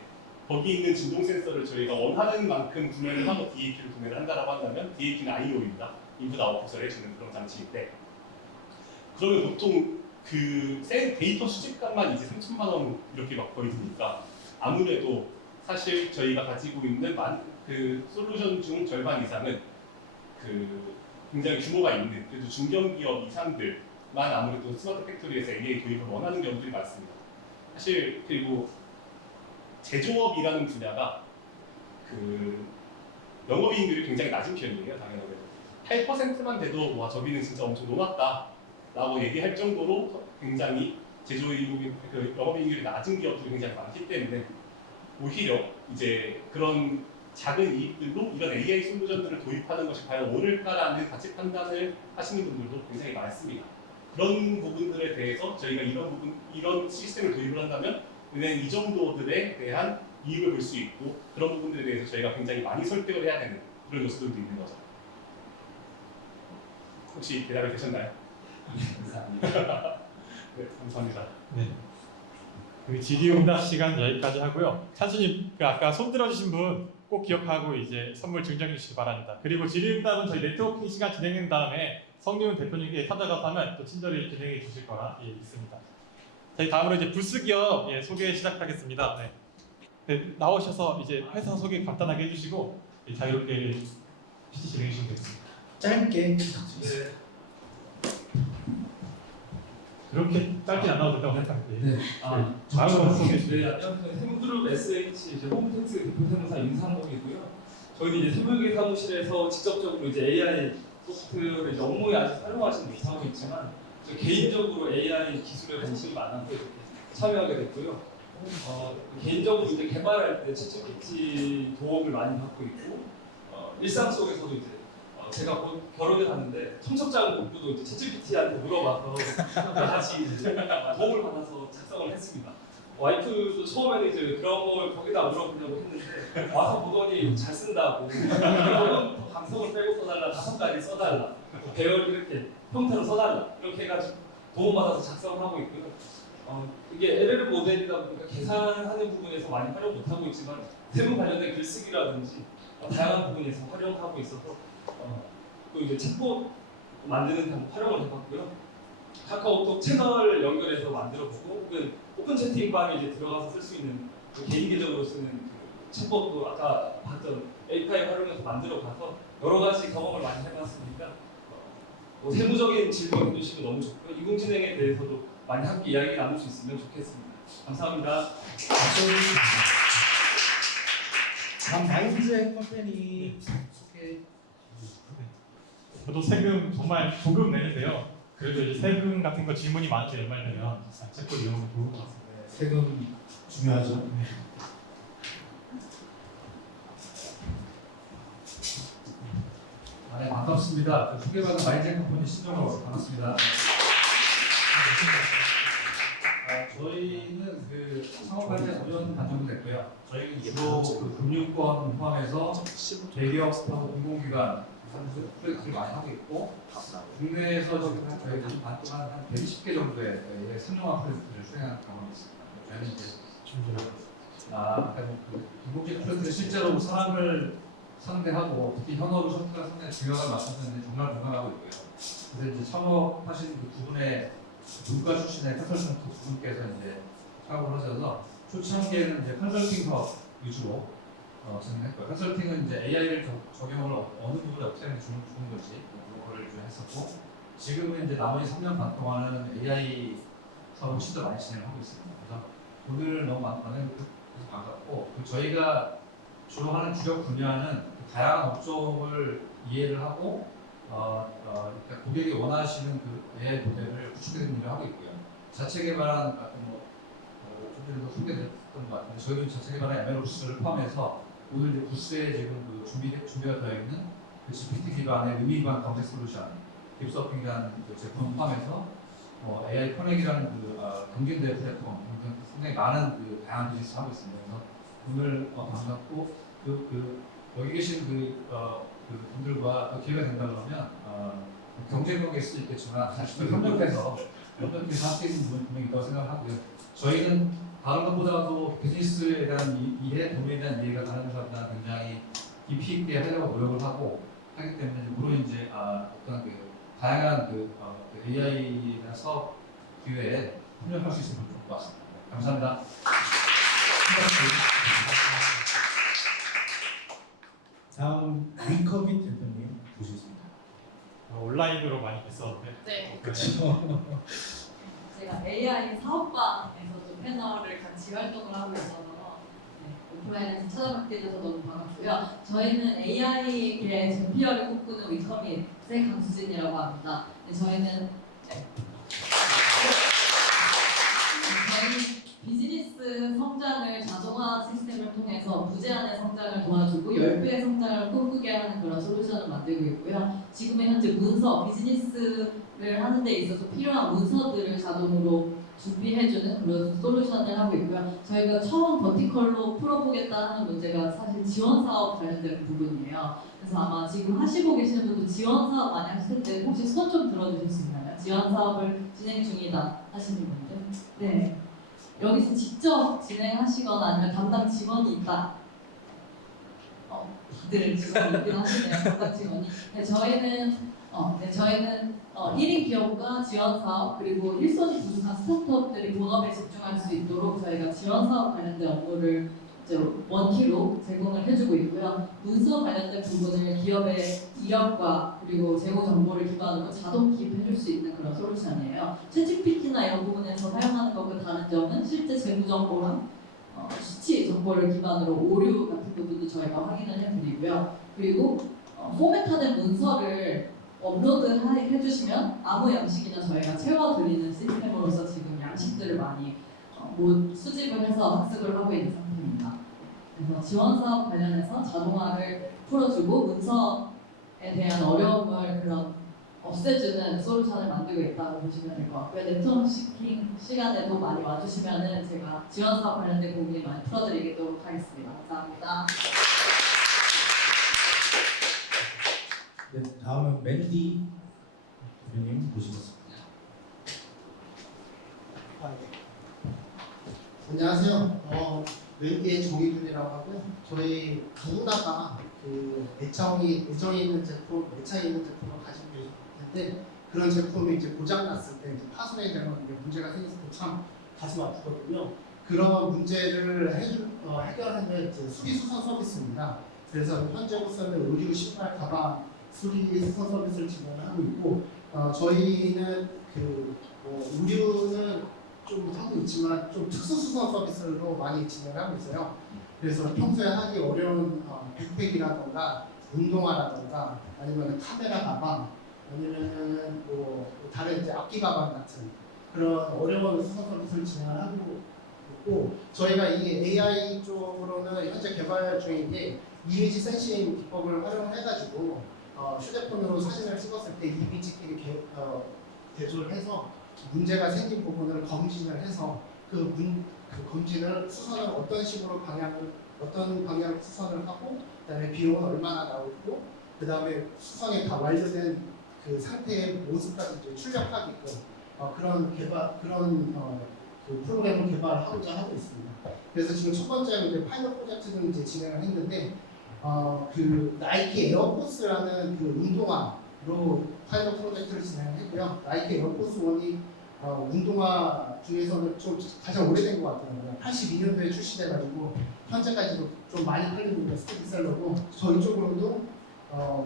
거기 있는 진동 센서를 저희가 원하는 만큼 구매를 하고 DAP를 구매를 한다고 한다면 DAP는 IO입니다. 인풋 아웃풋을 해주는 그런 장치인데, 그러면 보통 그 데이터 수집값만 이제 3천만 원 이렇게 막 거의 드니까 아무래도 사실 저희가 가지고 있는 그 솔루션 중 절반 이상은 굉장히 규모가 있는 그래도 중견기업 이상들만 아무래도 스마트 팩토리에서 AI 도입을 원하는 경우들이 많습니다. 사실 그리고 제조업이라는 분야가 그 영업이익률이 굉장히 낮은 편이에요. 당연하게 8%만 돼도 와 저기는 진짜 엄청 녹았다라고 얘기할 정도로 굉장히 그 영업이익률이 낮은 기업들이 굉장히 많기 때문에 오히려 이제 그런 작은 이익들로 이런 AI 솔루션들을 도입하는 것이 과연 옳을까라는 가치 판단을 하시는 분들도 굉장히 많습니다. 그런 부분들에 대해서 저희가 이런 시스템을 도입을 한다면 은행 이 정도들에 대한 이익을 볼 수 있고 그런 부분들에 대해서 저희가 굉장히 많이 설득을 해야 되는 그런 요소들도 있는 거죠. 혹시 대답이 되셨나요? 감사합니다. 네, 감사합니다. 네. 그 질의응답 시간 여기까지 하고요. 찬수님, 그 아까 손 들어주신 분 꼭 기억하고 이제 선물 증정해 주시기 바랍니다. 그리고 질의응답은 저희 네트워킹 시간 진행된 다음에 성윤 대표님께 찾아가서 하면 또 친절히 진행해 주실 거라 있습니다. 저희 다음으로 이제 부스 기업 소개 시작하겠습니다. 네. 네, 나오셔서 이제 회사 소개 간단하게 해주시고 자유롭게 PT 진행해 주시면 되겠습니다. 짧게 부탁드리겠습니다. 그렇게 짧게 안 나와도 된다고 생각합니다. 네. 다음으로 소개해 주시죠. 네, 안녕하세요. 세무그룹 SH 이제 홈택스 대표 세무사 윤상봉이고요. 저희는 이제 세무회계 사무실에서 직접적으로 이제 AI 소프트웨어를 이제 업무에 아직 활용하지는 못하고 있지만 저 개인적으로 AI 기술에 관심이 많아서 이렇게 참여하게 됐고요. 개인적으로 이제 개발할 때 챗GPT 도움을 많이 받고 있고 일상 속에서도 이제 제가 곧 결혼을 하는데 청첩장 공부도 이제 챗GPT한테 물어봐서 같이 이제 도움을 받아서 작성을 했습니다. 와이프도 처음에는 이제 그런 걸 거기다 물어보려고 했는데 와서 보더니 잘 쓴다고 이거는 더 감성을 빼고 써달라 5가지 써달라 배열 이렇게 형태로 써달라 이렇게 해가지고 도움받아서 작성을 하고 있고요. 이게 LLM 모델이다 보니까 계산하는 부분에서 많이 활용 못하고 있지만 세무 관련된 글쓰기라든지 다양한 부분에서 활용하고 있어서 또 이제 챗봇 만드는 데 활용을 해봤고요. 카카오톡 채널 연결해서 만들어보고 혹은 오픈 채팅방에 이제 들어가서 쓸 수 있는 개인 계정으로 쓰는 그 챗봇도 아까 봤던 API 활용해서 만들어봐서 여러 가지 경험을 많이 해봤으니까 세무적인 질문 해주시면 너무 좋고요. 이공진행에 대해서도 많이 함께 이야기 나눌 수 있으면 좋겠습니다. 감사합니다. 다음 마인드 앤 컴퍼니 소개. 저도 세금 정말 조금 내는데요. 그래도 이제 세금 같은 거 질문이 많은데 연말되면 책볼 이용하면 좋을 것 같습니다. 세금 중요하죠. 네, 반갑습니다. 소개받은 마인드 컴퍼니 신정호 반갑습니다. 저희는 그 창업발전 5년 반 정도 됐고요. 저희는 주로 그 금융권 포함해서 대기업하고 공공기관 프로젝트를 많이 하고 있고 국내에서 지금 저희 2년 반 동안 한 120개 정도의 선정화 프로젝트를 수행한 경험이 있습니다. 저희는 이제 아까 그 공공기관 프로젝트를 실제로 사람을 상대하고 특히 현업을 선택한 상당히 중요하다고 말씀하셨는데 정말 공감하고 있고요. 그래서 이제 창업하신 그 두 분의 문과 출신의 컨설턴트 두 분께서 이제 창업을 하셔서 초기 한계에는 이제 컨설팅 사업 위주로 진행했고요. 컨설팅은 이제 AI를 적용을 어느 부분에 어떻게 하는 게 좋은 건지 그거를 좀 했었고 지금은 이제 나머지 3년 반 동안은 AI 사업을 진짜 많이 진행하고 있습니다. 그래서 오늘 너무 많은 것도 반갑고 저희가 주로 하는 주력 분야는 다양한 업종을 이해를 하고 고객이 원하시는 그 AI 모델을 구축해서 일을 하고 있고요. 자체 개발한 좀 전에도 소개됐던 것 같은데 저희는 자체 개발한 MLOS를 포함해서 오늘 이제 부스에 지금 그 준비가 되어 있는 그 GPT 기반의 의미 기반 검색 솔루션, 딥서핑이라는 그 제품을 포함해서 AI 커넥이라는 그 경쟁대 플랫폼 등등 상당히 많은 그 다양한 비즈니스를 하고 있습니다. 그래서 오늘 반갑고 여기 계신 그 분들과 기회가 된다 그러면 경쟁력이 있을 수 있겠지만 사실 협력해서 함께 있는 부분이 분명히 있다고 생각하고요. 저희는 다른 것보다도 비즈니스에 대한 이해, 도매에 대한 이해가 다른 사람보다 굉장히 깊이 있게 하려고 노력을 하기 때문에 물론 이제 어떤 그 다양한 AI나 사업 기회에 협력할 수 있으면 좋을 것 같습니다. 감사합니다. 다음 리커빗 대표님 모시겠습니다. 온라인으로 많이 뵀었는데 네. 그렇죠. 제가 AI 사업방에서도 패널을 같이 활동을 하고 있어서 오프라인에서 찾아뵙게 돼서 너무 반갑고요. 저희는 AI의 챔피언을 꿈꾸는 위커밋의 강수진이라고 합니다. 저희는 저희 비즈니스 성장을 자동화 시스템을 통해서 무제한의 성장을 도와주고 10배의 성장을 꿈꾸게 하는 그런 솔루션을 만들고 있고요. 지금은 현재 문서, 비즈니스를 하는 데 있어서 필요한 문서들을 자동으로 준비해주는 그런 솔루션을 하고 있고요. 저희가 처음 버티컬로 풀어보겠다 하는 문제가 사실 지원 사업 관련된 부분이에요. 그래서 아마 지금 하시고 계시는 분도 지원 사업 많이 하실 텐데 혹시 손 좀 들어주실 수 있나요? 지원 사업을 진행 중이다 하시는 분들. 네. 여기서 직접 진행하시거나 아니면 담당 직원이 있다. 다들 직원이 있긴 하시네요. 담당 직원이. 네, 저희는 1인 기업과 지원 사업 그리고 일손이 부족한 스타트업들이 본업에 집중할 수 있도록 저희가 지원 사업 관련된 업무를 이제 원키로 제공을 해주고 있고요. 문서 관련된 부분을 기업의 이력과 그리고 재고 정보를 기반으로 자동 기입해줄 수 있는 그런 솔루션이에요. 챗GPT나 이런 부분에서 사용하는 것과 다른 점은 실제 재고 정보랑 수치 정보를 기반으로 오류 같은 부분도 저희가 확인을 해드리고요. 그리고 포맷화된 문서를 업로드 해주시면 아무 양식이나 저희가 채워드리는 시스템으로서 지금 양식들을 많이 수집을 해서 학습을 하고 있는 상태입니다. 그래서 지원 사업 관련해서 자동화를 풀어주고 문서에 대한 어려움을 그런 없애주는 솔루션을 만들고 있다고 보시면 될 것 같고요. 네트워킹 시간에도 많이 와주시면은 제가 지원 사업 관련된 고민 많이 풀어드리도록 하겠습니다. 감사합니다. 네, 다음은 맨디 대표님 모시겠습니다. 안녕하세요. 왼기의 정희준이라고 하고요. 저희 누구나가 그 애정이 있는 제품, 애착이 있는 제품을 가지고 있는데 그런 제품이 이제 고장 났을 때 이제 파손이 되면 문제가 생겼을 때 참 가슴 아프거든요. 그런 문제를 해결하는 이제 수리 수선 서비스입니다. 그래서 현재로서는 의류, 신발, 가방 수리 수선 서비스를 진행하고 있고 저희는 의류는 좀 하고 있지만 좀 특수 수선 서비스로 많이 진행하고 있어요. 그래서 평소에 하기 어려운 백팩이라던가 운동화라던가 아니면 카메라 가방 아니면은 다른 이제 악기 가방 같은 그런 어려운 수선 서비스를 진행하고 있고 저희가 이 AI 쪽으로는 현재 개발 중인 게 이미지 센싱 기법을 활용해가지고 휴대폰으로 사진을 찍었을 때 이미지끼리 대조를 해서 문제가 생긴 부분을 검진을 해서 그 검진을 수선을 어떤 방향으로 수선을 하고 그다음에 비용은 얼마나 나오고 그다음에 수선이 다 완료된 그 상태의 모습까지 이제 출력하게끔 그 프로그램을 개발하고자 하고 있습니다. 그래서 지금 첫 번째 이제 파이럿 프로젝트는 이제 진행을 했는데 그 나이키 에어포스라는 그 운동화로 파이럿 프로젝트를 진행했고요. 나이키 에어포스 1이 운동화 중에서는 좀 가장 오래된 것 같아요. 82년도에 출시돼가지고 현재까지도 좀 많이 팔리는 스테디셀러고 저희 쪽으로도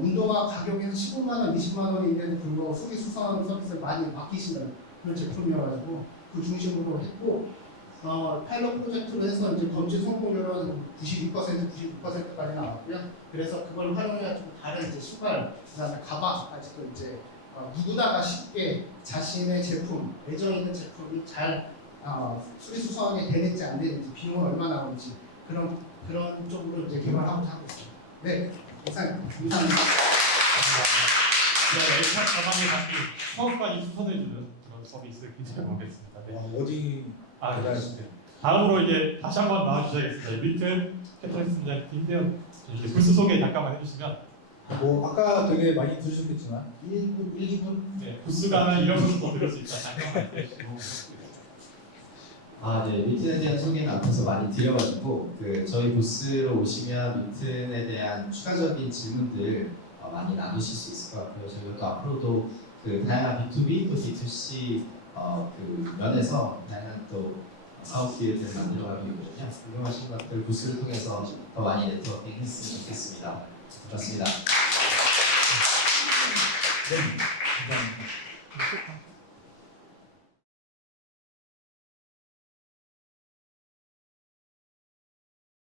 운동화 가격이 한 15만 원, 20만 원인데도 불구하고 수리 수선 서비스를 많이 맡기시는 그런 제품이어가지고 그 중심으로 했고 파일럿 프로젝트로 해서 이제 검진 성공률은 92%, 99%까지 나왔고요. 그래서 그걸 활용해가지고 다른 이제 신발, 그다음에 가방까지도 이제 누구나가 쉽게 자신의 제품, 애정 있는 제품이 잘 수리 수선이 되는지 안 되는지 비용은 얼마 나오는지 그런 쪽으로 이제 개발하고자 하고 있습니다. 네, 감사합니다. 애착 가방에 담긴 사업까지 수선해주는 그런 서비스 기대해 보겠습니다. 네. 어디 네. 다음으로 이제 다시 한번 나와주셔야겠습니다. 밀튼 캐터리스트 김대현 부스 소개 잠깐만 해주시면. 아까 되게 많이 들으셨겠지만 1분, 1, 2분 네, 부스가 하면 이런 부스도 들을 수 있다. 잠깐만 해주시고. 네, 밀튼에 대한 소개는 앞에서 많이 드려가지고 저희 부스로 오시면 밀튼에 대한 추가적인 질문들 많이 나누실 수 있을 것 같고요. 저희가 또 앞으로도 다양한 B2B 또 B2C 그 면에서 다양한 또 사업 기회들을 만들어가고 있거든요. 궁금하신 것들 부스를 통해서 더 많이 네트워킹 했으면 좋겠습니다. 고맙습니다. 네, 감사합니다.